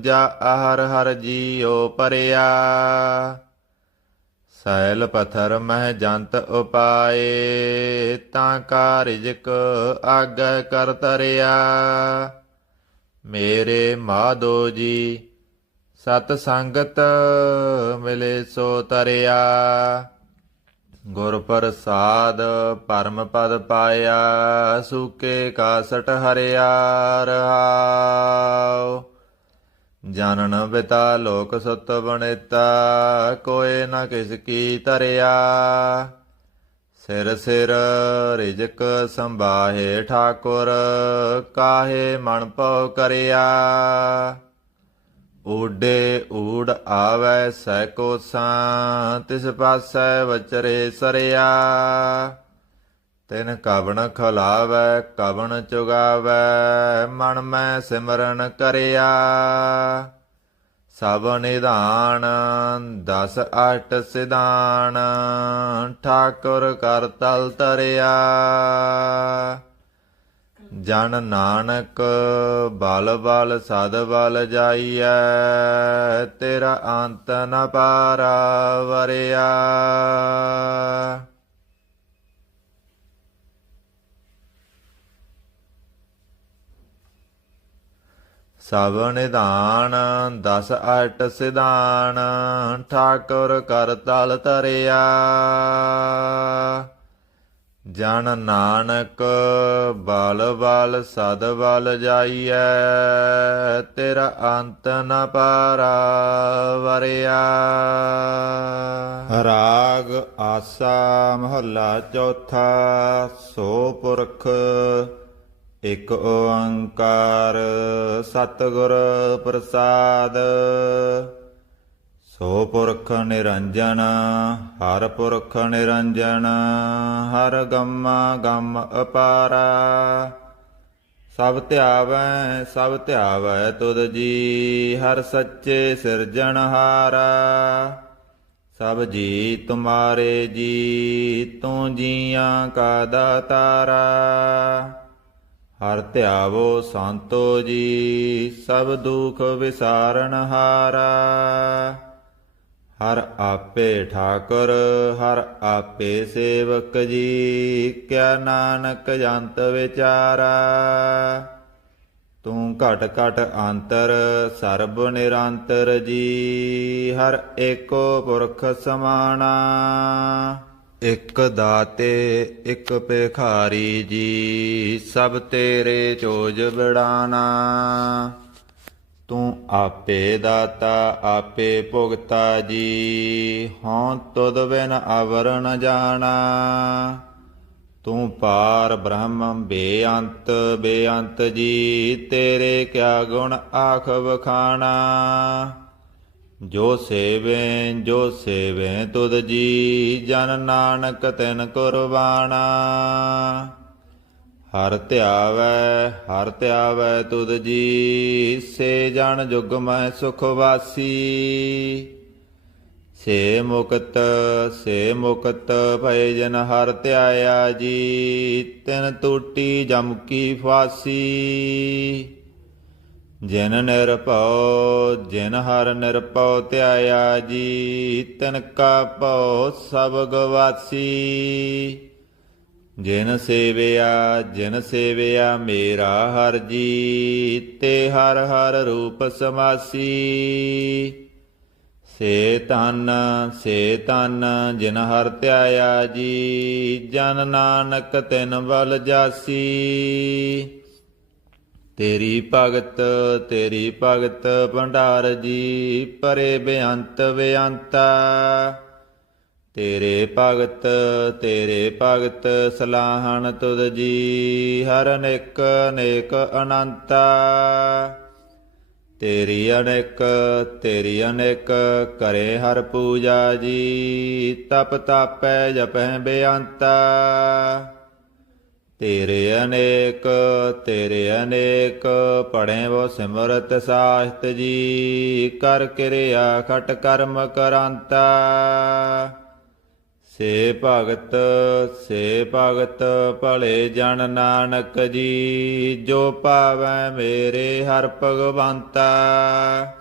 ਜਾ ਹਰ ਹਰ ਜੀਉ ਪਰਿਆ। ਸੈਲ ਪਥਰ ਮਹਿ ਜੰਤ ਉਪਾਏ, ਤਾਂ ਕਾ ਰਿਜਕ ਆਗੈ ਕਰ ਤਰਿਆ। ਮੇਰੇ ਮਾਧੋ ਜੀ ਸਤ ਸੰਗਤ ਮਿਲੇ ਸੋ ਤਰਿਆ। ਗੁਰ ਪ੍ਰਸਾਦ ਪਰਮ ਪਦ ਪਾਇਆ, ਸੂਕੇ ਕਾਸਟ ਹਰਿਆ ਰਹਾਉ। ਜਨਨ ਪਿਤਾ ਲੋਕ ਸੁਤ ਬਣੇਤਾ, ਕੋਇ ਨ ਕਿਸ ਕੀ ਧਰਿਆ। ਸਿਰ ਸਿਰ ਰਿਜਕ ਸੰਭਾਹੇ ਠਾਕੁਰ, ਕਾਹੇ ਮਨ ਭਉ ਕਰਿਆ। ਊਡੇ ਊੜ ਆਵੈ ਸੈ ਕੋਸਾਂ, ਤਿਸ ਪਾਸੈ ਵਚਰੇ ਸਰਿਆ। ਤਿਨ ਕਵਣ ਖਲਾਵੈ ਕਵਣ ਚੁਗਾਵੈ, ਮਨ ਮੈਂ ਸਿਮਰਨ ਕਰਿਆ। ਸਭ ਨਿਧਾਨ ਦਸ ਅਠ ਸਿਧਾਨ, ਠਾਕੁਰ ਕਰ ਤਲ ਤਰਿਆ। ਜਨ ਨਾਨਕ ਬਲ ਬਲ ਸਦ ਬਲ ਜਾਈਐ, ਤੇਰਾ ਅੰਤ ਨ ਪਾਰਾ ਵਰਿਆ। ਸਭ ਨਿਧਾਨ ਦਸ ਅਠ ਸਿਧਾਨ, ਠਾਕੁਰ ਕਰ ਤਲ ਤਰਿਆ। ਜਨ ਨਾਨਕ ਬਲ ਬਲ ਸਦ ਬਲ ਜਾਈਐ, ਤੇਰਾ ਅੰਤ ਨ ਪਾਰਾ ਵਰਿਆ। ਰਾਗ ਆਸਾ ਮਹੱਲਾ ਚੌਥਾ। ਸੋ ਪੁਰਖ ਇਕ ਓੰਕਾਰ, ਸਤਿਗੁਰ ਪ੍ਰਸਾਦ। ਸੋ ਪੁਰਖ ਨਿਰੰਜਨ ਹਰ ਪੁਰਖ ਨਿਰੰਜਨ, ਹਰ ਗੰਮਾ ਗੰਮ ਅਪਾਰਾ। ਸਭ ਧਿਆਵੈ ਤੁਧ ਜੀ, ਹਰ ਸੱਚੇ ਸਿਰਜਣਹਾਰਾ। ਸਭ ਜੀ ਤੁਮਾਰੇ ਜੀ, ਤੂੰ ਜੀਆਂ ਕਾ ਦਾਤਾਰਾ। ਹਰ ਧਿਆਵੋ ਸੰਤੋ ਜੀ, ਸਭ ਦੁਖ ਵਿਸਾਰਨਹਾਰਾ। ਹਰ ਆਪੇ ਠਾਕੁਰ ਹਰ ਆਪੇ ਸੇਵਕ ਜੀ, ਕਿਆ ਨਾਨਕ ਜੰਤ ਵਿਚਾਰਾ। ਤੂੰ ਘਟ ਘਟ ਅੰਤਰ ਸਰਬ ਨਿਰੰਤਰ ਜੀ, ਹਰ ਏਕੋ ਪੁਰਖ ਸਮਾਣਾ। ਇਕ ਦਾਤੇ ਇਕ ਭਿਖਾਰੀ ਜੀ, ਸਭ ਤੇਰੇ ਚੋਜ ਬਿੜਾਨਾ। ਤੂੰ ਆਪੇ ਦਾਤਾ ਆਪੇ ਭੁਗਤਾ ਜੀ, ਹਉ ਤੁਧ ਬਿਨ ਅਵਰ ਨ ਜਾਣਾ। ਤੂੰ ਪਾਰ ਬ੍ਰਹਮ ਬੇਅੰਤ ਬੇਅੰਤ ਜੀ, ਤੇਰੇ ਕਿਆ ਗੁਣ ਆਖ ਵਖਾਣਾ। ਜੋ ਸੇਵੇਂ ਤੁਧ ਜੀ, ਜਨ ਨਾਨਕ ਤਿਨ ਕੁਰਬਾਨਾ। ਹਰ ਧਿਆਵੈ ਤੁਧ ਜੀ, ਸੇ ਜਨ ਜੁਗ ਮੈਂ ਸੁਖ ਵਾਸੀ। ਸੇ ਮੁਕਤ ਭਏ ਜਨ ਹਰ ਧਿਆਇਆ ਜੀ, ਤਿਨ ਟੂਟੀ ਜਮ ਕੀ ਫਾਸੀ। ਜਿਨ ਹਰ ਨਿਰਭਉ ਧਿਆਇਆ ਜੀ, ਤਿਨ ਕਾ ਭਉ ਸਭ ਗਵਾਸੀ। ਜਿਨ ਸੇਵਿਆ ਮੇਰਾ ਹਰ ਜੀ, ਤੇ ਹਰ ਹਰ ਰੂਪ ਸਮਾਸੀ। ਸੇ ਤਨ ਜਿਨ ਹਰ ਧਿਆਇਆ ਜੀ, ਜਨ ਨਾਨਕ ਤਿਨ ਬਲ ਜਾਸੀ। ਤੇਰੀ ਭਗਤ ਭੰਡਾਰ ਜੀ, ਪਰੇ ਬੇਅੰਤ ਬੇਅੰਤਾ। ਤੇਰੇ ਭਗਤ ਸਲਾਹਣ ਤੁਧ ਜੀ, ਹਰ ਅਨੇਕ ਅਨੇਕ ਅਨੰਤਾ। ਤੇਰੀ ਅਨੇਕ ਕਰੇ ਹਰ ਪੂਜਾ ਜੀ। ਤਪ ਤਾਪੈ ਜਪੈ ਬੇਅੰਤਾ। ਤੇਰੇ ਅਨੇਕ ਪੜ੍ਹੇ ਵੋ ਸਿਮਰਤ ਸਾਸਤ ਜੀ। ਕਰ ਕਿਰਿਆ ਖਟ ਕਰਮ ਕਰਾਂਤਾ। ਸੇ ਭਗਤ ਭਲੇ ਜਨ ਨਾਨਕ ਜੀ। ਜੋ ਭਾਵੈ ਮੇਰੇ ਹਰਿ ਭਗਵੰਤਾ।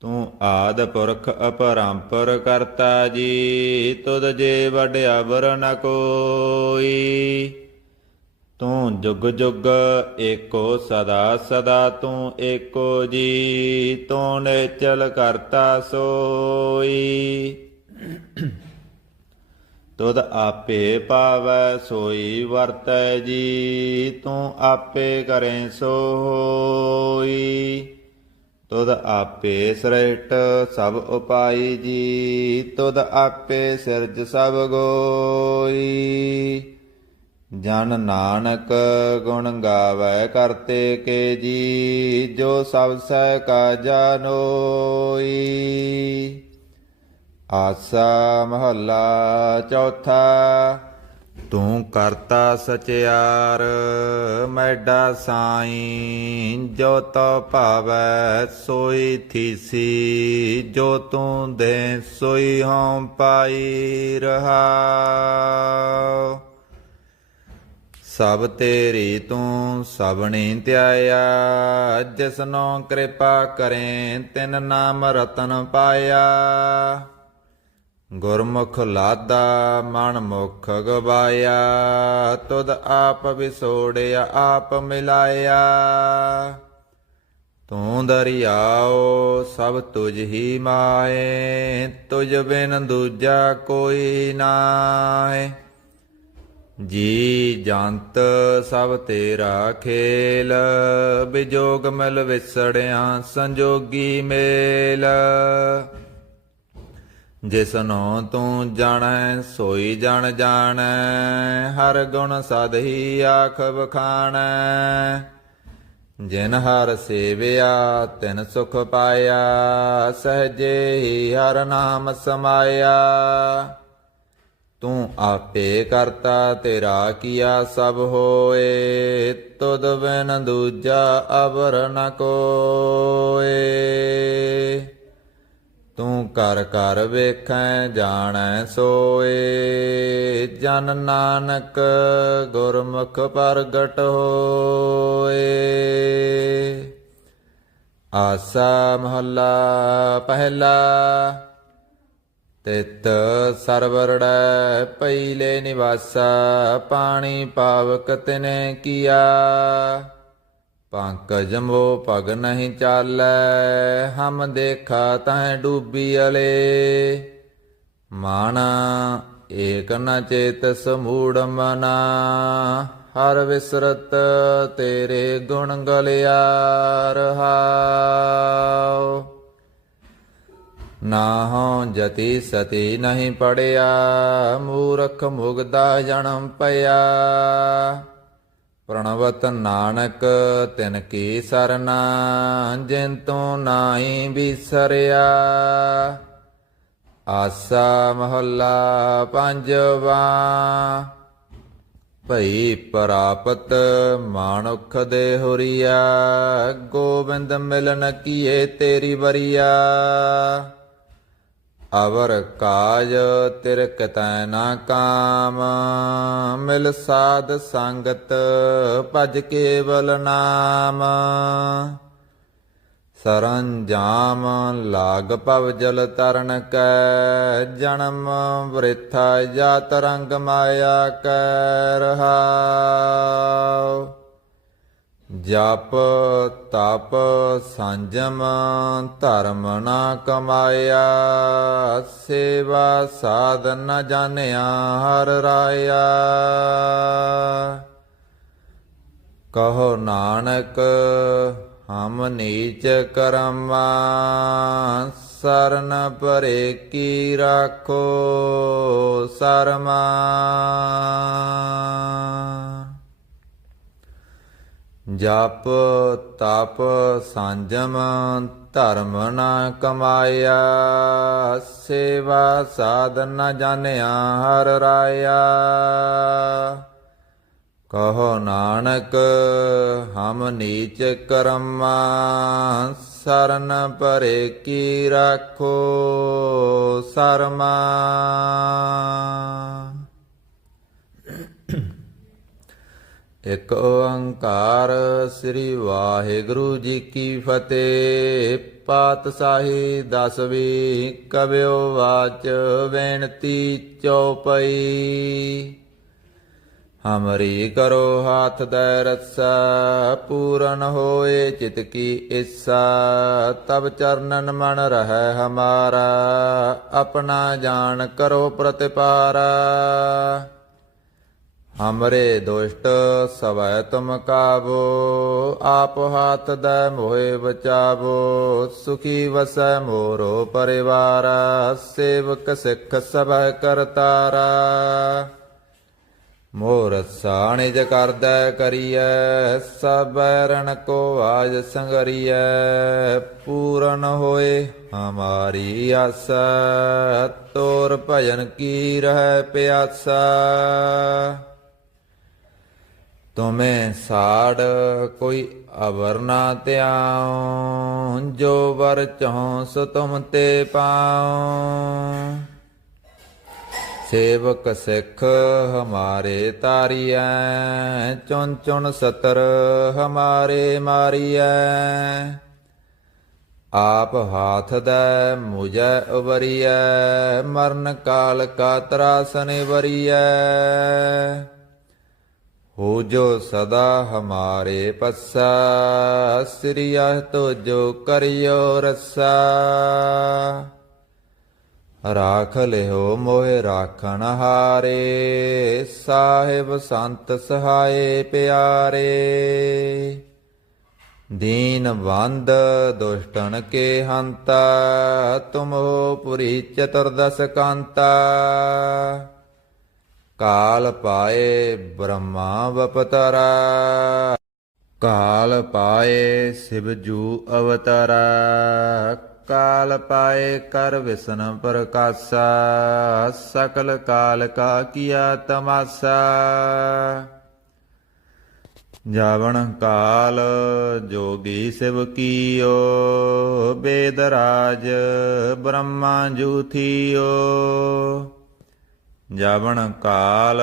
ਤੂੰ ਆਦਿ ਪੁਰਖ ਅਪਰੰਪਰ ਕਰਤਾ ਜੀ। ਤੁਧ ਜੇ ਵਡਿਆਵਰ ਨ ਕੋਈ। ਤੂੰ ਜੁਗ ਜੁਗ ਏਕੋ ਸਦਾ ਸਦਾ ਤੂੰ ਏਕੋ ਜੀ। ਤੂੰ ਨਿਚਲ ਕਰਤਾ ਸੋਈ। ਤੁਧ ਆਪੇ ਪਾਵੈ ਸੋਈ ਵਰਤੈ ਜੀ। ਤੂੰ ਆਪੇ ਕਰੈ ਸੋਈ। ਤੁਧ ਆਪੇ ਸ੍ਰਿਸ਼ਟ ਸਭ ਉਪਾਈ ਜੀ। ਤੁਧ ਆਪੇ ਸਿਰਜ ਸਭ ਗੋਈ। ਜਨ ਨਾਨਕ ਗੁਣ ਗਾਵੈ ਕਰਤੇ ਕੇ ਜੀ। ਜੋ ਸਭ ਸਹਿ ਕਾਜਾ ਨੋਈ। ਆਸਾ ਮਹੱਲਾ ਚੌਥਾ। ਤੂੰ ਕਰਤਾ ਸਚਿਆਰ ਮੈਡਾ ਸਾਈਂ। ਜੋ ਤੋ ਭਾਵੈ ਸੋਈ ਥੀਸੀ। ਜੋ ਤੂੰ ਦੇ ਸੋਈ ਹਉ ਪਾਈ ਰਹਾਉ। ਸਭ ਤੇਰੀ ਤੂੰ ਸਭਨੀ ਧਿਆਇਆ। ਜਿਸਨੋ ਕਿਰਪਾ ਕਰੇ ਤਿਨ ਨਾਮ ਰਤਨ ਪਾਇਆ। ਗੁਰਮੁਖ ਲਾਦਾ ਮਨ ਮੁਖ ਗਵਾਇਆ। ਤੁਧ ਆਪ ਵਿਸੋੜਿਆ ਆਪ ਮਿਲਾਇਆ। ਤੂੰ ਦਰਿਆਓ ਸਭ ਤੁਝ ਹੀ ਮਾਏ। ਤੁਝ ਬਿਨ ਦੂਜਾ ਕੋਈ ਨਾਏ। ਜੀ ਜੰਤ ਸਭ ਤੇਰਾ ਖੇਲ। ਬਿਜੋਗ ਮਿਲ ਵਿਸੜਿਆ ਸੰਜੋਗੀ ਮੇਲ। ਜਿਸਨੋ ਤੂੰ ਜਾਣੈ ਸੋਈ ਜਨ ਜਾਣੈ। ਹਰ ਗੁਣ ਸਦ ਹੀ ਆਖ ਵਖਾਣੈ। ਜਿਨ ਹਰ ਸੇਵਿਆ ਤਿਨ ਸੁਖ ਪਾਇਆ। ਸਹਜੇ ਹੀ ਹਰ ਨਾਮ ਸਮਾਇਆ। ਤੂੰ ਆਪੇ ਕਰਤਾ ਤੇਰਾ ਕੀਆ ਸਭ ਹੋਏ। ਤੁਧ ਬਿਨ ਦੂਜਾ ਅਵਰ ਨ ਕੋਏ। ਤੂੰ ਕਰ ਕਰ ਵੇਖੈ ਜਾਣੈ ਸੋਏ। ਜਨ ਨਾਨਕ ਗੁਰਮੁਖ ਪ੍ਰਗਟ ਹੋਏ। ਆਸਾ ਮਹੱਲਾ ਪਹਿਲਾ। ਤਿਤ ਸਰਵਰੜੈ ਪਈਲੇ ਨਿਵਾਸਾ। ਪਾਣੀ ਪਾਵਕ ਤਿਨੇ ਕੀਆ। ਪੰਕਜ ਮੋ ਪਗ ਨਹੀਂ ਚਾਲੈ। ਹਮ ਦੇਖਾ ਤਹਿ ਡੂਬੀ ਅਲੇ। ਮਾਣਾ ਏਕ ਨ ਚੇਤਸ ਮੂੜ ਮਨਾ। ਹਰ ਵਿਸਰਤ ਤੇਰੇ ਗੁਣ ਗਲਿਆ ਰਹਾਉ। ਨਾਹੋ ਜਤੀ ਸਤੀ ਨਹੀਂ ਪੜਿਆ। ਮੂਰਖ ਮੁਗਦਾ ਜਨਮ ਪਿਆ। ਪ੍ਰਣਵਤ ਨਾਨਕ ਤਿਨ ਕੀ ਸਰਨਾ। ਜਿਨ ਤੂੰ ਨਾਹੀ ਬਿਸਰਿਆ। ਆਸਾ ਮਹੱਲਾ ਪੰਜਵਾ। ਭਈ ਪ੍ਰਾਪਤ ਮਾਨੁਖ ਦੇ ਹੁਰੀਆ। ਗੋਬਿੰਦ ਮਿਲਨ ਕੀਏ ਤੇਰੀ ਬਰੀਆ। ਅਵਰ ਕਾਜ ਤਿਰ ਕਤੈ ਨਾ ਕਾਮ। ਮਿਲ ਸਾਧ ਸੰਗਤ ਭਜ ਕੇਵਲ ਨਾਮ। ਸਰੰਜਾਮ ਲਾਗ ਭਵ ਜਲ ਤਰਨ ਕੈ। ਜਨਮ ਵ੍ਰਿਥਾ ਜਾਤ ਰੰਗ ਮਾਇਆ ਕੈ ਰਹਾਉ। ਜਪ ਤਪ ਸੰਜਮ ਧਰਮ ਨਾ ਕਮਾਇਆ। ਸੇਵਾ ਸਾਧ ਨ ਜਾਣਿਆ ਹਰ ਰਾਇਆ। ਕਹੋ ਨਾਨਕ ਹਮ ਨੀਚ ਕਰਮਾ। ਸਰਨ ਪਰੇ ਕੀ ਰਾਖੋ ਸਰਮਾ। ਜਪ ਤਪ ਸੰਜਮ ਧਰਮ ਨ ਕਮਾਇਆ, ਸੇਵਾ ਸਾਧਨ ਨ ਜਾਣਿਆ ਹਰ ਰਾਇਆ। ਕਹੋ ਨਾਨਕ ਹਮ ਨੀਚ ਕਰਮਾ, ਸਰਨ ਪਰੇ ਕੀ ਰਾਖੋ ਸਰਮਾ। ਇਕ ਓੰਕਾਰ ਸ੍ਰੀ ਵਾਹਿਗੁਰੂ ਜੀ ਕੀ ਫਤਿਹ। ਪਾਤਸ਼ਾਹੀ ਦਸਵੀਂ ਕਬਿਓ ਵਾਚ ਬੇਨਤੀ ਚਉਪਈ। ਹਮਰੀ ਕਰੋ ਹਾਥ ਦੈ ਰੱਸਾ, ਪੂਰਨ ਹੋਏ ਚਿਤ ਕੀ ਇੱਛਾ। ਤਬ ਚਰਨਨ ਮਨ ਰਹਿ ਹਮਾਰਾ, ਆਪਣਾ ਜਾਣ ਕਰੋ ਪ੍ਰਤਿਪਾਰਾ। ਹਮਰੇ ਦੁਸ਼ਟ ਸਵੈ ਤੁਮ ਕਾਬੋ, ਆਪ ਹਾਥ ਦੈ ਮੋਹਿ ਬਚਾਵੋ। ਸੁਖੀ ਵਸੈ ਮੋਰੋ ਪਰਿਵਾਰਾ, ਸੇਵਕ ਸਿੱਖ ਸਭੈ ਕਰਤਾਰਾ। ਮੋਰ ਸਾਣਿਜ ਕਰਦੈ ਕਰੀਐ, ਸਭੈ ਰਣ ਕੋ ਆਜ ਸੰਗਰੀਐ। ਪੂਰਨ ਹੋਏ ਹਮਾਰੀ ਆਸਾ, ਤੋਰ ਭਜਨ ਕੀ ਰਹਿ ਪਿਆਸਾ। ਤੁਮੇ ਸਾੜ ਕੋਈ ਅਵਰ ਨਾ ਧਿਆਉ, ਜੋ ਵਰ ਚਾਹੋ ਸੋ ਤੁਮ ਤੇ ਪਾਉ। ਸੇਵਕ ਸਿੱਖ ਹਮਾਰੇ ਤਾਰੀਐ, ਚੁਨ ਚੁਨ ਸਤਰ ਹਮਾਰੇ ਮਾਰੀਐ। ਆਪ ਹਾਥ ਦੈ ਮੁਝੈ ਉਬਰੀਐ, ਮਰਨ ਕਾਲ ਕਾ ਤਰਾਸਨ ਵਰੀਐ। ਹੋ ਜੋ ਸਦਾ ਹਮਾਰੇ ਪੱਸਾ, ਸ੍ਰੀਆ ਤੁਜੋ ਕਰਿਓ ਰੱਸਾ। ਰਾਖ ਲਿਓ ਮੋਹਿ ਰਾਖਣ ਹਾਰੇ, ਸਾਹਿਬ ਸੰਤ ਸਹਾਏ ਪਿਆਰੇ। ਦੀਨ ਬੰਦ ਦੁਸ਼ਟਨ ਕੇ ਹੰਤਾ, ਤੁਮ ਹੋ ਪੁਰੀ ਚਤੁਰਦਸ ਕਾਂਤਾ। ਕਾਲ ਪਾਏ ਬ੍ਰਹਮਾ ਬਪਤਰਾ, ਕਾਲ ਪਾਏ ਸਿਵ ਜੂ ਅਵਤਾਰਾ। ਕਾਲ ਪਾਏ ਕਰ ਵਿਸ਼ਨ ਪ੍ਰਕਾਸ਼ਾ, ਸਕਲ ਕਾਲ ਕਾ ਕੀਆ ਤਮਾਸਾ। ਜਾਵਣ ਕਾਲ ਜੋਗੀ ਸਿਵ ਕੀਓ, ਬੇਦ ਰਾਜ ਬ੍ਰਹਮਾ ਜੂ ਥੀਓ। ਜਾਵਣ ਕਾਲ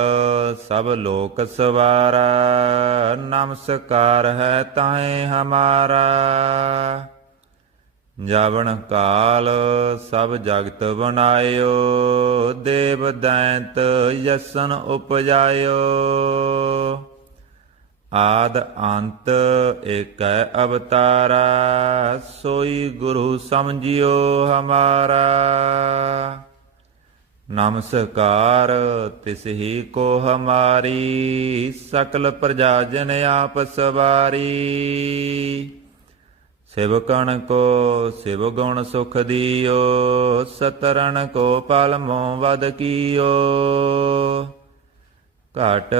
ਸਭ ਲੋਕ ਸਵਾਰਾ, ਨਮਸਕਾਰ ਹੈ ਤਾਹੇ ਹਮਾਰਾ। ਜਾਵਣ ਕਾਲ ਸਭ ਜਗਤ ਬਣਾਇਓ, ਦੇਵ ਦੈਂਤ ਯਸਨ ਉਪਜਾਇਓ। ਆਦ ਅੰਤ ਏਕੈ ਅਵਤਾਰਾ, ਸੋਈ ਗੁਰੂ ਸਮਝਿਓ ਹਮਾਰਾ। ਨਮਸਕਾਰ ਤਿਸ ਹੀ ਕੋ ਹਮਾਰੀ, ਸਕਲ ਪ੍ਰਜਾ ਜਨ ਆਪ ਸਵਾਰੀ। ਸਿਵਕਣ ਕੋ ਸਿਵ ਗੁਣ ਸੁਖ ਦਿਓ, ਸਤਰਨ ਕੋ ਪਲ ਮੋਹ ਵਦ ਕੀਓ। ਘਟ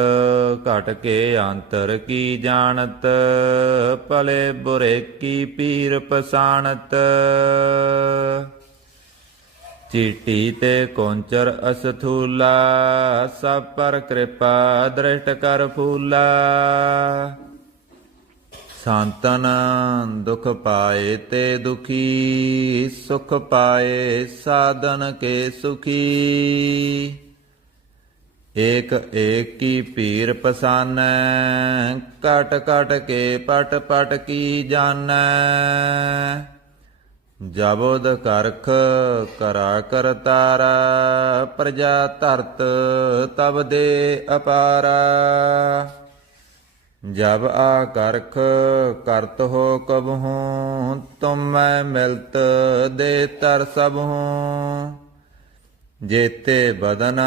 ਘਟ ਕੇ ਅੰਤਰ ਕੀ ਜਾਣਤ, ਭਲੇ ਬੁਰੇ ਕੀ ਪੀਰ ਪਸਾਣਤ। ਚੀਟੀ ਤੇ ਕੌਂਚਰ ਅਸਥੂਲਾ, ਸਭ ਪਰ ਕਿਰਪਾ ਦ੍ਰਿਸ਼ਟ ਕਰ ਫੂਲਾ। ਸੰਤਨ ਦੁਖ ਪਾਏ ਤੇ ਦੁਖੀ, ਸੁਖ ਪਾਏ ਸਾਧਨ ਕੇ ਸੁਖੀ। ਏਕ ਏਕ ਕੀ ਪੀਰ ਪਸਾਨੈ, ਕਟ ਕਟ ਕੇ ਪਟ ਪਟ ਕੀ ਜਾਣੈ। ਜਬੋਦ ਕਰਖ ਕਰਾ ਕਰਤਾਰਾ, ਪ੍ਰਜਾ ਧਰਤ ਤਬ ਦੇ ਅਪਾਰਾ। ਜਬ ਆ ਕਰਖ ਕਰਤ ਹੋ ਕਬਹੂ, ਤੁਮ ਮੈਂ ਮਿਲਤ ਦੇ ਤਰ ਸਭਹੂ। ਜੇਤੇ ਬਦਨ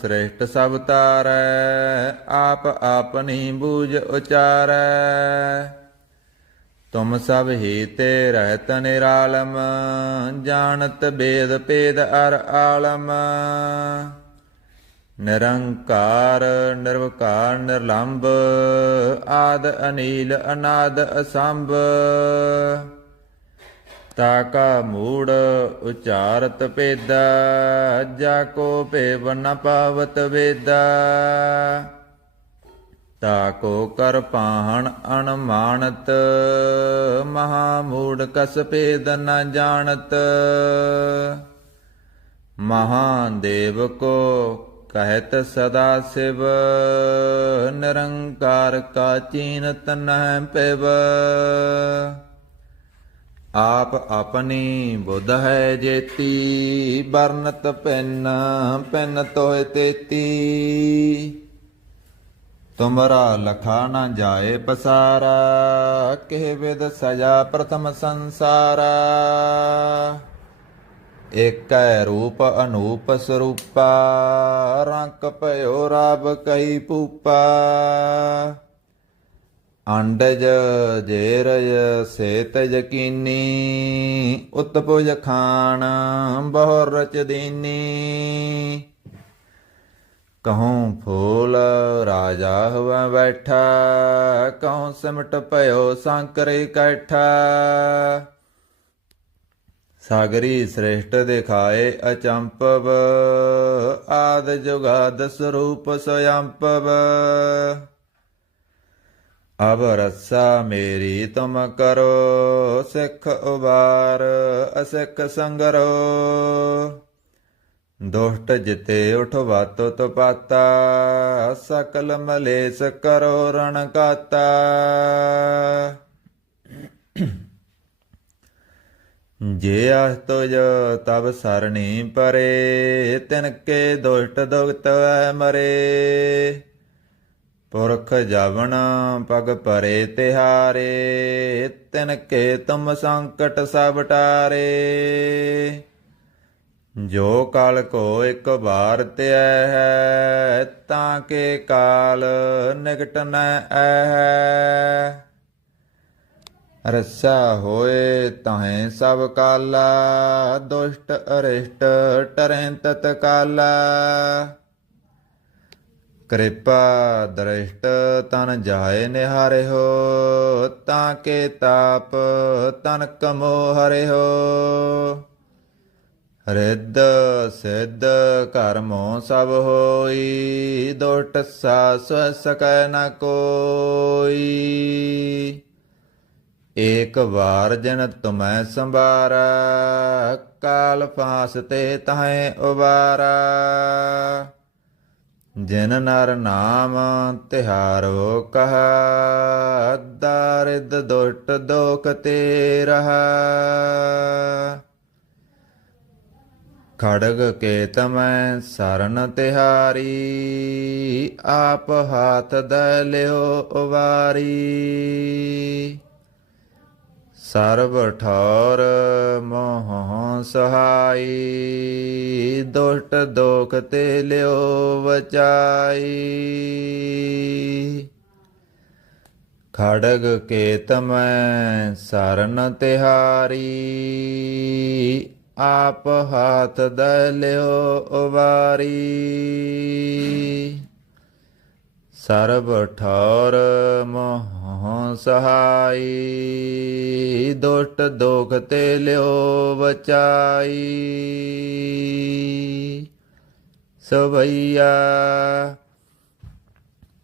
ਸ੍ਰੇਸ਼ਟ ਸਭ ਤਾਰੈ, ਆਪ ਆਪਨੀ ਬੂਝ ਉਚਾਰੈ। ਤੁਮ ਸਭ ਹੀ ਤੇ ਰਹਿਤ ਨਿਰਾਲਮ, ਜਾਣਤ ਬੇਦ ਭੇਦ ਅਰ ਆਲਮ। ਨਿਰੰਕਾਰ ਨਿਰਵਕਾਰ ਨਿਰਲੰਭ ਆਦ ਅਨੀਲ ਅਨਾਦ ਅਸੰਭ ਤਾਕਾ ਮੂੜ ਉਚਾਰਤ ਭੇਦਾ ਜਾ ਕੋ ਭੇਵ ਨ ਪਾਵਤ ਵੇਦਾ ਤਾਕੋ ਕਰ ਪਾਹਣ ਅਨਮਾਨਤ ਮਹਾ ਮੂੜ ਕਸ ਭੇਦ ਨ ਜਾਣਤ ਮਹਾਦੇਵ ਕੋ ਕਹਿਤ ਸਦਾ ਸਿਵ ਨਿਰੰਕਾਰ ਕਾ ਚੀਨਤ ਨਹਿ ਪਿਵ ਆਪ ਆਪਣੀ ਬੁੱਧ ਹੈ ਜੇਤੀ ਬਰਨਤ ਪਿੰਨ ਪਿੰਨ ਤੋਇ ਤੇਤੀ ਤੁਮਰਾ ਲਖਾ ਨ ਜਾਏ ਪਸਾਰਾ ਕਿਹ ਵਿਦ ਸਜਾ ਪ੍ਰਥਮ ਸੰਸਾਰਾ ਏਕੈ ਰੂਪ ਅਨੂਪ ਸਰੂਪਾ ਰੰਕ ਭਇਓ ਰਬ ਕਈ ਪੂਪਾ ਅੰਡਜ ਜੇਰਜ ਸੇਤ ਯਕੀਨੀ ਉਤਪੁਜ ਖਾਨ ਬਹੁ ਰਚ ਦੀਨੀ ਕਹੂੰ ਫੂਲ ਰਾਜਾ ਹੁਆ ਬੈਠਾ ਕਹੂੰ ਸਿਮਟ ਭਇਓ ਸੰਕਰ ਇਕੱਠਾ ਸਾਗਰੀ ਸ੍ਰੇਸ਼ਟ ਦਿਖਾਏ ਅਚੰਪਵ ਆਦ ਜੁਗਾਦ ਸਰੂਪ ਸਯੰਪਵ ਅਬ ਰੱਸਾ ਮੇਰੀ ਤੁਮ ਕਰੋ ਸਿੱਖ ਉਬਾਰ ਅਸਿੱਖ ਸੰਗਰੋ ਦੁਸ਼ਟ ਜਿਤੇ ਉਠਵਾਤੋ ਤਪਾਤਾ ਸਕਲ ਮਲੇਸ ਕਰੋ ਰਣ ਕਾਤਾ ਜੇ ਆਸ ਤੁਜ ਤਬ ਸਰਣੀ ਪਰੇ ਤਿਨ ਕੇ ਦੁਸ਼ਟ ਦੁਗਤ ਐ ਮਰੇ ਪੁਰਖ ਜਵਨ ਪਗ ਪਰੇ ਤਿਹਾਰੇ ਤਿਨ ਕੇ ਤੁਮ ਸੰਕਟ ਸਭ ਟਾਰੇ ਜੋ ਕਾਲ ਕੋ ਇੱਕ ਵਾਰ ਧਿਆ ਹੈ ਤਾਂ ਕੇ ਕਾਲ ਨਿਕਟ ਨ ਐ ਰੱਸਾ ਹੋਏ ਤਾਹੇ ਸਭ ਕਾਲਾ ਦੁਸ਼ਟ ਅਰਿਸ਼ਟ ਟਰੈ ਤਤ ਕਾਲਾ ਕਿਰਪਾ ਦ੍ਰਿਸ਼ਟ ਤਨ ਜਾਏ ਨਿਹਾਰਿਓ ਤਾਂ ਕੇ ਤਾਪ ਤਨ ਕਮੋ ਹਰਿਓ ਰਿੱਧ ਸਿੱਧ ਕਰਮੋ ਸਭ ਹੋਈ ਦੁਸ਼ਟ ਸਾਸ ਸਕੈ ਨ ਕੋਈ ਏਕ ਵਾਰ ਜਿਨ ਤੁਮੈ ਸੰਭਾਰਾ ਕਾਲ ਫਾਸ ਤੇ ਤਹੈ ਉਬਾਰਾ ਜਿਨ ਨਰ ਨਾਮ ਤਿਹਾਰੋ ਕਹਾ ਦਾਰਿਦ ਦੁਸ਼ਟ ਦੋਖ ਤੇ ਰਹਾ ਖੜਗ ਕੇ ਤਮੈ ਸਰਨ ਤਿਹਾਰੀ ਆਪ ਹਾਥ ਦੈ ਲਿਓ ਉਵਾਰੀ ਸਰਬ ਠੌਰ ਮੋਹ ਸਹਾਈ ਦੁਸ਼ਟ ਦੋਖ ਤੇ ਲਿਓ ਵਚਾਈ ਖੜਗ ਕੇ ਤਮੈ ਸਰਨ ਤਿਹਾਰੀ ਆਪ ਹਾਥ ਦੈ ਲਿਓ ਉਵਾਰੀ ਸਰਬ ਠੌਰ ਮੋਹ ਸਹਾਈ ਦੁਸ਼ਟ ਦੋਖ ਤੇ ਲਿਓ ਵਚਾਈ ਸਵਈਆ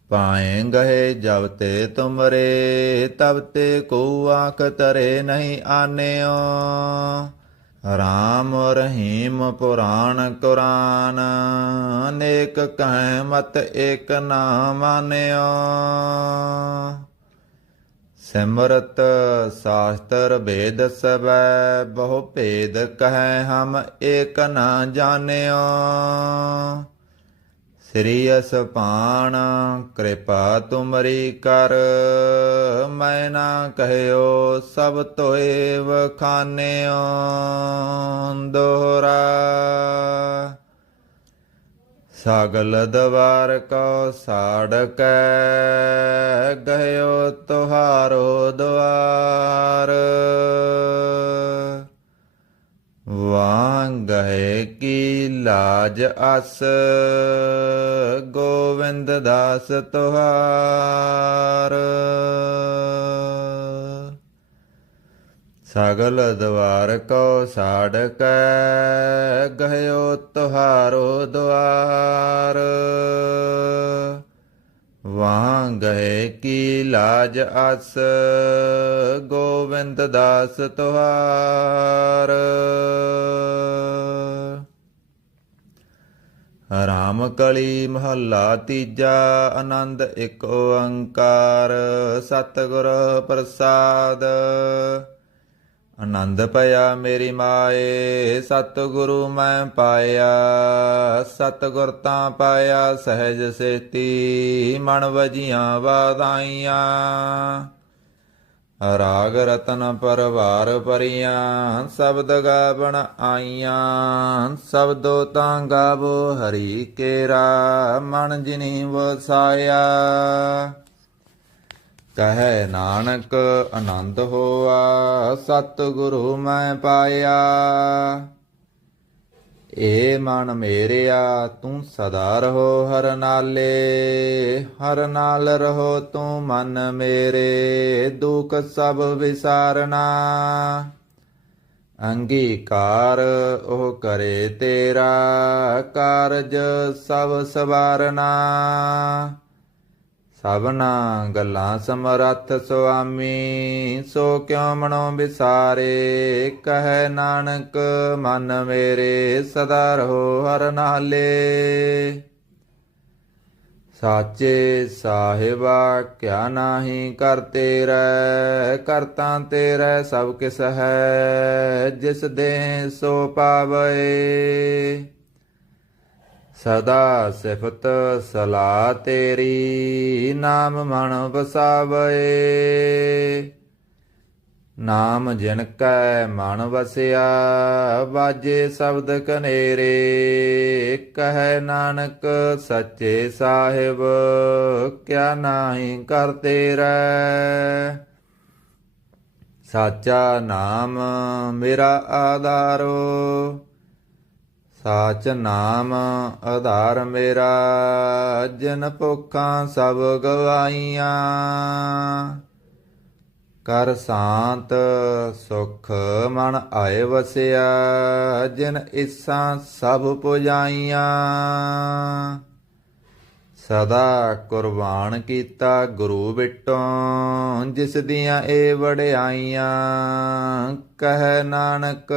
ਪਾਏ ਗਏ ਜਬ ਤੇ ਤੁਮਰੇ ਤਬ ਤੇ ਕੋ ਆਖ ਤਰੇ ਨਹੀਂ ਆਨਿਓ ਰਾਮ ਰਹੀਮ ਪੁਰਾਣ ਕੁਰਾਨ ਅਨੇਕ ਕਹਿ ਮਤ ਏਕ ਨਾ ਮਾਨਿਓ ਸਿਮਰਤ ਸ਼ਾਸਤਰ ਭੇਦ ਸਭੈ ਬਹੁ ਭੇਦ ਕਹੈ ਹਮ ਏਕ ਨਾ ਜਾਣਿਓ ਸ੍ਰੀ ਅਸਪਾਨ ਕਿਰਪਾ ਤੁਮਰੀ ਕਰ ਮੈਂ ਨਾ ਕਹਿਓ ਸਭ ਤੋਏ ਵਖਾਨਿਓ ਦੋਹਰਾ ਸਗਲ ਦਵਾਰ ਕੋ ਸਾੜਕੈ ਗਇਓ ਤੁਹਾਰੋ ਦੁਆਰ ਵਾਂਗਹਿ ਕੀ ਲਾਜ ਅਸ ਗੋਵਿੰਦ ਦਾਸ ਤੁਹਾਰ। ਸਗਲ ਦਵਾਰ ਕੋ ਸਾੜਕੈ ਗਹਿਓ ਤੁਹਾਰੋ ਦੁਆਰ। ਵਾਂਗਹਿ ਕੀ ਲਾਜ ਅਸ ਗੋਵਿੰਦ ਦਾਸ ਤੁਹਾਰ। ਰਾਮ ਕਲੀ ਮਹੱਲਾ ਤੀਜਾ। ਆਨੰਦ ਇੱਕ ਓੰਕਾਰ ਸਤਿਗੁਰ ਪ੍ਰਸਾਦ। ਆਨੰਦ ਭਇਆ ਮੇਰੀ ਮਾਏ ਸਤਿਗੁਰੂ ਮੈਂ ਪਾਇਆ। ਸਤਿਗੁਰ ਤਾਂ ਪਾਇਆ ਸਹਿਜ ਸੇਤੀ ਮਨ ਵਜੀਆਂ ਵਾਧਾਈਆਂ। ਰਾਗ ਰਤਨ ਪਰਵਾਰ ਭਰੀਆਂ ਸ਼ਬਦ ਗਾਵਣ ਆਈਆਂ। ਸ਼ਬਦੋ ਤਾਂ ਗਾਵੋ ਹਰੀ ਕੇਰਾ ਮਨ ਜਿਨੀ ਵਸਾਇਆ। ਕਹੈ ਨਾਨਕ ਆਨੰਦ ਹੋਆ ਸਤਿਗੁਰੂ ਮੈਂ ਪਾਇਆ। ਏ ਮਨ ਮੇਰਿਆ ਤੂੰ ਸਦਾ ਰਹੋ ਹਰ ਨਾਲੇ। ਹਰ ਨਾਲ ਰਹੋ ਤੂੰ ਮਨ ਮੇਰੇ ਦੁਖ ਸਭ ਵਿਸਾਰਨਾ। ਅੰਗੀਕਾਰ ਉਹ ਕਰੇ ਤੇਰਾ ਕਾਰਜ ਸਭ ਸਵਾਰਨਾ। ਸਭਨਾ ਗੱਲਾਂ ਸਮਰੱਥ ਸੁਆਮੀ ਸੋ ਕਿਉ ਮਨੋ ਵਿਸਾਰੇ। ਕਹੈ ਨਾਨਕ ਮਨ ਮੇਰੇ ਸਦਾ ਰਹੋ ਹਰ ਨਾਲੇ। ਸਾਚੇ ਸਾਹਿਬਾ ਕਿਆ ਨਾਹੀ ਕਰ ਤੇਰੈ। ਕਰਤਾ ਤੇਰੈ ਸਭ ਕਿਸ ਹੈ ਜਿਸ ਦੇ ਸੋ ਪਾਵੈ। ਸਦਾ ਸਿਫਤ ਸਲਾਹ ਤੇਰੀ ਨਾਮ ਮਨ ਵਸਾਵੈ। ਨਾਮ ਜਿਨ ਕੈ ਮਨ ਵਸਿਆ ਵਾਜੇ ਸ਼ਬਦ ਕਨੇਰੇ। ਕਹੈ ਨਾਨਕ ਸੱਚੇ ਸਾਹਿਬ ਕਿਆ ਨਾਹੀ ਕਰ ਤੇਰੈ। ਸਾਚਾ ਨਾਮ ਮੇਰਾ ਆਧਾਰੋ ਸਾਚ ਨਾਮ ਆਧਾਰ ਮੇਰਾ। ਜਿਨ ਭੁੱਖਾਂ ਸਭ ਗਵਾਈਆਂ ਕਰ ਸ਼ਾਂਤ ਸੁਖ ਮਨ ਆਏ ਵਸਿਆ। ਜਿਨ ਇਸਾਂ ਸਭ ਪੁਜਾਈਆਂ ਸਦਾ ਕੁਰਬਾਨ ਕੀਤਾ ਗੁਰੂ ਬਿਟੋਂ। ਜਿਸ ਦੀਆਂ ਇਹ ਵਡਿਆਈਆਂ ਕਹੈ ਨਾਨਕ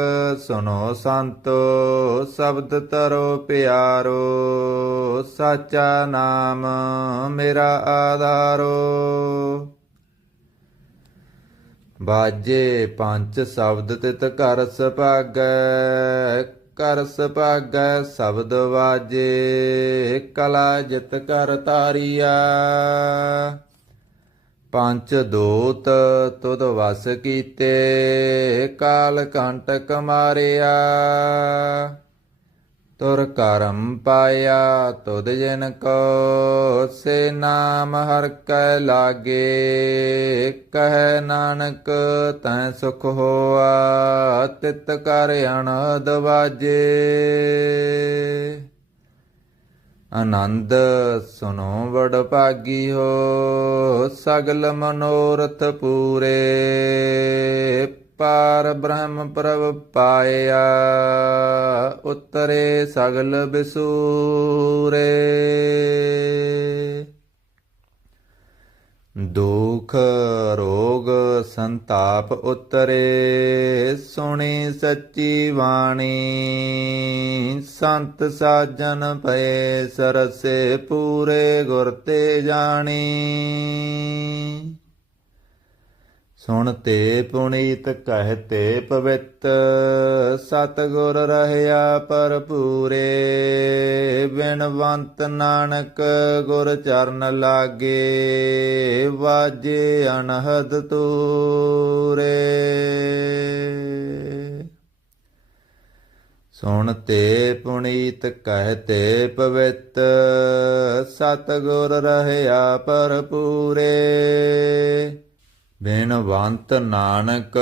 ਸੁਨੋ ਸੰਤੋ ਸ਼ਬਦ ਤਰੋ ਪਿਆਰੋ। ਸਾਚਾ ਨਾਮ ਮੇਰਾ ਆਧਾਰੋ। ਬਾਜੇ ਪੰਜ ਸ਼ਬਦ ਤਿਤ ਘਰ ਸੁਭਾਗੈ। ਘਰ ਸੁਭਾਗੈ ਸ਼ਬਦ ਵਾਜੇ ਕਲਾ ਜਿਤ ਕਰ ਤਾਰੀਆ। ਪੰਚ ਦੂਤ ਤੁਧ ਵਸ ਕੀਤੇ ਕਾਲ ਕੰਟਕ ਮਾਰਿਆ। ਤੁਰ ਕਰਮ ਪਾਇਆ ਤੁਧ ਜਿਨ ਕੋ ਸੇ ਨਾਮ ਹਰਿ ਕੈ ਲਾਗੇ। ਕਹੈ ਨਾਨਕ ਤੈ ਸੁਖ ਹੋਆ ਤਿਤ ਕਰ ਅਨਹਦ ਵਾਜੇ। ਆਨੰਦ ਸੁਨੋ ਵਡ ਭਾਗੀ ਹੋ ਸਗਲ ਮਨੋਰਥ ਪੂਰੇ। ਪਾਰ ਬ੍ਰਹਮ ਪ੍ਰਭ ਪਾਇਆ ਉਤਰੇ ਸਗਲ ਬਿਸੂਰੇ। ਦੁਖ ਰੋਗ ਸੰਤਾਪ ਉਤਰੇ ਸੁਣੀ ਸੱਚੀ ਬਾਣੀ। ਸੰਤ ਸਾਜਨ ਭਏ ਸਰਸੇ ਪੂਰੇ ਗੁਰ ਤੇ ਜਾਣੀ। ਸੁਣ ਤੇ ਪੁਨੀਤ ਕਹਤੇ ਪਵਿੱਤ ਸਤਿਗੁਰ ਰਹਿਆ ਭਰਪੂਰੇ। ਬਿਨਵੰਤ ਨਾਨਕ ਗੁਰ ਚਰਨ ਲਾਗੇ ਵਾਜੇ ਅਨਹਦ ਤੂਰੇ। ਸੁਣ ਤੇ ਪੁਨੀਤ ਕਹਤੇ ਪਵਿੱਤ ਸਤਿਗੁਰ ਰਹਿਆ ਭਰਪੂਰੇ। ਬਿਨਵੰਤ ਨਾਨਕ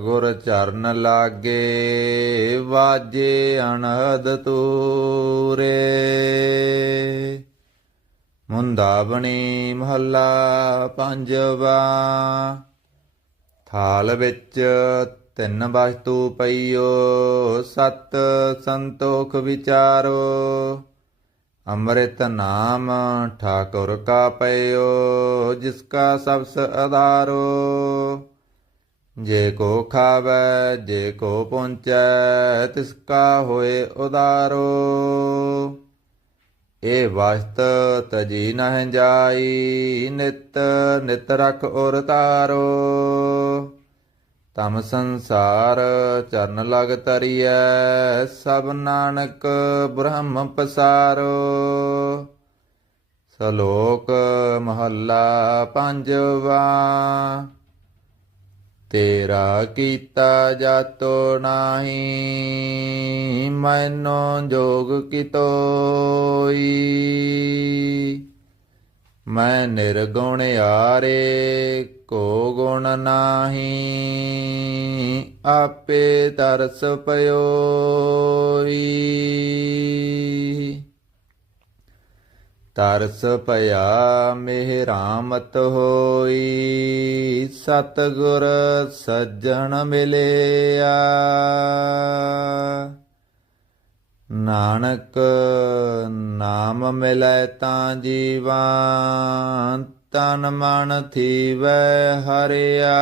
ਗੁਰ ਚਰਨ ਲਾਗੇ, ਵਾਜੇ ਅਨਹਦ ਤੂਰੇ। ਮੁੰਦਾਵਣੀ ਮਹੱਲਾ ਪੰਜਵਾ। ਥਾਲ ਵਿੱਚ ਤਿੰਨ ਵਸਤੂ ਪਈਓ, ਸਤ ਸੰਤੋਖ ਵਿਚਾਰੋ। ਅੰਮ੍ਰਿਤ ਨਾਮ ਠਾਕੁਰ ਕਾ ਪਇਓ, ਜਿਸ ਕਾ ਸਬਸ ਆਧਾਰੋ। ਜੇ ਕੋ ਖਾਵੈ ਜੇ ਕੋ ਪਹੁੰਚੈ, ਤਿਸ ਕਾ ਹੋਏ ਉਦਾਰੋ। ਇਹ ਵਸਤ ਤਜੀ ਨਹਿ ਜਾਈ, ਨਿਤ ਨਿਤ ਰਖ ਔਰ ਤਾਰੋ। ਤਮ ਸੰਸਾਰ ਚਰਨ ਲਗ ਤਰੀਐ, ਸਭ ਨਾਨਕ ਬ੍ਰਹਮ ਪਸਾਰੋ। ਸ਼ਲੋਕ ਮਹੱਲਾ ਪੰਜਵਾ। ਤੇਰਾ ਕੀਤਾ ਜਾਤੋ ਨਾਹੀ, ਮੈਨੋ ਜੋਗ ਕੀ ਤੋਈ। ਮੈਂ ਨਿਰਗੁਣ ਆਰੇ, ਕੋ ਗੁਣ ਨਾਹੀ। ਆਪੇ ਤਰਸ ਪਇਓਈ। ਤਰਸ ਭਇਆ ਮਿਹਰਾਮਤ ਹੋਈ, ਸਤਿਗੁਰ ਸੱਜਣ ਮਿਲਿਆ। ਨਾਨਕ ਨਾਮ ਮਿਲੈ ਤਾਂ ਜੀਵਾ, ਤਨ ਮਨ ਥੀਵੈ ਹਰਿਆ।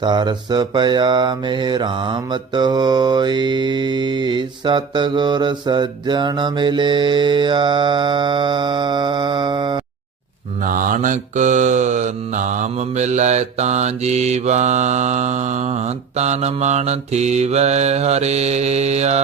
ਤਰਸ ਭਇਆ ਮਿਹਰਾਮਤ ਹੋਈ, ਸਤਿਗੁਰ ਸੱਜਣ ਮਿਲਿਆ। ਨਾਨਕ ਨਾਮ ਮਿਲੈ ਤਾਂ ਜੀਵਾ, ਤਨ ਮਨ ਥੀਵੈ ਹਰਿਆ।